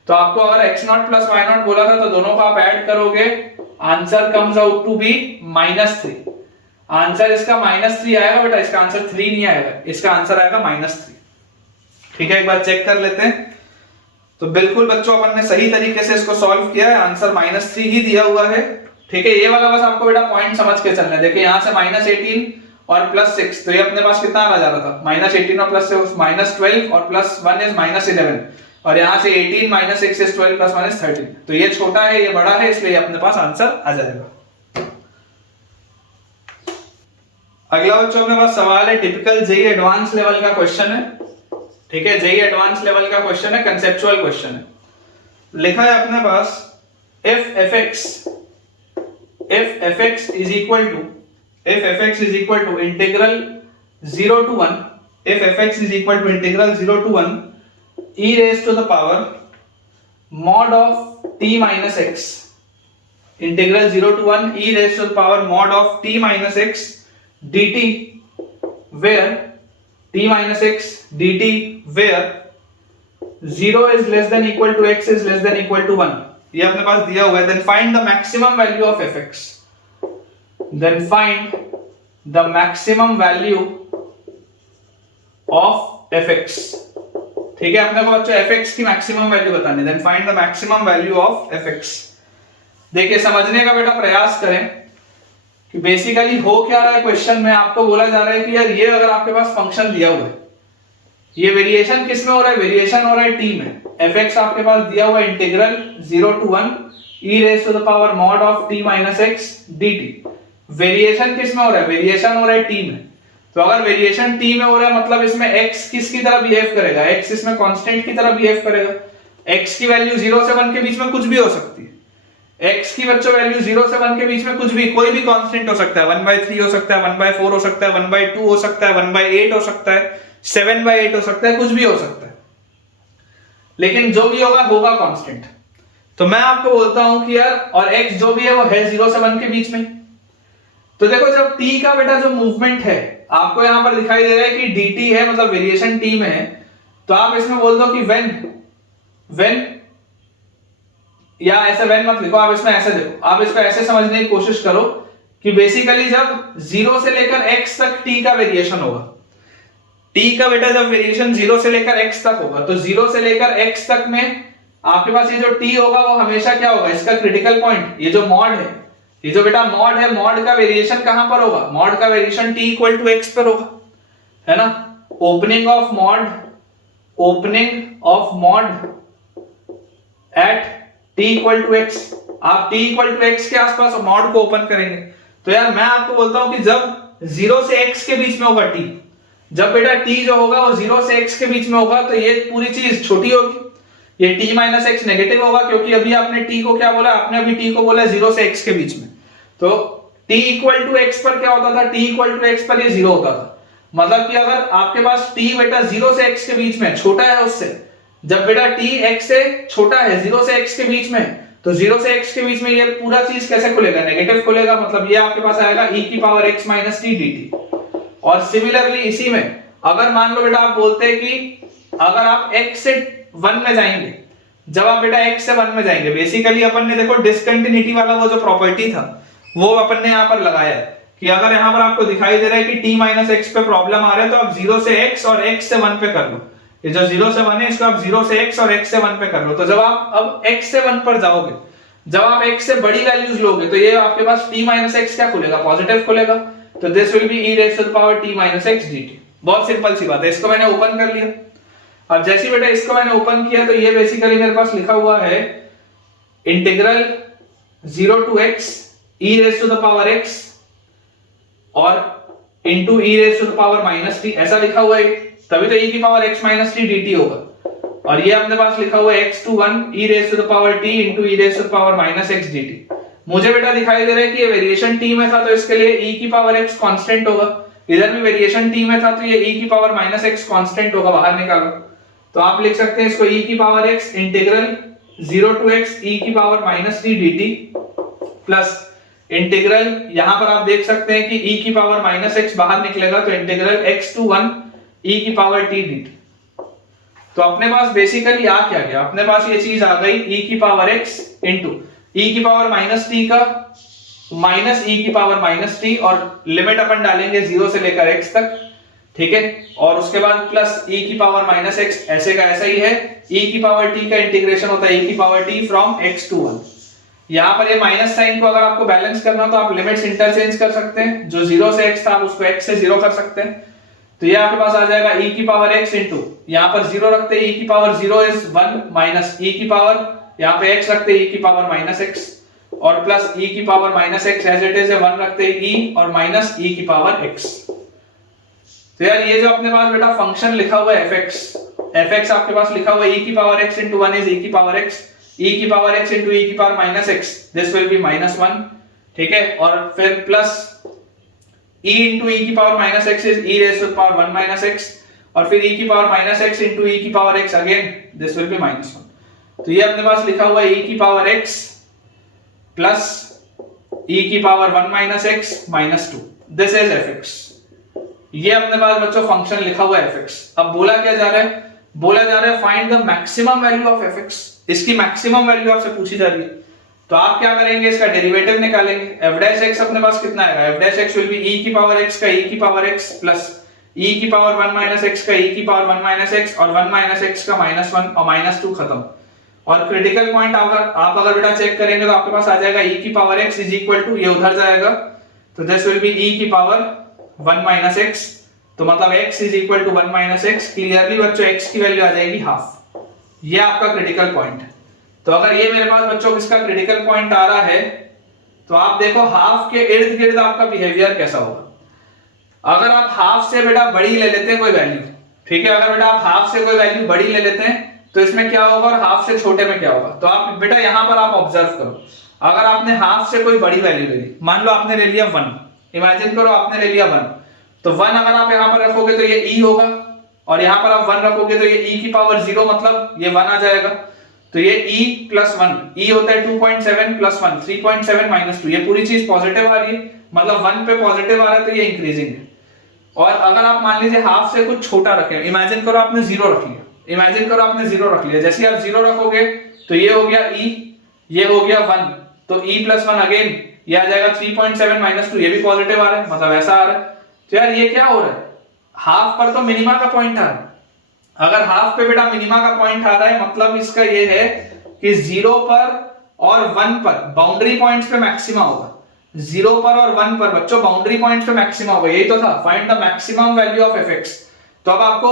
तो आपको अगर x0 plus y0 बोला था तो दोनों को आप ऐड करोगे, answer comes out to be -3। Answer इसका -3 आएगा बेटा, इसका आंसर 3 नहीं आएगा, इसका आंसर आएगा -3। ठीक है, एक बार चेक कर लेते हैं। तो बिल्कुल बच्चों अपन ने सही तरीके से इसको सॉल्व किया है, आंसर -3 ही दिया हुआ है। ठीक है, ये वाला बस आपको बेटा पॉइंट समझ के चलना है। देखिए यहाँ से -18 और +6, तो ये अपने पास कितना आ जा रहा था, -18 और +6 -12 और +1 इज -11, और यहाँ से 18 -6 इज 12 + 1 इज 13। तो ये छोटा है ये बड़ा है, इसलिए अपने पास आंसर आ जाएगा। अगला बच्चों अपने पास सवाल है, टिपिकल जेईई एडवांस लेवल का क्वेश्चन है। ठीक है, जेईई एडवांस लेवल का क्वेश्चन है, कंसेप्चुअल क्वेश्चन है। लिखा है अपने पास if fx is equal to integral 0 to 1, if fx is equal to integral 0 to 1 e raised to the power mod of t minus x, integral 0 to 1 e raised to the power mod of t minus x dt, where t minus x dt where 0 is less than equal to x is less than equal to 1, ये अपने पास दिया हुआ है। then find the maximum value of fx, then find the maximum value of fx। ठीक है, अपने को बच्चों fx की मैक्सिमम वैल्यू बतानी है, then find the maximum value of fx। देखिए समझने का बेटा प्रयास करें कि बेसिकली हो क्या रहा है क्वेश्चन में। आपको बोला जा रहा है कि यार ये अगर आपके पास फंक्शन दिया हुआ है, ये वेरिएशन किस में हो रहा है, वेरिएशन हो रहा है t में। fx आपके पास दिया हुआ है integral 0 to 1 e raised to the power mod of t minus x dt। Variation किस में हो रहा है, वेरिएशन हो रहा है t में। तो अगर वेरिएशन t में हो रहा है मतलब इसमें x किसकी तरह बिहेव करेगा, x इसमें कांस्टेंट की तरह बिहेव करेगा। x की वैल्यू 0 से 1 के बीच में कुछ भी हो सकती है, x की बच्चों वैल्यू 0 से 1 के बीच में कुछ भी, कोई भी कांस्टेंट हो सकता है, 1/3 हो सकता है, 1/4 हो सकता है, 1/2 हो सकता है, 1/8 हो सकता है, 7/8 हो सकता है, कुछ भी हो सकता है, लेकिन जो भी होगा होगा कांस्टेंट। तो मैं आपको बोलता हूं कि यार और x जो भी है वो है 0 से 1 के बीच में। तो देखो जब t का बेटा जो मूवमेंट है आपको यहां पर दिखाई दे रहा है कि dt है, मतलब वेरिएशन t में है, तो आप इसमें बोल दो कि when, या ऐसे when मत लिखो, आप इसमें ऐसे देखो, आप इसको ऐसे समझने की कोशिश करो कि बेसिकली जब 0 से लेकर x तक t का वेरिएशन होगा, t का बेटा जब वेरिएशन 0 से लेकर x तक होगा, तो 0 से लेकर x तक में आपके पास ये जो t होगा वो हमेशा क्या होगा, इसका क्रिटिकल पॉइंट, ये जो मॉड है, ये जो बेटा मॉड है, मॉड का वेरिएशन कहां पर होगा, मॉड का variation t equal to x पर होगा, है ना। Opening of mod at t equal to x, आप t इक्वल टू x के आसपास मॉड को ओपन करेंगे। तो यार मैं आपको बोलता हूं कि जब 0 से x के बीच में होगा t, जब बेटा t जो होगा वो 0 से x के बीच में होगा, तो ये पूरी चीज छोटी होगी, ये t माइनस x नेगेटिव होगा, क्योंकि अभी आपने t को क्या बोला, आपने अभी t को बोला 0 से x के बीच में। तो t इक्वल टू x पर क्या होता था, t इक्वल टू x पर ये 0 होता था, मतलब कि अगर आपके पास t बेटा 0 से x के बीच में छोटा है उससे, जब बेटा t x से छोटा है 0 से x के बीच में, तो 0 से x के बीच में ये पूरा चीज कैसे खुलेगा, नेगेटिव खुलेगा, मतलब ये आपके पास आएगा e की power x minus t dt। और सिमिलरली इसी में अगर मान लो बेटा आप बोलते हैं कि अगर आप x से 1 में जाएंगे, जब आप बेटा x से 1 में जाएंगे, बेसिकली अपन ने देखो डिसकंटिन्यूटी वाला वो जो प्रॉपर्टी था वो अपन ने यहाँ पर लगाया है कि अगर यहाँ पर आपको दिखाई दे रहा है कि t माइनस x पे प्रॉब्लम आ रहा है, तो आप 0 से x और x से 1 पे कर लो, ये जो 0 से 1 है इसको आप 0 से x और x से 1 पे कर लो। तो जब आप अब x से 1 पर जाओगे, जब आप x से बड़ी वैल्यूज लोगे, तो ये आपके पास t माइनस x क्या खुलेगा, पॉजिटिव खुलेगा, तो this will be e raise to the power t minus x dt। बहुत सिंपल सी बात है, इसको मैंने ओपन कर लिया। अब जैसे बेटा इसको मैंने ओपन किया तो ये बेसिकली मेरे पास लिखा हुआ है integral 0 to x e raise to the power x और into e raise to the power minus t, ऐसा लिखा हुआ है, तभी तो e की power x minus t dt होगा। और ये अपने पास लिखा हुआ है x to 1 e raised to the power t into e raised to the power minus x dt। मुझे बेटा दिखाई दे रहा है कि ये वेरिएशन t में था तो इसके लिए e की पावर x कांस्टेंट होगा, इधर भी वेरिएशन t में था तो ये e की पावर माइनस x कांस्टेंट होगा, बाहर निकालो तो आप लिख सकते हैं इसको e की power x integral 0 to x e की power minus t dt plus integral, यहां पर आप देख सकते हैं कि e की पावर माइनस x बाहर निकलेगा तो इंटीग्रल x to 1 e की पावर t dt। तो अपने पास बेसिकली आ क्या गया, अपने पास ये चीज आ गई e की पावर x इंटू e की पावर माइनस t का माइनस e की पावर माइनस t और लिमिट अपन डालेंगे 0 से लेकर x तक, ठीक है, और उसके बाद प्लस e की पावर माइनस x, ऐसे का ऐसा ही है, e की पावर t का इंटीग्रेशन होता है e की power t from x to 1। यहाँ पर ये माइनस साइन को अगर आपको बैलेंस करना हो तो आप लिमिट्स इंटरचेंज कर सकते हैं, जो 0 से x था आप उसको x से 0 कर सकते हैं, तो ये आपके पास आ जाएगा e की पावर x इंटू यहाँ पर 0 रखते e की पावर 0 इज 1 माइनस e की पावर यहाँ पे x रखते e की पावर माइनस x और प्लस e की power minus x as it is 1 रखते e और माइनस e की पावर x। तो यार ये जो अपने पास बेटा फंक्शन लिखा हुआ है fx आपके पास लिखा हुआ है e की power x into 1 is e की पावर x, e की पावर x इंटू e की power minus x, this will be minus 1, ठीक है, और फिर प्लस e into e की power minus x is e raised to the power 1 minus x और फिर e की power minus x into e की power x again this will be minus 1। तो ये अपने पास लिखा हुआ है e की पावर x प्लस e की power 1 minus x minus 2, this is fx। ये अपने पास बच्चों फंक्शन लिखा हुआ है fx। अब बोला क्या जा रहा है, बोला जा रहा है find the maximum value of fx, इसकी मैक्सिमम वैल्यू आपसे पूछी जा रही है, तो आप क्या करेंगे, इसका डेरिवेटिव निकालेंगे। f डैश x अपने पास कितना आएगा, f dash x will be e की पावर x का e की पावर x प्लस e की पावर 1 माइनस x का e की पावर 1 माइनस x और 1 माइनस x का माइनस 1 और माइनस 2 खत्म। और क्रिटिकल पॉइंट आप अगर बेटा चेक करेंगे तो आपके पास आ जाएगा e की power x is equal to, ये उधर जाएगा तो दिस विल बी e की पावर 1 माइनस x, तो मतलब x is equal to 1 minus x, clearly बच्चों x की वैल्यू आ जाएगी हाफ। ये आपका क्रिटिकल पॉइंट है। तो अगर ये मेरे पास बच्चों इसका क्रिटिकल पॉइंट आ रहा है तो आप देखो हाफ के इर्द गिर्द आपका बिहेवियर कैसा होगा। अगर आप हाफ से बेटा बड़ी ले लेते हैं कोई वैल्यू, ठीक है, अगर बेटा आप हाफ से कोई वैल्यू बड़ी ले लेते हैं तो इसमें क्या होगा और हाफ से छोटे में क्या होगा, तो आप बेटा यहां पर आप ऑब्जर्व करो, अगर आपने हाफ से कोई बड़ी वैल्यू ले ली, मान लो आपने ले लिया 1, इमेजिन करो आपने ले लिया 1, तो 1 अगर आप यहां पर रखोगे तो ये e होगा और यहां पर आप 1 रखोगे तो ये e की पावर 0 मतलब ये 1 आ जाएगा, तो ये e प्लस 1, e होता है 2.7 प्लस 1 3.7 माइनस 2, ये पूरी चीज पॉजिटिव आ रही है, मतलब 1 पे पॉजिटिव आ रहा है तो ये इंक्रीजिंग है। और अगर आप मान लीजिए हाफ से कुछ छोटा रखें, इमेजिन करो आपने 0 रख लिया, इमेजिन करो आपने 0 रख लिया, जैसे आप 0 रखोगे तो ये हो गया e, ये हो गया 1, तो e प्लस 1 अगेन ये आ जाएगा 3.7 माइनस 2, ये भी पॉजिटिव आ रहा है, मतलब ऐसा आ रहा है। तो यार ये क्या हो रहा है, हाफ पर तो मिनिमा का पॉइंट आ रहा है, अगर हाफ पे बेटा मिनिमा का पॉइंट आ रहा है मतलब इसका ये है कि 0 पर और 1 पर बाउंड्री पॉइंट्स पे मैक्सिमा होगा, 0 पर और 1 पर बच्चों बाउंड्री पॉइंट्स पे मैक्सिमा होगा, यही तो था, find the maximum value of fx। तो अब आपको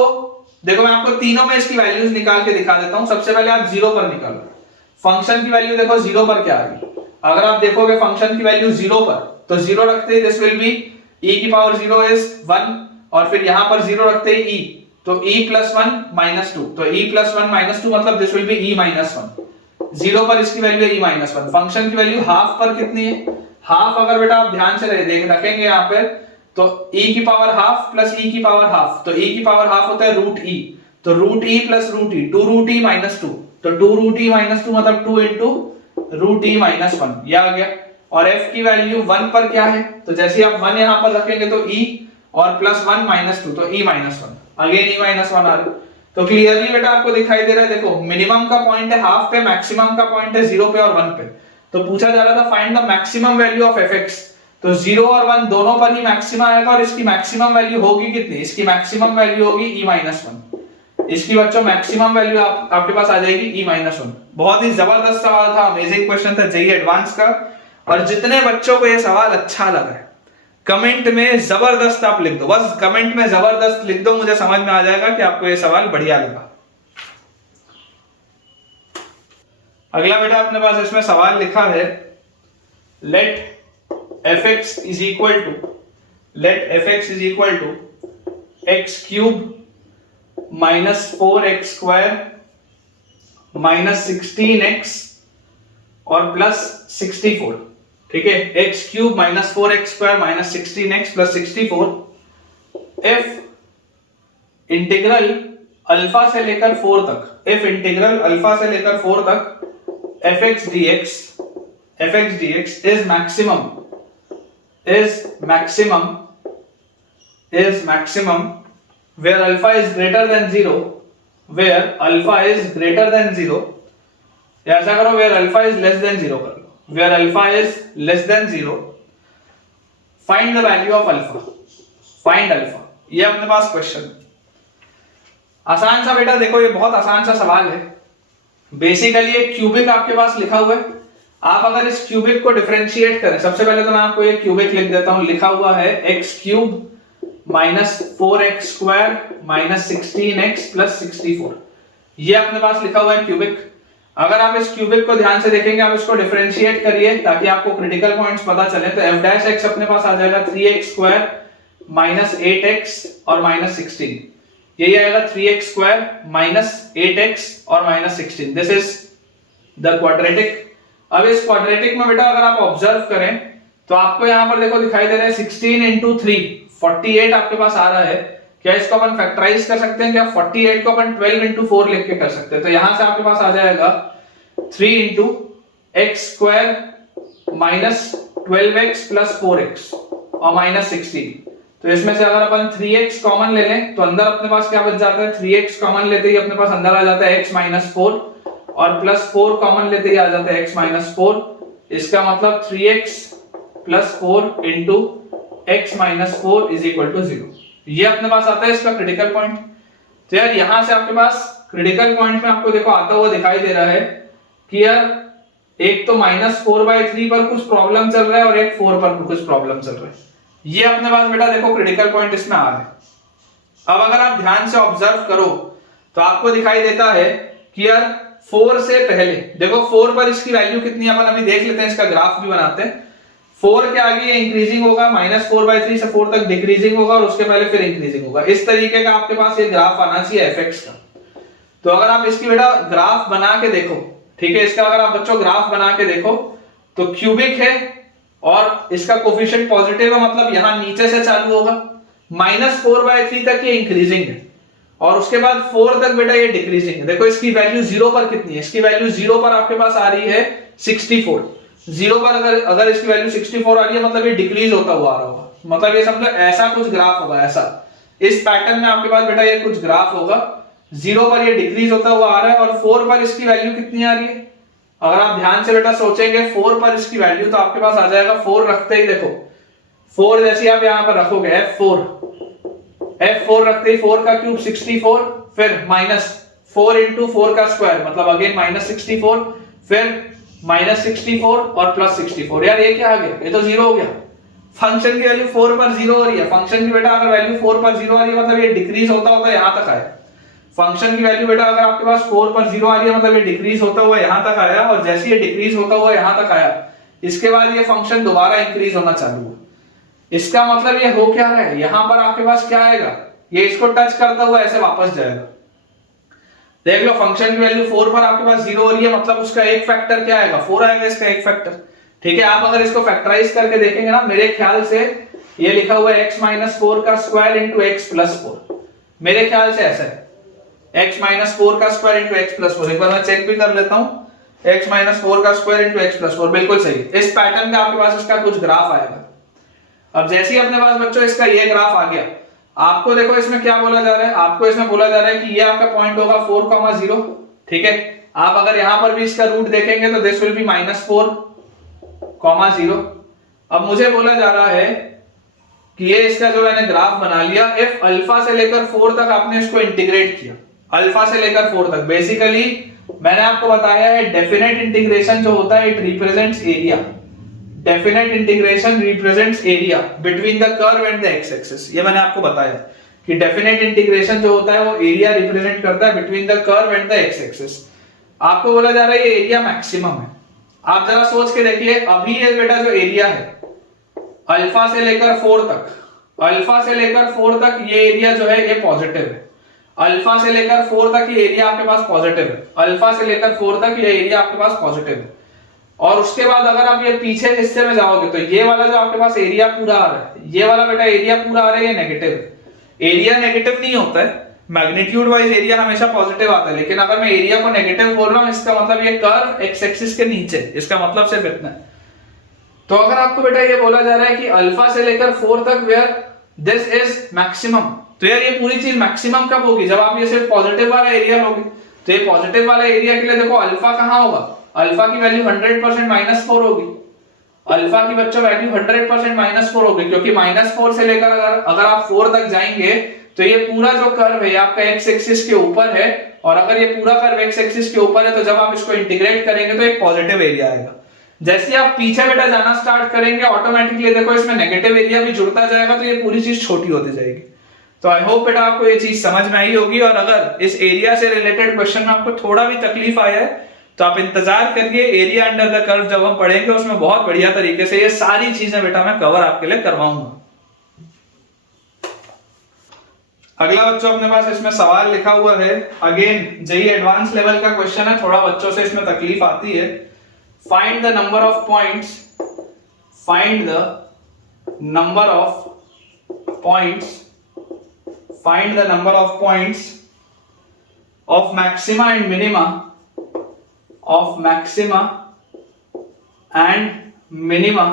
देखो मैं आपको तीनों में इसकी वैल्यूज निकाल के दिखा देता हूं। सबसे पहले आप 0 पर निकालो, फंक्शन की वैल्यू देखो 0 पर क्या आ गई, अगर आप देखोगे फंक्शन की वैल्यू 0 पर तो 0 रखते ही दिस विल बी e की पावर 0 इज 1 और फिर यहां पर 0 रखते ही e, तो e प्लस 1 माइनस 2, तो e प्लस 1 माइनस 2 मतलब this will be e minus 1। 0 पर इसकी वैल्यू है e माइनस 1। फंक्शन की वैल्यू हाफ पर कितनी है, हाफ अगर बेटा आप ध्यान से देख रखेंगे यहाँ पे तो e की पावर हाफ प्लस e की पावर हाफ, तो e की पावर हाफ होता है रूट e, तो root e plus root e 2 root e minus 2, तो 2 रूट e माइनस 2 मतलब 2 इंटू रूट e माइनस 1, ये आ गया। और f की वैल्यू 1 पर क्या है, तो जैसे आप 1 यहाँ पर रखेंगे तो e और प्लस 1 माइनस 2 तो e minus 1, again e minus 1 आ रहा है। तो क्लियरली बेटा आपको दिखाई दे रहा है, देखो मिनिमम का पॉइंट है हाफ पे, मैक्सिमम का पॉइंट है 0 पे और 1 पे। तो पूछा जा रहा था find the maximum value of fx, तो 0 और 1 दोनों पर ही मैक्सिमा आएगा और इसकी मैक्सिमम वैल्यू होगी कितनी, इसकी मैक्सिमम वैल्यू होगी e माइनस 1, इसकी बच्चों मैक्सिमम वैल्यू आपके पास आ जाएगी e माइनस 1। बहुत ही जबरदस्त सवाल था, अमेजिंग क्वेश्चन था जेईई एडवांस का। और जितने बच्चों को ये सवाल अच्छा लगा है कमेंट में जबरदस्त आप लिख दो, बस कमेंट में जबरदस्त लिख दो, मुझे समझ में आ जाएगा कि आपको ये सवाल बढ़िया लगा। अगला बेटा अपने पास इसमें सवाल लिखा है लेट fx is equal to x cube minus 4x square minus 16x और प्लस 64, ठीक है, x cube minus 4x² minus 16x plus 64 f integral alpha से लेकर 4 तक, एफ इंटीग्रल अल्फा से लेकर 4 तक fx dx is maximum where alpha is greater than 0, where alpha is greater than 0, या ऐसा करो where alpha is less than 0 कर लो, where alpha is less than 0 find the value of alpha, find alpha, ये अपने पास क्वेश्चन। आसान सा बेटा, देखो ये बहुत आसान सा सवाल है। बेसिकली एक क्यूबिक आपके पास लिखा हुआ है, आप अगर इस क्यूबिक को डिफरेंशिएट करें, सबसे पहले तो मैं आपको ये क्यूबिक लिख देता हूं, लिखा हुआ है x cube minus 4x² minus 16x plus 64, ये अपने पास लिखा हुआ है क्यूबिक। अगर आप इस क्यूबिक को ध्यान से देखेंगे, आप इसको डिफरेंशिएट करिए ताकि आपको क्रिटिकल पॉइंट्स पता चले, तो f' अपने पास आ जाएगा 3x² माइनस 8x और माइनस 16, यही आएगा 3x² माइनस 8x और minus 16, this is the quadratic. अब इस क्वाड्रेटिक में बेटा अगर आप ऑब्जर्व करें तो आपको यहां पर देखो दिखाई दे रहा है 16 इंटू 3 48 आपके पास आ रहा है। क्या इसको अपन फैक्टराइज कर सकते हैं? क्या 48 को अपन 12 इंटू 4 लिख के कर सकते हैं? तो यहां से आपके पास आ जाएगा 3 into x² minus 12x plus 4x और माइनस 16। तो इसमें से अगर अपन 3x कॉमन ले लें तो अंदर अपने पास क्या बच जाता है? 3x कॉमन लेते ही अपने पास अंदर आ जाता है x माइनस 4 और प्लस 4 कॉमन लेते ही आ जाता है x माइनस 4। इसका मतलब 3x plus 4 into x minus 4 is equal to 0। ये अपने पास आता है इसका क्रिटिकल पॉइंट। तो यार यहां से आपके पास क्रिटिकल पॉइंट में आपको देखो आता हुआ दिखाई दे रहा है कि यार एक तो -4/3 पर कुछ प्रॉब्लम चल रहा है और एक 4 पर कुछ प्रॉब्लम चल रहा है। ये अपने पास बेटा देखो क्रिटिकल पॉइंट इसमें आ रहा है। अब अगर आप ध्यान से ऑब्जर्व करो तो आपको दिखाई देता है कि यार 4 से पहले देखो 4 पर इसकी वैल्यू कितनी है, अपन अभी देख लेते हैं, इसका ग्राफ भी बनाते हैं। 4 के आगे ये इंक्रीजिंग होगा, -4/3 से 4 तक डिक्रीजिंग होगा और उसके पहले फिर इंक्रीजिंग होगा। इस तरीके का आपके पास ये ग्राफ आना चाहिए fx का। तो अगर आप इसकी बेटा ग्राफ बना के देखो, ठीक है, इसका अगर आप बच्चों ग्राफ बना के देखो तो क्यूबिक है और इसका कोफिशिएंट पॉजिटिव है, मतलब यहां नीचे से चालू होगा, -4/3 तक ये इंक्रीजिंग है और उसके बाद 4 तक बेटा ये डिक्रीजिंग है। देखो इसकी वैल्यू 0 पर कितनी है? इसकी वैल्यू 0 पर आपके पास आ रही है 64। 0 पर अगर इसकी वैल्यू 64 आ रही है मतलब ये डिक्रीज होता हुआ आ रहा होगा, मतलब ये समझो ऐसा कुछ ग्राफ होगा, ऐसा इस पैटर्न में आपके पास बेटा ये कुछ ग्राफ होगा। 0 पर ये डिक्रीज होता हुआ आ रहा है और 4 पर इसकी वैल्यू कितनी आ रही है? अगर आप ध्यान से बेटा सोचेंगे 4 पर इसकी वैल्यू तो आपके पास आ जाएगा 4 रखते ही देखो 4 जैसी आप यहां पर रखोगे f4 रखते ही 4 का क्यूब 64, फिर -4 इंटू 4 का स्क्वायर मतलब अगेन -64, फिर -64 और प्लस 64। यार ये क्या आ गया? ये तो 0 हो गया। फंक्शन की वैल्यू 4 पर 0 हो रही है। फंक्शन की बेटा अगर वैल्यू 4 पर 0 आ रही है मतलब ये डिक्रीज होता होता यहां तक आया। फंक्शन की वैल्यू बेटा अगर आपके पास 4 पर 0 आ रही है मतलब ये डिक्रीज होता हुआ यहां तक आया और जैसे ये डिक्रीज होता हुआ यहां तक आया इसके बाद ये फंक्शन दोबारा इंक्रीज होना चालू हुआ। इसका मतलब ये हो क्या रहा है? यहां पर आपके पास क्या आएगा? ये इसको टच करता हुआ ऐसे वापस जाएगा। देख लो फंक्शन की वैल्यू 4 पर आपके पास 0 हो रही है मतलब उसका एक फैक्टर क्या आएगा? 4 आएगा इसका एक फैक्टर। ठीक है, आप अगर इसको फैक्टराइज करके देखेंगे ना, मेरे ख्याल से ये लिखा हुआ है x माइनस 4 का स्क्वायर इंटू x प्लस 4, मेरे ख्याल से ऐसा है x माइनस 4 का स्क्वायर इंटू x प्लस 4। एक बार मैं चेक भी कर लेता हूं, x माइनस 4 का स्क्वायर इंटू x प्लस 4 बिल्कुल सही है। इस पैटर्न का आपके पास इसका कुछ ग्राफ आएगा। अब जैसे ही अपने पास बच्चों इसका ये ग्राफ आ गया, आपको देखो इसमें क्या बोला जा रहा है? आपको इसमें बोला जा रहा है कि ये आपका पॉइंट होगा 4,0। ठीक है, आप अगर यहां पर भी इसका रूट देखेंगे तो दिस विल बी -4,0। अब मुझे बोला जा रहा है कि ये इसका जो मैंने ग्राफ बना लिया, इफ अल्फा से लेकर 4 तक आपने इसको इंटीग्रेट किया, अल्फा से लेकर 4 तक। बेसिकली मैंने आपको बताया है डेफिनेट इंटीग्रेशन जो होता है it represents area. Definite integration represents area between the curve and the x axis. ये मैंने आपको बताया कि डेफिनेट इंटीग्रेशन जो होता है वो एरिया रिप्रेजेंट करता है between the curve and the x axis. आपको बोला जा रहा है ये एरिया मैक्सिमम है। आप जरा सोच के देखिए, अभी ये बेटा जो एरिया है अल्फा से लेकर 4 तक, अल्फा से लेकर 4 तक ये एरिया जो है ये पॉजिटिव है। अल्फा से लेकर 4 तक ये एरिया आपके पास पॉजिटिव है, अल्फा से लेकर 4 तक ये एरिया आपके पास पॉजिटिव है। और उसके बाद अगर आप ये पीछे हिस्से में जाओगे तो ये वाला जो आपके पास एरिया पूरा आ रहा है, ये वाला बेटा एरिया पूरा आ रहा है, ये नेगेटिव है। एरिया नेगेटिव नहीं होता है, मैग्नीट्यूड वाइज एरिया हमेशा पॉजिटिव आता है, लेकिन अगर मैं एरिया को नेगेटिव बोल रहा हूं इसका मतलब ये कर्व एक्स एक्सिस के नीचे, इसका मतलब सिर्फ इतना है। तो अगर आपको बेटा ये बोला जा रहा है कि अल्फा से लेकर 4 तक वेयर दिस इज मैक्सिमम, तो यार ये पूरी चीज मैक्सिमम कब होगी, जब आप ये सिर्फ पॉजिटिव वाला एरिया लोगे। तो ये पॉजिटिव वाला एरिया के लिए देखो अल्फा कहां होगा, अल्फा की वैल्यू 100% -4 होगी, अल्फा की बच्चों वैल्यू 100% -4 होगी, क्योंकि -4 से लेकर अगर आप 4 तक जाएंगे तो ये पूरा जो कर्व है आपका एक्स एक्सिस के ऊपर है, और अगर ये पूरा कर्व एक्स एक्सिस के ऊपर है तो जब आप इसको इंटीग्रेट करेंगे तो एक पॉजिटिव एरिया आएगा। जैसे आप पीछे बेटा जाना स्टार्ट करेंगे ऑटोमेटिकली देखो इसमें नेगेटिव एरिया भी जुड़ता जाएगा, तो ये पूरी चीज छोटी होती जाएगी। तो आई होप बेटा आपको ये चीज समझ में आई होगी, और अगर इस एरिया से रिलेटेड क्वेश्चन में आपको थोड़ा भी तकलीफ आया है तो आप इंतजार करिए, एरिया अंडर द कर्व जब हम पढ़ेंगे उसमें बहुत बढ़िया तरीके से ये सारी चीजें बेटा मैं कवर आपके लिए करवाऊंगा। अगला बच्चों अपने पास इसमें सवाल लिखा हुआ है, अगेन जेईई एडवांस लेवल का क्वेश्चन है, थोड़ा बच्चों से इसमें तकलीफ आती है। Find the number of points, find the number of points, find the number of points of maxima and minima, of maxima and minima,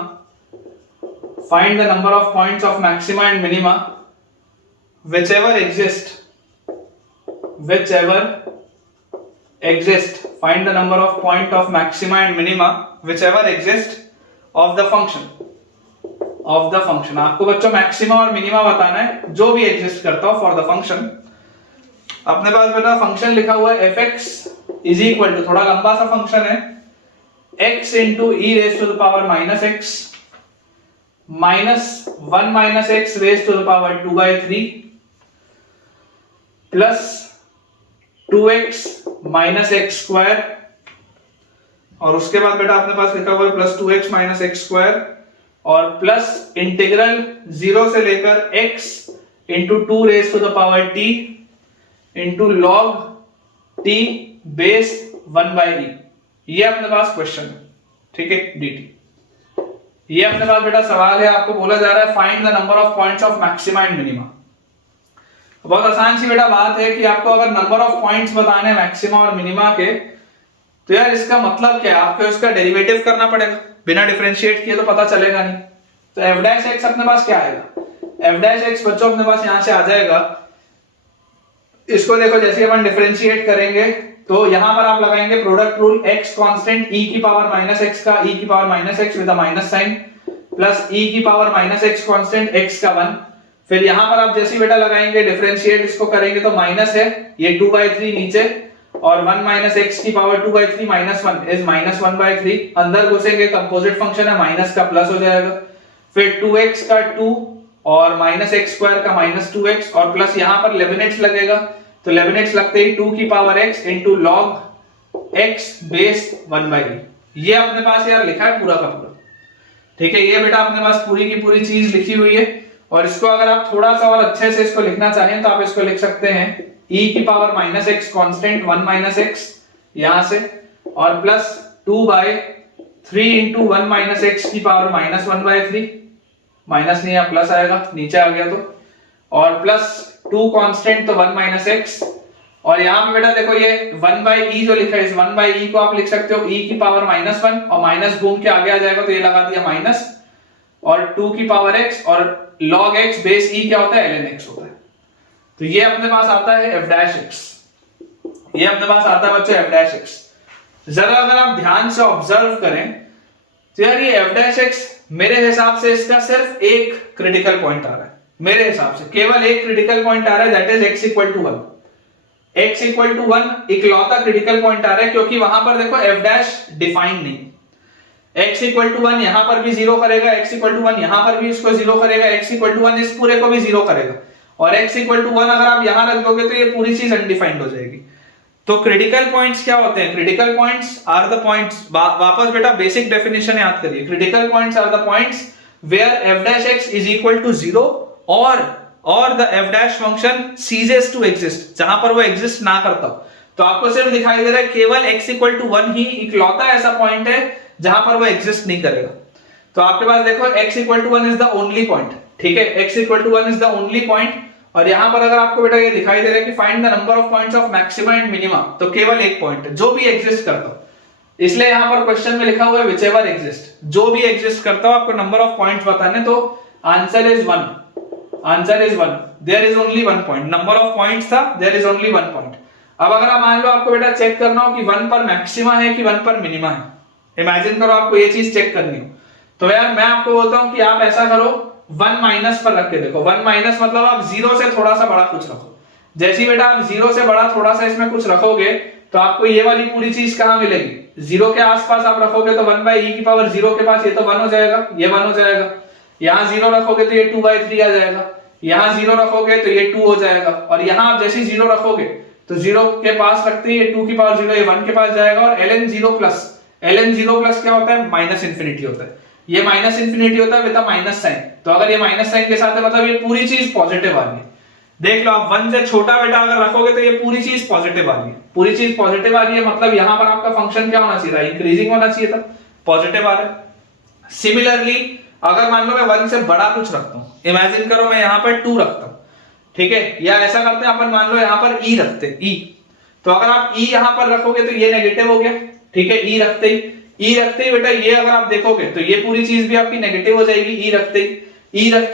find the number of points of maxima and minima whichever exist, whichever exist, find the number of point of maxima and minima whichever exist of the function, of the function. आपको बच्चों मैक्सिमा और मिनिमा बताना है जो भी एग्जिस्ट करता हो फॉर द फंक्शन। अपने पास बेटा फंक्शन लिखा हुआ है fx इज इक्वल टू, थोड़ा लंबा सा फंक्शन है, x into e raise to the power minus x minus 1 minus x raise to the power 2/3 plus 2x minus x square, और उसके बाद बेटा अपने पास लिखा हुआ है plus 2x minus x square और प्लस इंटीग्रल 0 से लेकर x into 2 raise to the power t into log t base 1/e, ये अपने पास क्वेश्चन है, ठीक है dt। ये अपने पास बेटा सवाल है, आपको बोला जा रहा है find the number of points of maxima and minima. बहुत आसान सी बेटा बात है कि आपको अगर नंबर ऑफ पॉइंट्स बताने मैक्सिमा और मिनिमा के, तो यार इसका मतलब क्या है, आपको इसका डेरिवेटिव करना पड़ेगा, बिना डिफरेंशिएट किए तो पता चलेगा नहीं। तो f डैश x अपने पास क्या आएगा, f डैश x बच्चों अपने पास यहां से आ जाएगा, इसको देखो जैसे अपन डिफरेंशिएट करेंगे तो यहां पर आप लगाएंगे product rule, x constant e की पावर माइनस x का e की power minus x with a minus sign plus e की power minus x constant x का 1, फिर यहां पर आप जैसे बेटा लगाएंगे डिफरेंशिएट इसको करेंगे तो माइनस है ये 2/3 नीचे, और 1 माइनस एक्स की पावर 2/3 माइनस 1 इज माइनस 1/3, अंदर घुसेंगे कंपोजिट फंक्शन है माइनस का प्लस हो जाएगा, फिर 2x का 2 और माइनस एक्स स्क्वायर का माइनस 2x और प्लस यहां पर लेबनिट्स लगेगा, तो लेबनिट्स लगते ही 2 की power x into log x base 1/e। ये अपने पास यार लिखा है पूरा का पूरा, ठीक है, ये बेटा अपने पास पूरी की पूरी चीज लिखी हुई है। और इसको अगर आप थोड़ा सा और अच्छे से इसको लिखना चाहें तो आप इसको लिख सकते हैं e की power minus x constant 1 minus x यहां से, और प्लस 2/3 इंटू 1 माइनस एक्स की पावर माइनस 1/3, माइनस नहीं प्लस आएगा नीचे आ गया तो, और प्लस 2 कांस्टेंट तो 1 माइनस एक्स, और यहां पे बेटा देखो ये 1/e जो लिखा है इस 1/e को आप लिख सकते हो e की पावर माइनस 1 और माइनस घूम के आगे आ जाएगा तो ये लगा दिया माइनस, और 2 की पावर x और log x बेस e क्या होता है ln x होता है। तो ये अपने पास आता है f डैश x, ये अपने पास आता है बच्चों f डैश x। जरा अगर आप ध्यान से ऑब्जर्व करें तो यार ये f डैश x मेरे हिसाब से इसका सिर्फ एक क्रिटिकल पॉइंट आ रहा है, मेरे हिसाब से केवल एक क्रिटिकल पॉइंट आ रहा है, that is x equal to 1। x equal to 1 इकलौता क्रिटिकल पॉइंट आ रहा है, क्योंकि वहां पर देखो f डैश डिफाइन नहीं, x इक्वल टू 1 यहां पर भी जीरो करेगा, x इक्वल टू 1 यहां पर भी इसको जीरो करेगा, x इक्वल टू 1 इस पूरे को भी जीरो करेगा, और x इक्वल टू 1 अगर आप यहां रख दोगे तो ये पूरी चीज अनडिफाइंड हो जाएगी। तो क्रिटिकल पॉइंट्स क्या होते हैं, critical points are the points, वापस बेटा बेसिक डेफिनेशन याद करिए, critical points are the points where f dash x is equal to 0 और और the f dash function ceases to exist, जहां पर वो एग्जिस्ट ना करता हो, तो आपको सिर्फ दिखाई दे रहा है केवल x इक्वल टू 1 ही इकलौता ऐसा पॉइंट है जहां पर वो एग्जिस्ट नहीं करेगा। तो आपके पास देखो x equal to 1 is the only point, ठीक है, x equal to 1 is the only point. और यहां पर अगर आपको बेटा ये दिखाई दे रहा है कि find the number of points of maxima and minima, तो केवल एक पॉइंट है जो भी एग्जिस्ट करता हो, इसलिए यहां पर क्वेश्चन में लिखा हुआ है विच एवर एग्जिस्ट, जो भी एग्जिस्ट करता हो आपको नंबर ऑफ पॉइंट्स बताने, तो answer is 1, answer is 1, there is only 1 point, number of points था, देयर इज ओनली 1 पॉइंट। अब अगर आप मान लो आपको बेटा चेक करना हो कि 1 पर मैक्सिमा है कि 1 पर मिनिमा है, इमेजिन करो आपको ये चीज चेक करनी हो, तो यार मैं आपको बोलता हूं कि आप ऐसा करो 1 माइनस पर रख के देखो। 1 माइनस मतलब आप 0 से थोड़ा सा बड़ा कुछ रखो। जैसे बेटा आप 0 से बड़ा थोड़ा सा इसमें कुछ रखोगे तो आपको ये वाली पूरी चीज कहां मिलेगी, 0 के आसपास आप रखोगे तो 1 बाई e की पावर 0 के पास ये तो 1 हो जाएगा, ये 1 हो जाएगा। यहां 0 रखोगे तो ये 2 बाई 3 आ जाएगा, यहां 0 रखोगे तो ये 2 हो जाएगा, और यहां आप जैसे 0 रखोगे तो 0 के पास रखते ही ये 2 की पावर 0 ये 1 के पास जाएगा। और ln 0 प्लस, ln 0 प्लस क्या होता है, माइनस इंफिनिटी होता है, ये माइनस इंफिनिटी होता है विद अ माइनस साइन। तो अगर ये माइनस साइन के साथ है मतलब ये पूरी चीज पॉजिटिव आ रही है। देख लो आप 1 से छोटा बेटा अगर रखोगे तो ये पूरी चीज पॉजिटिव आ रही है, पूरी चीज पॉजिटिव आ रही है, मतलब यहां पर आपका फंक्शन क्या होना चाहिए था, इंक्रीजिंग होना चाहिए था, पॉजिटिव आ रहा है। सिमिलरली अगर मान लो मैं 1 से बड़ा कुछ रखता हूं, इमेजिन करो मैं यहां पर 2 रखता हूं, ठीक है, या ऐसा करते हैं अपन, मान लो यहां पर e रखते हैं, e, तो अगर आप e यहां पर रखोगे तो ये नेगेटिव हो गया, ठीक है, e रखते ही बेटा ये अगर आप देखोगे तो ये पूरी चीज भी आपकी नेगेटिव हो जाएगी, e रखते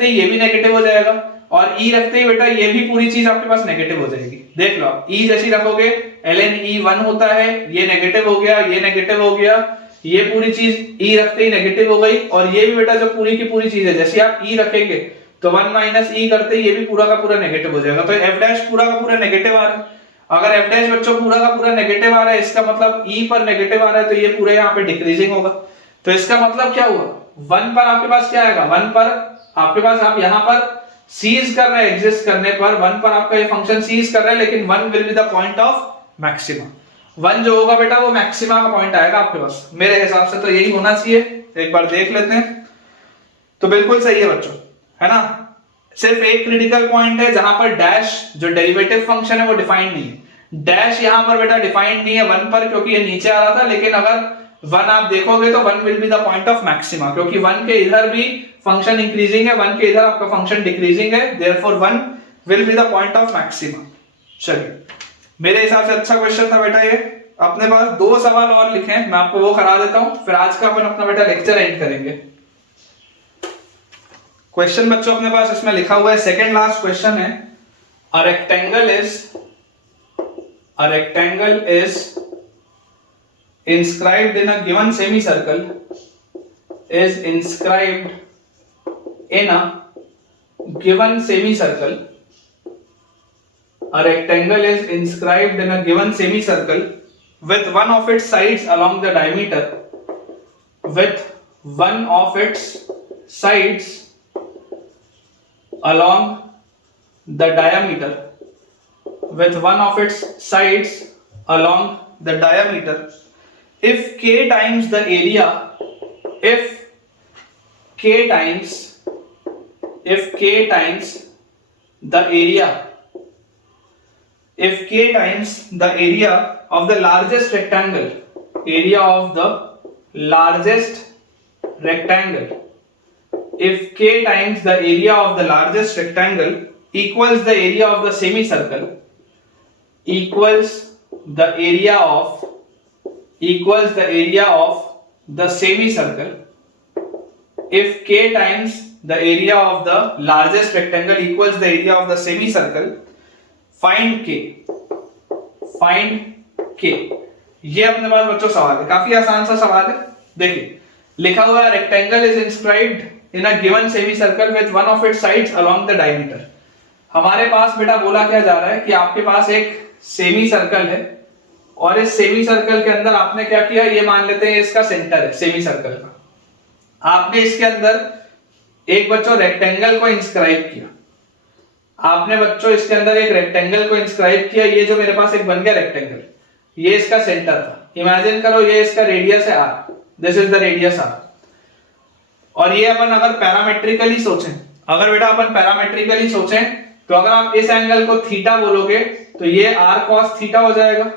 ही ये भी नेगेटिव हो जाएगा, और e रखते ही बेटा ये भी पूरी चीज आपके पास नेगेटिव हो जाएगी। देख लो आप e जैसी रखोगे ln e 1 होता है, ये नेगेटिव हो गया, ये नेगेटिव हो गया, ये पूरी चीज e रखते ही नेगेटिव हो गई, और ये भी बेटा जो पूरी की पूरी चीज है जैसे आप e रखेंगे तो 1 माइनस e करते ही ये भी पूरा का पूरा नेगेटिव हो जाएगा। तो f डैश पूरा का पूरा नेगेटिव आ रहा है। अगर f डैश बच्चों पूरा का पूरा नेगेटिव आ रहा है, इसका मतलब e पर नेगेटिव आ रहा है, तो ये पूरे यहाँ पे डिक्रीजिंग होगा। तो इसका मतलब क्या हुआ, 1 पर आपके पास क्या आएगा, 1 पर आपके पास, आप यहाँ पर सीज कर रहे हैं, एग्जिस्ट करने पर 1 पर आपका ये फंक्शन सीज कर रहा है, लेकिन 1 will be the point of maxima. 1 जो होगा बेटा वो मैक्सिमा का पॉइंट आएगा आपके पास, मेरे हिसाब से तो यही होना चाहिए। एक बार देख लेते हैं, तो बिल्कुल सही है बच्चों, है ना। सिर्फ एक क्रिटिकल पॉइंट है जहां पर डैश जो डेरिवेटिव फंक्शन है वो डिफाइंड नहीं है। डैश यहां पर बेटा डिफाइंड नहीं है 1 पर, क्योंकि ये नीचे आ रहा था, लेकिन अगर 1 आप देखोगे तो 1 will be the point of maxima, क्योंकि 1 के इधर भी फंक्शन इंक्रीजिंग है, 1 के इधर आपका फंक्शन डिक्रीजिंग है, therefore 1 will be the point of maxima. चलिए, मेरे हिसाब से अच्छा क्वेश्चन था बेटा ये। अपने पास 2 सवाल और लिखे हैं, मैं आपको वो करा देता हूं, फिर आज का अपन अपना बेटा लेक्चर एंड करेंगे। क्वेश्चन बच्चों अपने पास इसमें लिखा हुआ है, सेकंड लास्ट क्वेश्चन है, a rectangle is inscribed in a given semicircle is inscribed in a given semicircle. A rectangle is inscribed in a given semicircle with one of its sides along the diameter, with one of its sides along the diameter, with one of its sides along the diameter. If k times the area, if k times the area, if k times the area of the largest rectangle, area of the largest rectangle, if k times the area of the largest rectangle equals the area of the semicircle, equals the area of the semicircle, if k times the area of the largest rectangle equals the area of the semicircle, find k, ये अपने पास बच्चों सवाल है, काफी आसान सा सवाल है। देखिए लिखा हुआ है, rectangle is inscribed in a given semicircle with one of its sides along the diameter. हमारे पास बेटा बोला क्या जा रहा है कि आपके पास एक सेमी सर्कल है, और इस सेमी सर्कल के अंदर आपने क्या किया, ये मान लेते हैं इसका सेंटर है सेमी सर्कल का। आपने इसके अंदर एक बच्चों रेक्टेंगल को इंस्क्राइब किया, आपने बच्चों इसके अंदर एक रेक्टेंगल को इंस्क्राइब किया। ये जो मेरे पास एक बन गया रेक्टेंगल, ये इसका सेंटर था। इमेजिन करो ये इसका रेडियस है r, this is the radius r। और ये अपन अगर पैरामेट्रिकली सोचें, अगर बेटा अपन पैरामेट्रिकली सोचें तो अगर आप इस एंगल को थीटा बोलोगे तो ये r cos थीटा हो जाएगा,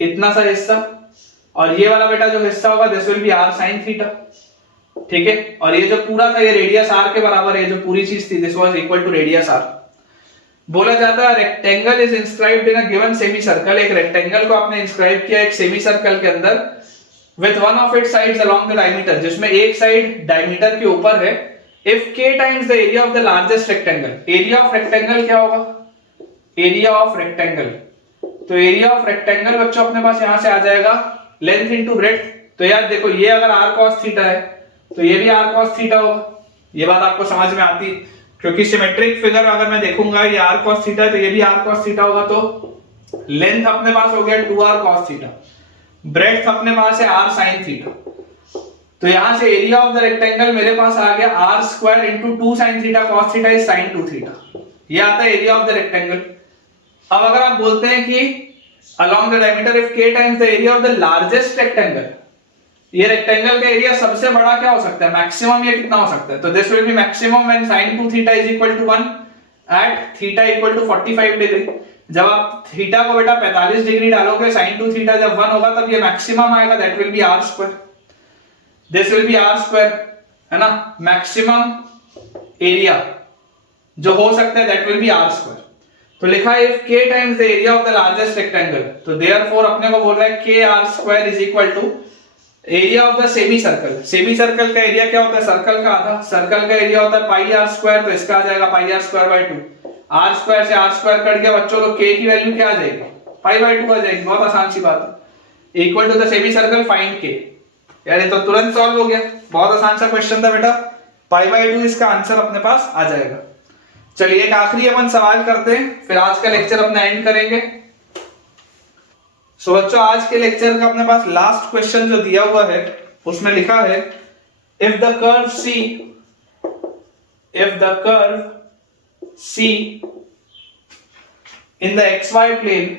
इतना सा हिस्सा, और ये वाला बेटा जो हिस्सा होगा this will B r sin theta, ठीक है। और ये जो पूरा था ये रेडियस r के बराबर है, जो पूरी चीज थी this was equal to radius r। बोला जाता है rectangle is inscribed in a given semicircle, एक रेक्टेंगल को आपने इंस्क्राइब किया एक सेमी सर्कल के अंदर with one of its sides along the diameter, जिसमें एक साइड डायमीटर के ऊपर है। If k times the area of the largest rectangle, area of rectangle क्या होगा, एरिया ऑफ रेक्टेंगल, तो एरिया ऑफ रेक्टेंगल बच्चों अपने पास यहां से आ जाएगा लेंथ इनटू ब्रेड्थ। तो यार देखो ये अगर r cos थीटा है तो ये भी r cos थीटा होगा, ये बात आपको समझ में आती, क्योंकि सिमेट्रिक फिगर अगर मैं देखूंगा ये r cos थीटा तो ये भी r cos थीटा होगा, तो लेंथ अपने पास हो गया 2r cos थीटा, ब्रेड्थ अपने पास है r sin थीटा। तो यहां से एरिया ऑफ द रेक्टेंगल मेरे पास आ गया r square into 2 sin theta cos theta is sin 2 theta, ये आता है एरिया ऑफ द रेक्टेंगल। अब अगर आप बोलते हैं कि along the diameter if k times the area of the largest rectangle, ये रेक्टेंगल का एरिया सबसे बड़ा क्या हो सकता है, मैक्सिमम ये कितना हो सकता है, तो this will be maximum when sin 2 theta is equal to 1 at theta equal to 45 degree. जब आप थीटा को बेटा 45 डिग्री डालोगे sin 2 थीटा जब 1 होगा तब ये मैक्सिमम आएगा, that will B r square, this will B r square, है ना। मैक्सिमम एरिया जो हो सकता है that will B r square. तो लिखा है if k times the area of the largest rectangle, तो therefore अपने को बोल रहा है k r square is equal to area of the semi circle. Semi circle का एरिया क्या होता है, सर्कल का आधा, सर्कल का एरिया होता है पाई r स्क्वायर, तो इसका आ जाएगा पाई r square by 2, r square से r स्क्वायर कट गया बच्चों, तो k की वैल्यू क्या आ जाएगी, पाई बाय 2 आ जाएगी, बहुत आसान सी बात है। Equal to the semi circle find k, यार ये तो तुरंत सॉल्व हो गया, बहुत आसान सा क्वेश्चन था बेटा, पाई बाय 2 इसका आंसर अपने पास आ जाएगा। चलिए एक आखिरी अपन सवाल करते हैं, फिर आज का लेक्चर अपना एंड करेंगे। सो बच्चों आज के लेक्चर का अपने पास लास्ट क्वेश्चन जो दिया हुआ है उसमें लिखा है if the curve C in the xy plane,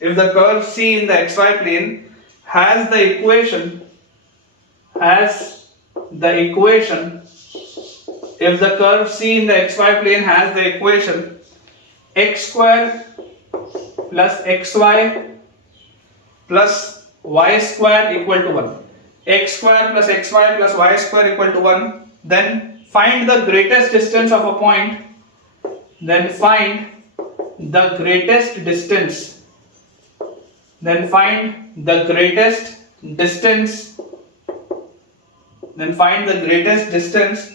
if the curve C in the xy plane has the equation, if the curve C in the xy plane has the equation x square plus xy plus y square equal to 1, x square plus xy plus y square equal to 1, then find the greatest distance of a point, then find the greatest distance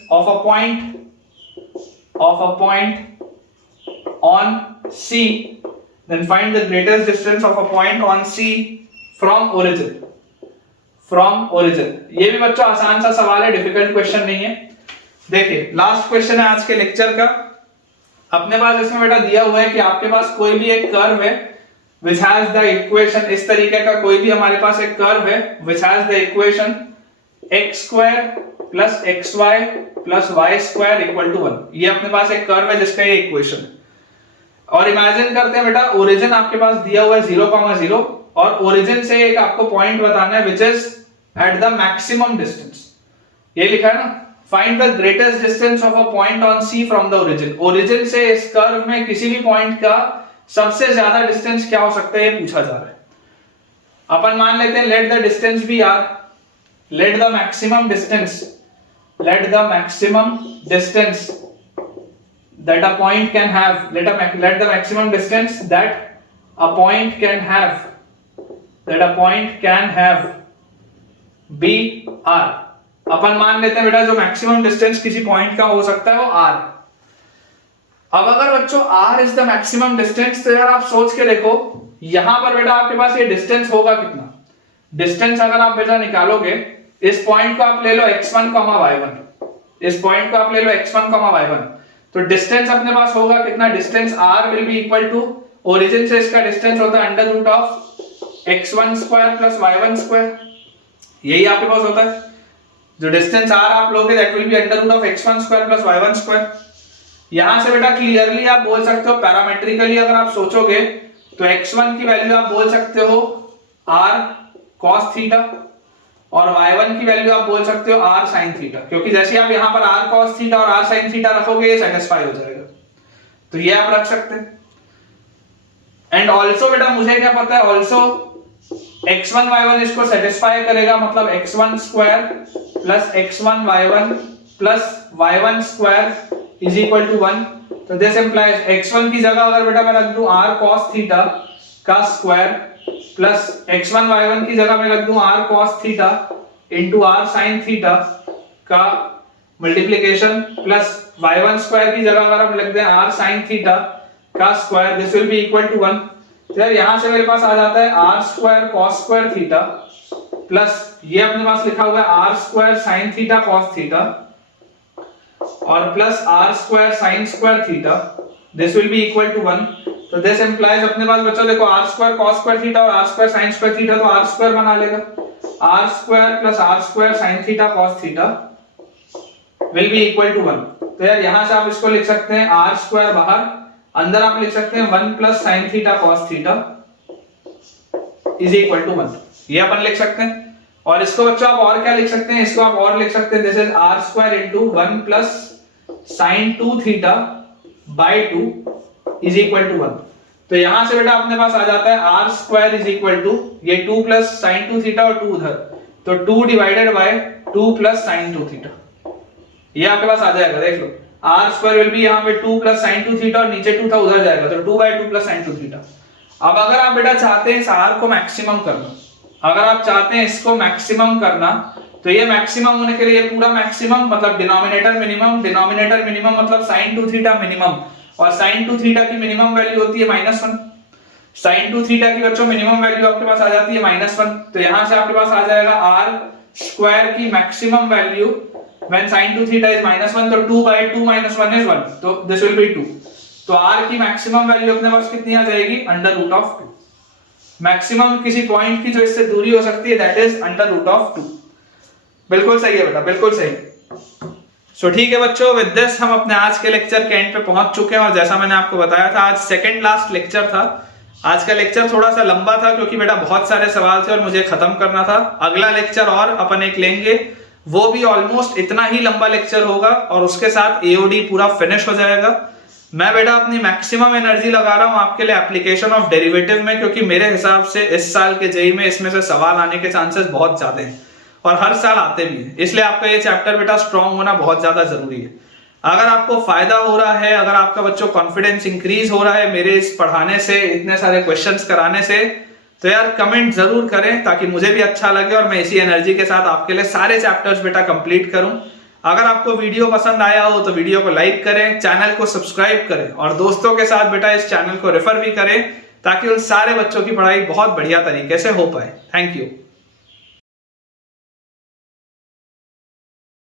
of a point on C, then find the greatest distance of a point on C from origin। ये भी बच्चों आसान सा सवाल है, डिफिकल्ट क्वेश्चन नहीं है। देखिए लास्ट क्वेश्चन है आज के लेक्चर का, अपने पास इसमें बेटा दिया हुआ है कि आपके पास कोई भी एक कर्व है which has the equation, इस तरीके का कोई भी हमारे पास एक कर्व है which has the equation x square plus xy plus y square equal to 1, ये अपने पास एक कर्व है जिसका ये इक्वेशन है। और इमेजिन करते हैं बेटा ओरिजिन आपके पास दिया हुआ है 0,0 और ओरिजिन से एक आपको पॉइंट बताना है which is at the maximum distance, ये लिखा है ना, find the greatest distance of a point on C from the origin. Origin से इस कर्व में किसी भी पॉइंट का सबसे ज्यादा डिस्टेंस क्या हो सकता है ये पूछा जा रहा है। अपन मान लेते हैं let the distance be r, let the maximum distance that a point can have, let the maximum distance that a point can have be r। अपन मान लेते हैं बेटा जो मैक्सिमम डिस्टेंस किसी पॉइंट का हो सकता है वो r। अब अगर बच्चों r is the maximum distance, तो यार आप सोच के देखो यहां पर बेटा आपके पास ये डिस्टेंस होगा कितना, डिस्टेंस अगर आप बेटा निकालोगे, इस पॉइंट को आप ले लो x1, y1, इस पॉइंट को आप ले लो x1, y1, तो डिस्टेंस अपने पास होगा कितना, distance r will be equal to origin से इसका डिस्टेंस होता है under root of x1 square plus y1 square, यही आपके पास होता है। जो डिस्टेंस r आप लोगे that will be under root of x1 square plus y1 square. यहां से बेटा क्लियरली आप बोल सकते हो, पैरामेट्रिकली अगर आप सोचोगे तो x1 की वैल्यू आप बोल सकते हो r cos थीटा, और y1 की वैल्यू आप बोल सकते हो r sin थीटा, क्योंकि जैसे आप यहाँ पर r cos थीटा और r sin थीटा रखोगे ये सेटिस्फाई हो जाएगा, तो ये आप रख सकते हैं। एंड ऑल्सो बेटा मुझे क्या पता है, ऑल्सो x1 y1 इसको सेटिस्फाई करेगा, मतलब x1 square plus x1 y1 plus y1 square is equal to 1। तो दिस इंप्लाइज x1 की जगह अगर बेटा मैं रख दूं r cos थीटा का स्क्वायर प्लस x1 y1 की जगह मैं रख दूं r cos theta into r sin theta का मल्टीप्लीकेशन प्लस y1 स्क्वायर की जगह अगर हम लिख दें r sin थीटा का square, this will be equal to 1। तो यार यहां से मेरे पास आ जाता है r square cos square theta plus ये अपने पास लिखा हुआ है r square sin theta cos theta और plus r square sin square theta, this will be equal to 1। तो दिस इंप्लाइज अपने पास बच्चों देखो r square cos square theta और r square sin square theta तो r स्क्वायर बना लेगा, r square plus r square sin theta cos theta will be equal to 1। तो यार यहां से आप इसको लिख सकते हैं r स्क्वायर बाहर, अंदर आप लिख सकते हैं 1 plus sin theta cos theta is equal to 1, ये अपन लिख सकते हैं। और इसको बच्चों आप और क्या लिख सकते हैं, इसको आप और लिख सकते हैं this is r square into 1 plus sin 2 theta by 2 is equal to 1। तो यहां से बेटा अपने पास आ जाता है r square is equal to ये 2 प्लस sin 2 थीटा और 2 उधर, तो 2 divided by 2 plus sin 2 theta, ये आपके पास आ जाएगा। देख लो r स्क्वायर विल बी यहां पे 2 प्लस sin 2 थीटा और नीचे 2 था उधर जाएगा, तो 2 बाय 2 प्लस sin 2 थीटा। अब अगर आप बेटा चाहते हैं इस r को मैक्सिमम करना, अगर आप चाहते हैं इसको मैक्सिमम करना, तो ये मैक्सिमम होने के लिए पूरा मैक्सिमम मतलब डिनोमिनेटर मिनिमम मतलब sin 2 थीटा मिनिमम, और sin 2 थीटा की मिनिमम वैल्यू होती है -1, sin 2 थीटा की बच्चों मिनिमम वैल्यू आपके पास आ जाती है -1। तो यहां से आपके पास आ जाएगा r स्क्वायर की maximum value when sin 2 theta is -1, तो 2 by 2 minus 1 is 1, तो this will be 2। तो r की मैक्सिमम वैल्यू अपने पास कितनी आ जाएगी, √2। मैक्सिमम किसी पॉइंट की जो इससे दूरी हो सकती है दैट इज √2। बिल्कुल सही है बेटा, बिल्कुल सही। सो ठीक है बच्चों, विद दिस हम अपने आज के लेक्चर के एंड पे पहुंच चुके हैं। और जैसा मैंने आपको बताया था आज सेकंड लास्ट लेक्चर था। आज का लेक्चर थोड़ा सा लंबा था क्योंकि बेटा बहुत सारे सवाल थे और मुझे खत्म करना था। अगला लेक्चर और अपन एक लेंगे, वो भी ऑलमोस्ट इतना ही लंबा लेक्चर होगा और उसके साथ एओडी पूरा फिनिश हो जाएगा। मैं बेटा अपनी मैक्सिमम एनर्जी लगा रहा हूं आपके लिए एप्लीकेशन ऑफ डेरिवेटिव में, क्योंकि मेरे हिसाब से इस साल के जेईई में इसमें से सवाल आने के चांसेस बहुत ज्यादा हैं और हर साल आते भी हैं, इसलिए आपका ये चैप्टर बेटा स्ट्रांग होना बहुत ज्यादा जरूरी है। अगर आपको फायदा हो रहा है, अगर आपका बच्चों कॉन्फिडेंस इंक्रीज हो रहा है मेरे इस पढ़ाने से, इतने सारे क्वेश्चंस कराने से, तो यार कमेंट जरूर करें ताकि मुझे भी अच्छा लगे और मैं इसी एनर्जी के साथ आपके लिए सारे चैप्टर्स बेटा कंप्लीट करूं। अगर आपको वीडियो पसंद आया हो तो वीडियो को लाइक करें, चैनल को सब्सक्राइब करें और दोस्तों के साथ बेटा इस चैनल को रेफर भी करें ताकि उन सारे बच्चों की पढ़ाई बहुत बढ़िया तरीके से हो पाए। Thank you.